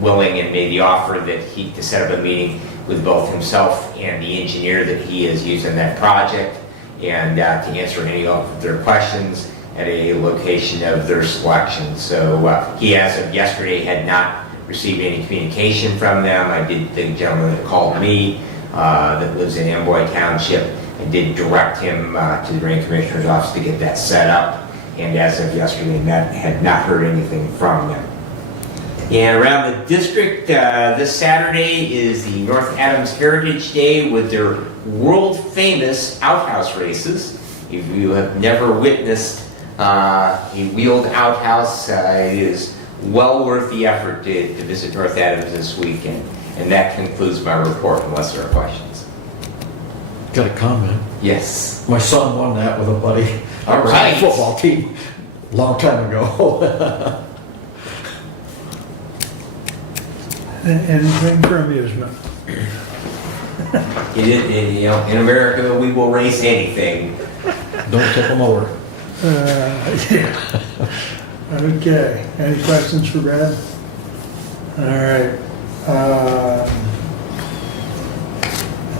willing and made the offer that to set up a meeting with both himself and the engineer that he has used in that project, and to answer any of their questions at a location of their selection. So he, as of yesterday, had not received any communication from them. I did the gentleman that called me that lives in Amboy Township, and did direct him to the Drain Commissioner's office to get that set up. And as of yesterday, had not heard anything from them. And around the district, this Saturday is the North Adams Heritage Day with their world-famous outhouse races. If you have never witnessed a wheeled outhouse, it is well worth the effort to visit North Adams this weekend. And that concludes my report unless there are questions. Got a comment. Yes. My son won that with a buddy. All On the right. football team, long time ago. Anything for amusement? In America, we will race anything. Don't tip them over. Yeah. Okay, any questions for Brad? All right.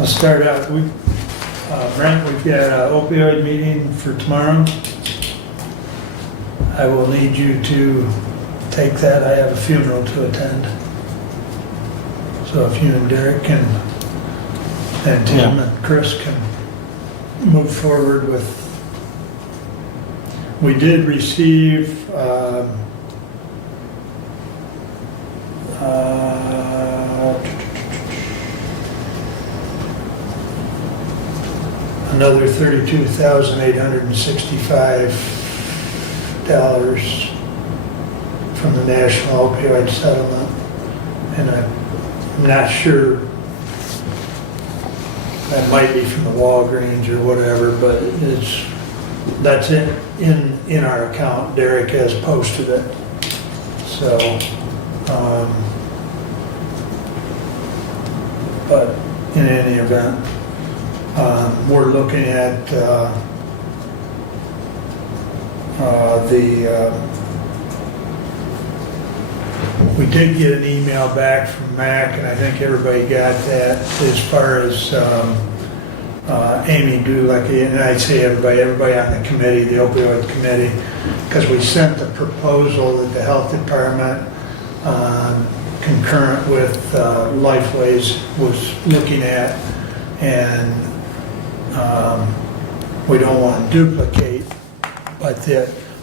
I'll start out, Brent, we've got an opioid meeting for tomorrow. I will need you to take that, I have a funeral to attend. So if you and Derek and Tim and Chris can move forward with. We did receive another $32,865 from the National Opioid Settlement, and I'm not sure, that might be from the Walgreens or whatever, but that's it in our account. Derek has posted it. So, but in any event, we're looking at we did get an email back from Mac, and I think everybody got that as far as Amy Dulick, and I say everybody on the committee, the opioid committee, because we sent the proposal that the health department, concurrent with Lifeways, was looking at, and we don't want to duplicate, but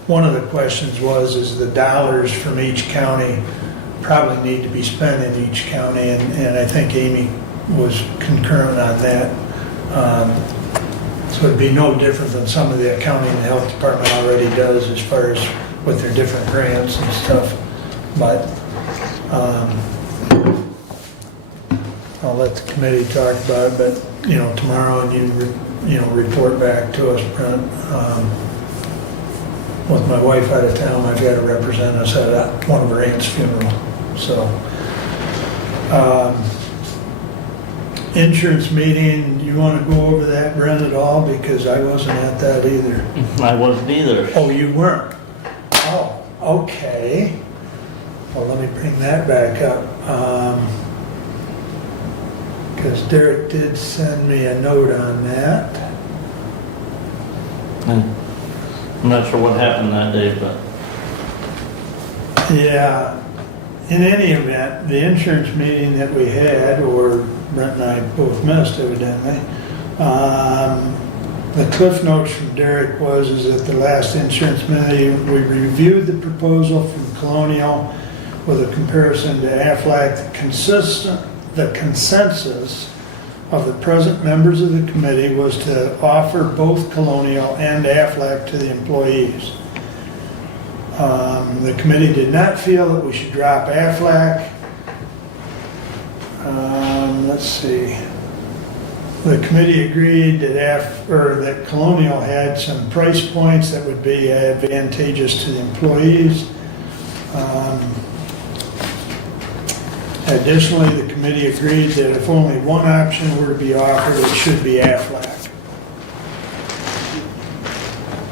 one of the questions is the dollars from each county probably need to be spent in each county, and I think Amy was concurrent on that. So it'd be no different than some of the accounting the health department already does as far as with their different grants and stuff. But I'll let the committee talk about it, but tomorrow, and you report back to us, Brent. With my wife out of town, I've got to represent us at one of her aunt's funeral. So, insurance meeting, you want to go over that, Brent, at all? Because I wasn't at that either. I wasn't either. Oh, you weren't? Oh, okay. Well, let me bring that back up. Because Derek did send me a note on that. I'm not sure what happened that day, but Yeah, in any event, the insurance meeting that we had, or Brent and I both missed evidently, the cliff notes from Derek is that the last insurance meeting, we reviewed the proposal from Colonial with a comparison to Aflac. The consensus of the present members of the committee was to offer both Colonial and Aflac to the employees. The committee did not feel that we should drop Aflac. Let's see. The committee agreed that Colonial had some price points that would be advantageous to the employees. Additionally, the committee agreed that if only one option were to be offered, it should be Aflac.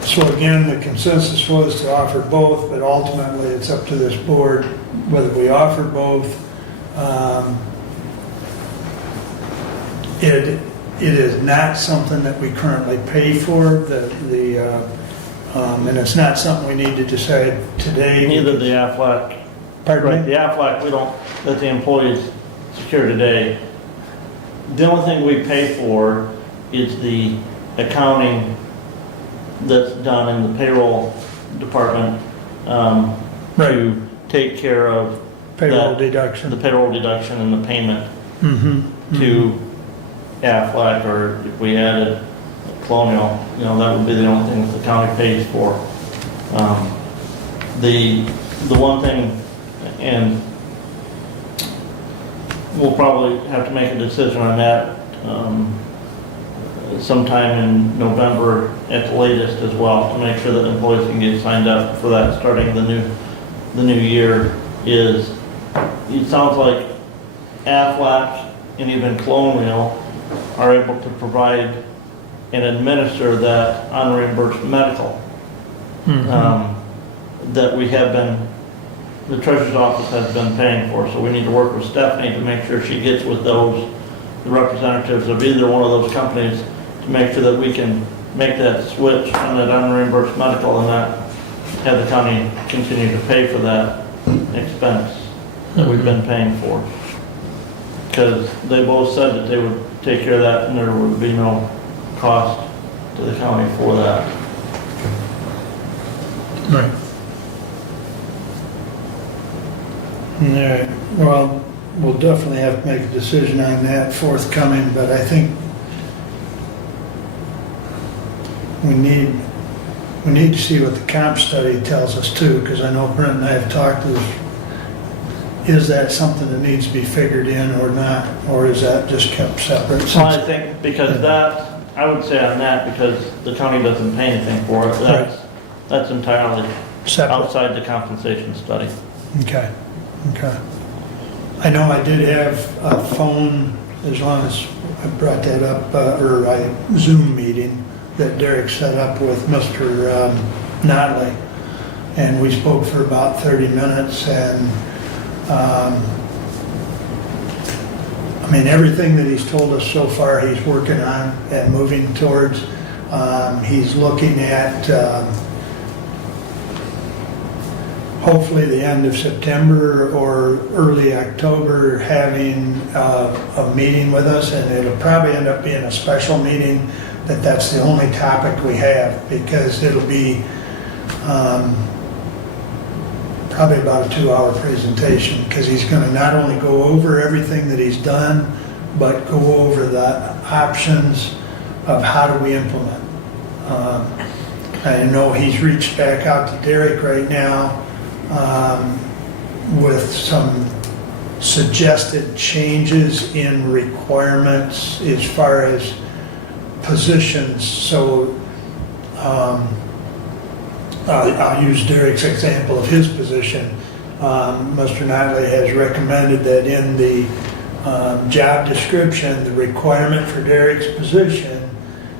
So again, the consensus was to offer both, but ultimately it's up to this board whether we offer both. It is not something that we currently pay for, and it's not something we need to decide today. neither the Aflac. Pardon Right, me? the Aflac, we don't let the employees secure today. The only thing we pay for is the accounting that's done in the payroll department to take care of Payroll the deduction. payroll deduction and the payment Mhm. to Aflac, or if we added Colonial, that would be the only thing that the county pays for. The one thing, and we'll probably have to make a decision on that sometime in November at the latest as well, to make sure that employees can get signed up for that starting the new year. It sounds like Aflac and even Colonial are able to provide and administer that unreimbursed medical that we have been, the treasurer's office has been paying for. So we need to work with Stephanie to make sure she gets with the representatives of either one of those companies to make sure that we can make that switch on that unreimbursed medical and not have the county continue to pay for that expense that we've been paying for. Because they both said that they would take care of that and there would be no cost to the county for that. Right. All right, well, we'll definitely have to make a decision on that forthcoming, but I think we need to see what the comp study tells us too, because I know Brent and I have talked, is that something that needs to be figured in or not, or is that just kept separate? Well, I think because that, I would say on that, because the county doesn't pay anything for it, that's entirely Separate. outside the compensation study. Okay. I know I did have a phone, as long as I brought that up, or a Zoom meeting that Derek set up with Mr. Notley, and we spoke for about 30 minutes, and I mean, everything that he's told us so far he's working on and moving towards. He's looking at hopefully the end of September or early October having a meeting with us, and it'll probably end up being a special meeting that's the only topic we have, because it'll be probably about a 2-hour presentation, because he's going to not only go over everything that he's done, but go over the options of how do we implement. I know he's reached back out to Derek right now with some suggested changes in requirements as far as positions. So I'll use Derek's example of his position. Mr. Notley has recommended that in the job description, the requirement for Derek's position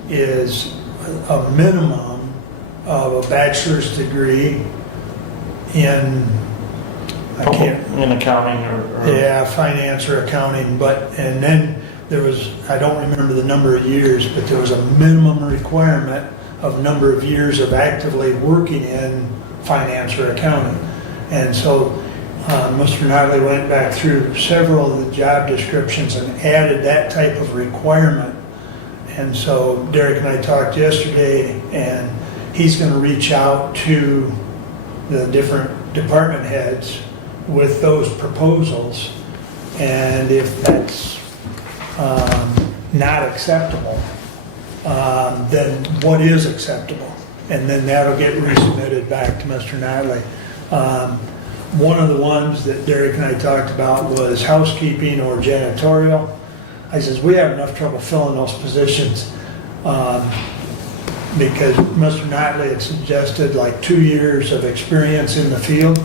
is a minimum of a bachelor's degree in, In accounting or finance or accounting, and then there was, I don't remember the number of years, but there was a minimum requirement of number of years of actively working in finance or accounting. And so Mr. Notley went back through several of the job descriptions and added that type of requirement. And so Derek and I talked yesterday, and he's going to reach out to the different department heads with those proposals, and if that's not acceptable, then what is acceptable? And then that'll get resubmitted back to Mr. Notley. One of the ones that Derek and I talked about was housekeeping or janitorial. I says, we have enough trouble filling those positions because Mr. Notley had suggested like 2 years of experience in the field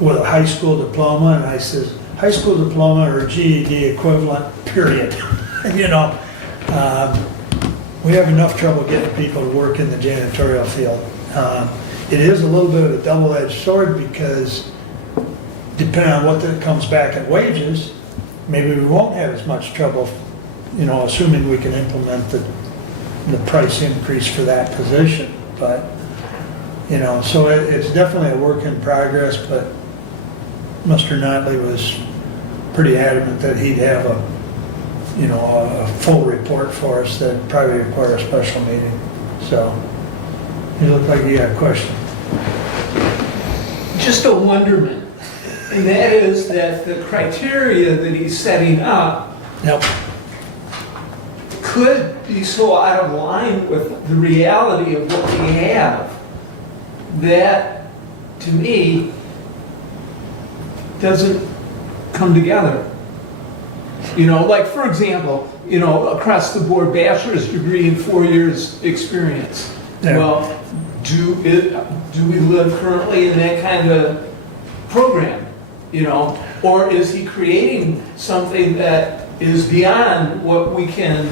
with a high school diploma, and I says, high school diploma or GED equivalent, period. You know, we have enough trouble getting people to work in the janitorial field. It is a little bit of a double-edged sword, because depending on what comes back in wages, maybe we won't have as much trouble, you know, assuming we can implement the price increase for that position. But, you know, so it's definitely a work in progress, but Mr. Notley was pretty adamant that he'd have a full report for us that probably require a special meeting. So, you look like you had a question. Just a wonderment, and that is that the criteria that he's setting up Yep. could be so out of line with the reality of what we have that, to me, doesn't come together. You know, like for example, you know, across the board bachelor's degree and 4 years experience. Yeah. Well, do we live currently in that kind of program? You know, or is he creating something that is beyond what we can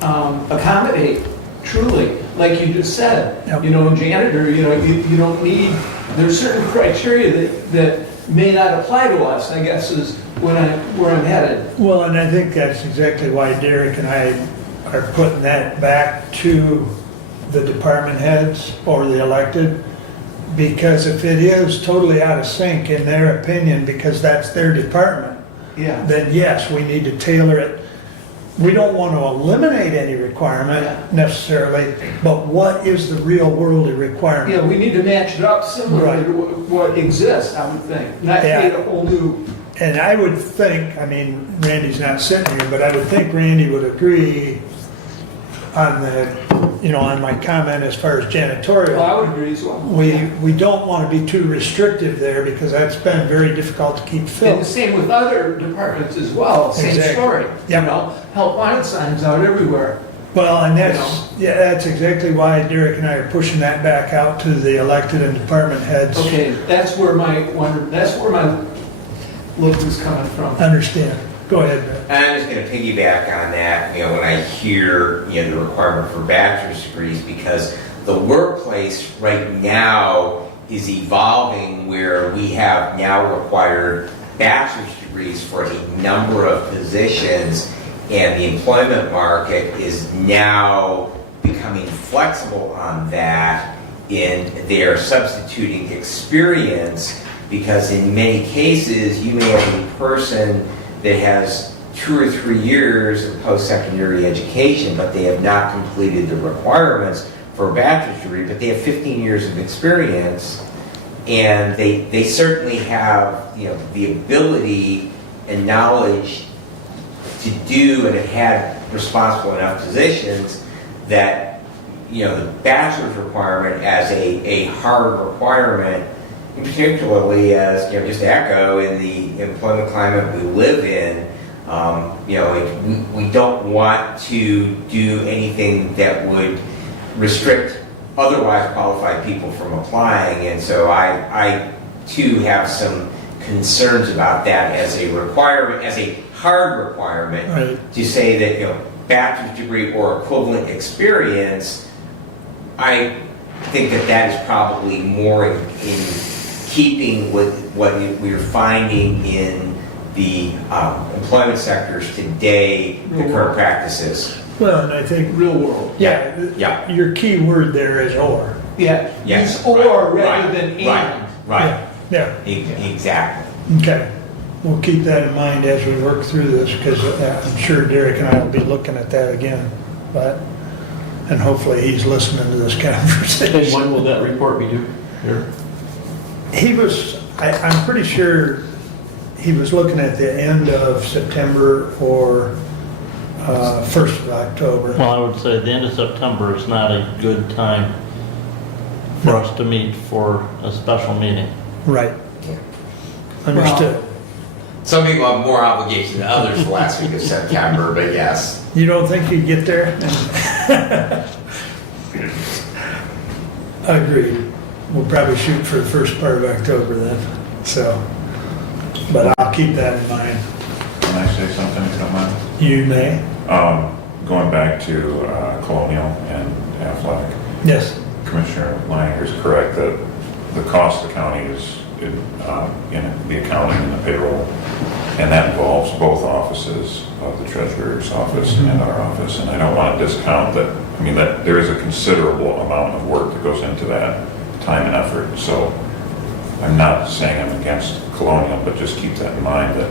accommodate truly? Like you just said, Yep. you know, janitor, you know, you don't need, there's certain criteria that may not apply to us, I guess is where I'm headed. Well, and I think that's exactly why Derek and I are putting that back to the department heads or the elected. Because if it is totally out of sync in their opinion, because that's their department, Yeah. then yes, we need to tailor it. We don't want to eliminate any requirement necessarily, but what is the real world requirement? Yeah, we need to match it up similarly Right. to what exists, I would think, not Yeah. create a whole new. And I would think, I mean, Randy's not sitting here, but I would think Randy would agree on the, you know, on my comment as far as janitorial. Well, I would agree as well. We don't want to be too restrictive there because that's been very difficult to keep And the filled. same with other departments as well, same Exactly. story. You Yep. know, help wanted signs out everywhere. Well, and that's exactly why Derek and I are pushing that back out to the elected and department heads. Okay, that's where my look is coming from. Understand. Go ahead, Ben. I'm just going to piggyback on that, you know, when I hear, you know, the requirement for bachelor's degrees, because the workplace right now is evolving where we have now required bachelor's degrees for a number of positions, and the employment market is now becoming flexible on that, in they're substituting experience, because in many cases you may have a person that has 2 or 3 years of post-secondary education, but they have not completed the requirements for a bachelor's degree, but they have 15 years of experience, and they certainly have, you know, the ability and knowledge to do and have had responsible enough positions that, you know, the bachelor's requirement as a hard requirement, and particularly as, you know, just to echo, in the employment climate we live in, you know, we don't want to do anything that would restrict otherwise qualified people from applying, and so I too have some concerns about that as a requirement, as a hard requirement, Right. to say that, you know, bachelor's degree or equivalent experience. I think that is probably more in keeping with what we're finding in the employment sectors today, the current practices. Well, and I think, Real world. yeah, Yeah. your key word there is or. Yeah, Yes, use or right, rather right, than and. Right, Yeah, exactly. okay. We'll keep that in mind as we work through this, because I'm sure Derek and I will be looking at that again, but, and hopefully he's listening to this And conversation. when will that report be due? Here? He was, I'm pretty sure he was looking at the end of September or 1st of October. Well, I would say the end of September is not a good time for us to meet for a special meeting. Right. Understood. Some people have more obligation than others the last week of September, but yes. You don't think you'd get there? Agreed. We'll probably shoot for the first part of October then, so. But I'll keep that in mind. Can I say something, if you don't mind? You may. Going back to Colonial and Aflac, Yes. Commissioner Langer is correct that the cost of the county is in the accounting and the payroll, and that involves both offices of the treasurer's office and our office, and I don't want to discount that. I mean, that there is a considerable amount of work that goes into that, time and effort, so I'm not saying I'm against Colonial, but just keep that in mind, that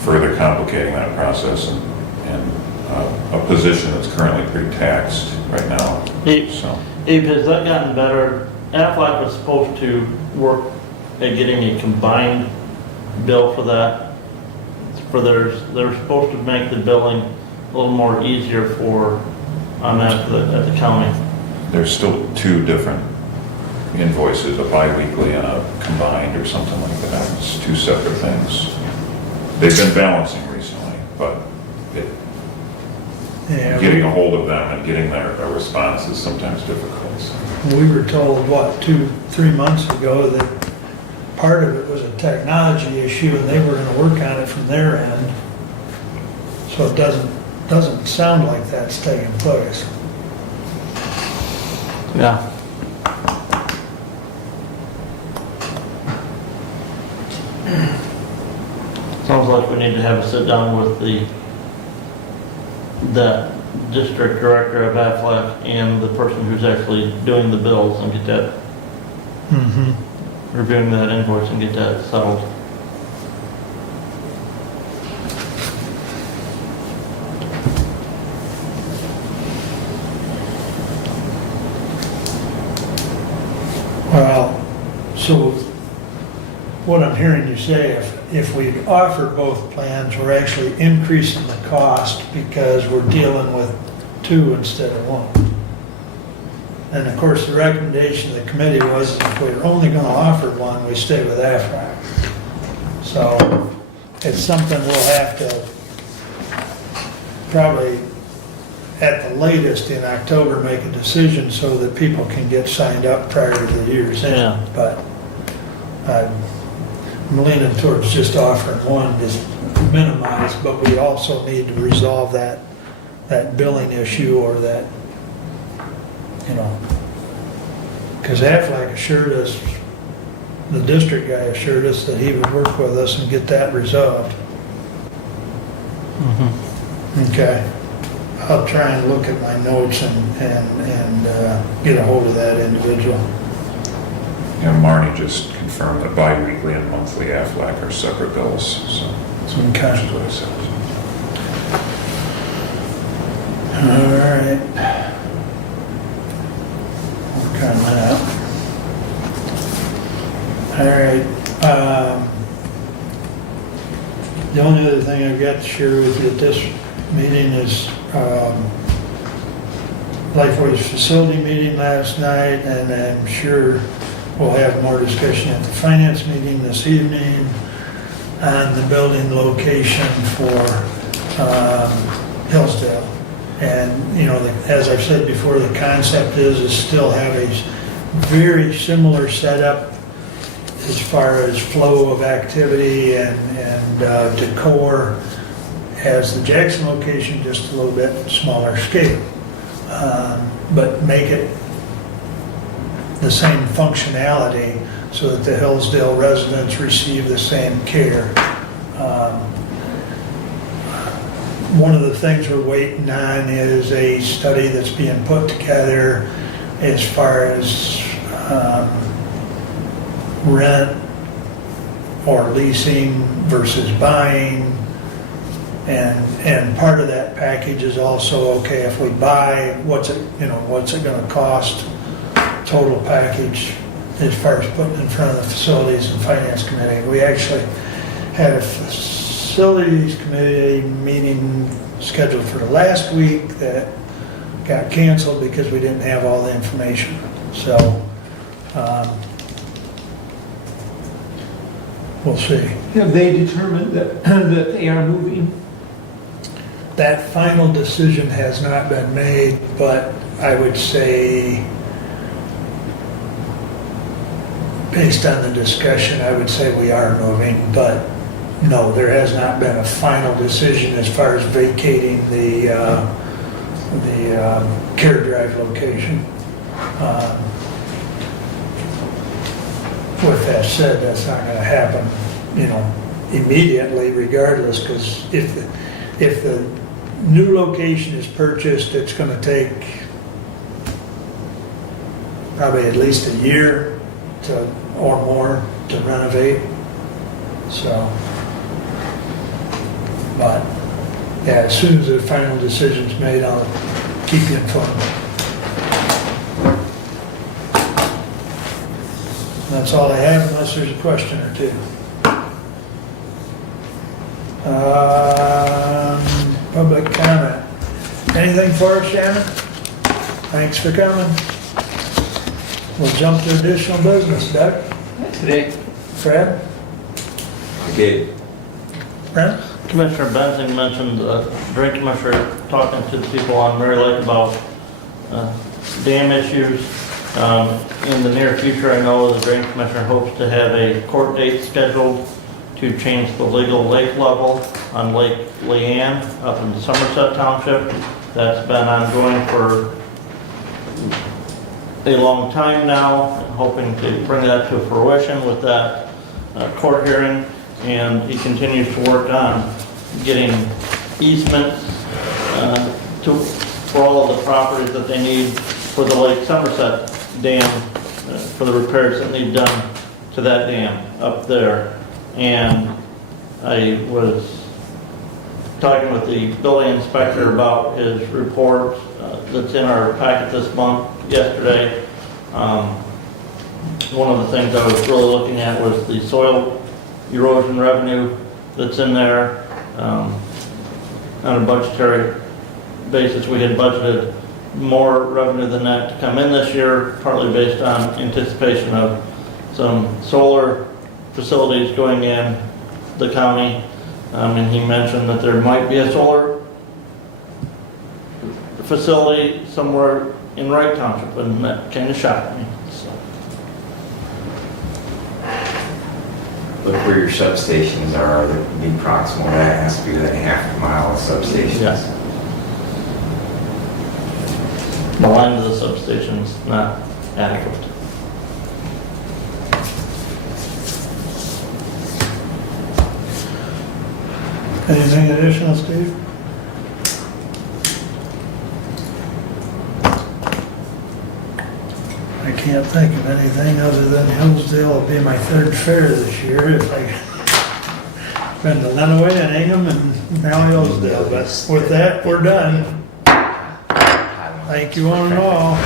further complicating that process and a position that's currently pretty taxed right now, so. Abe, has that gotten better? Aflac was supposed to work at getting a combined bill for that. They're supposed to make the billing a little more easier on that at the county. There's still two different invoices, a bi-weekly and a combined or something like that. It's two separate things. they've been balancing recently, but it- Yeah, getting a hold of them and getting a response is sometimes difficult. So. we were told, what, 2-3 months ago that part of it was a technology issue and they were gonna work on it from their end. So it doesn't sound like that's taking place. Yeah. Sounds like we need to have a sit down with the district director of Aflac and the person who's actually doing the bills and get that, reviewing that invoice and get that settled. Well, so what I'm hearing you say, if we offer both plans, we're actually increasing the cost because we're dealing with two instead of one. And of course, the recommendation of the committee was if we're only going to offer one, we stay with Aflac. So it's something we'll have to probably at the latest in October make a decision so that people can get signed up prior to the year's end. Yeah. But I'm leaning towards just offering one to minimize, but we also need to resolve that billing issue or that, because Aflac assured us, the district guy assured us that he would work with us and get that resolved. Okay. I'll try and look at my notes and get a hold of that individual. And Marnie just confirmed that bi-weekly and monthly Aflac are separate bills, so that's Okay. what I said. All right. Work on that. All right. The only other thing I've got to share with you at this meeting is Lifeway's facility meeting last night, and I'm sure we'll have more discussion at the finance meeting this evening on the building location for Hillsdale. And, as I've said before, the concept is still have a very similar setup as far as flow of activity and decor as the Jackson location, just a little bit smaller scale. But make it the same functionality so that the Hillsdale residents receive the same care. One of the things we're waiting on is a study that's being put together as far as rent or leasing versus buying. And part of that package is also, okay, if we buy, what's it going to cost, total package, as far as putting in front of the Facilities and Finance Committee. We actually had a Facilities Committee meeting scheduled for last week that got canceled because we didn't have all the information. So, we'll see. Have they determined that they are moving? That final decision has not been made, but I would say, based on the discussion, I would say we are moving, but no, there has not been a final decision as far as vacating the Care Drive location. With that said, that's not going to happen, immediately regardless, because if the new location is purchased, it's going to take probably at least a year or more to renovate. So, but yeah, as soon as the final decision's made, I'll keep you informed. That's all I have, unless there's a question or two. Public comment. Anything for us, Shannon? Thanks for coming. We'll jump to additional business. Doug? Today. Fred? Okay. Brent? Commissioner Benzing mentioned, drain commissioner talking to the people on Mary Lake about dam issues. In the near future, I know the drain commissioner hopes to have a court date scheduled to change the legal lake level on Lake Leanne up in Somerset Township. That's been ongoing for a long time now, hoping to bring that to fruition with that court hearing. And he continues to work on getting easements for all of the properties that they need for the Lake Somerset Dam, for the repairs that need done to that dam up there. And I was talking with the building inspector about his report that's in our packet this month, yesterday. One of the things I was really looking at was the soil erosion revenue that's in there. On a budgetary basis, we had budgeted more revenue than that to come in this year, partly based on anticipation of some solar facilities going in the county. And he mentioned that there might be a solar facility somewhere in Wright Township, and that kind of shocked me. So. Look where your substations are, that be proximal, that has to be within a half mile of substations. Yes. The line to the substation is not adequate. Anything additional, Steve? I can't think of anything other than Hillsdale will be my third fair this year. If I've been to Lenawee and Ingham and now Hillsdale. But with that, we're done. Thank you all and all.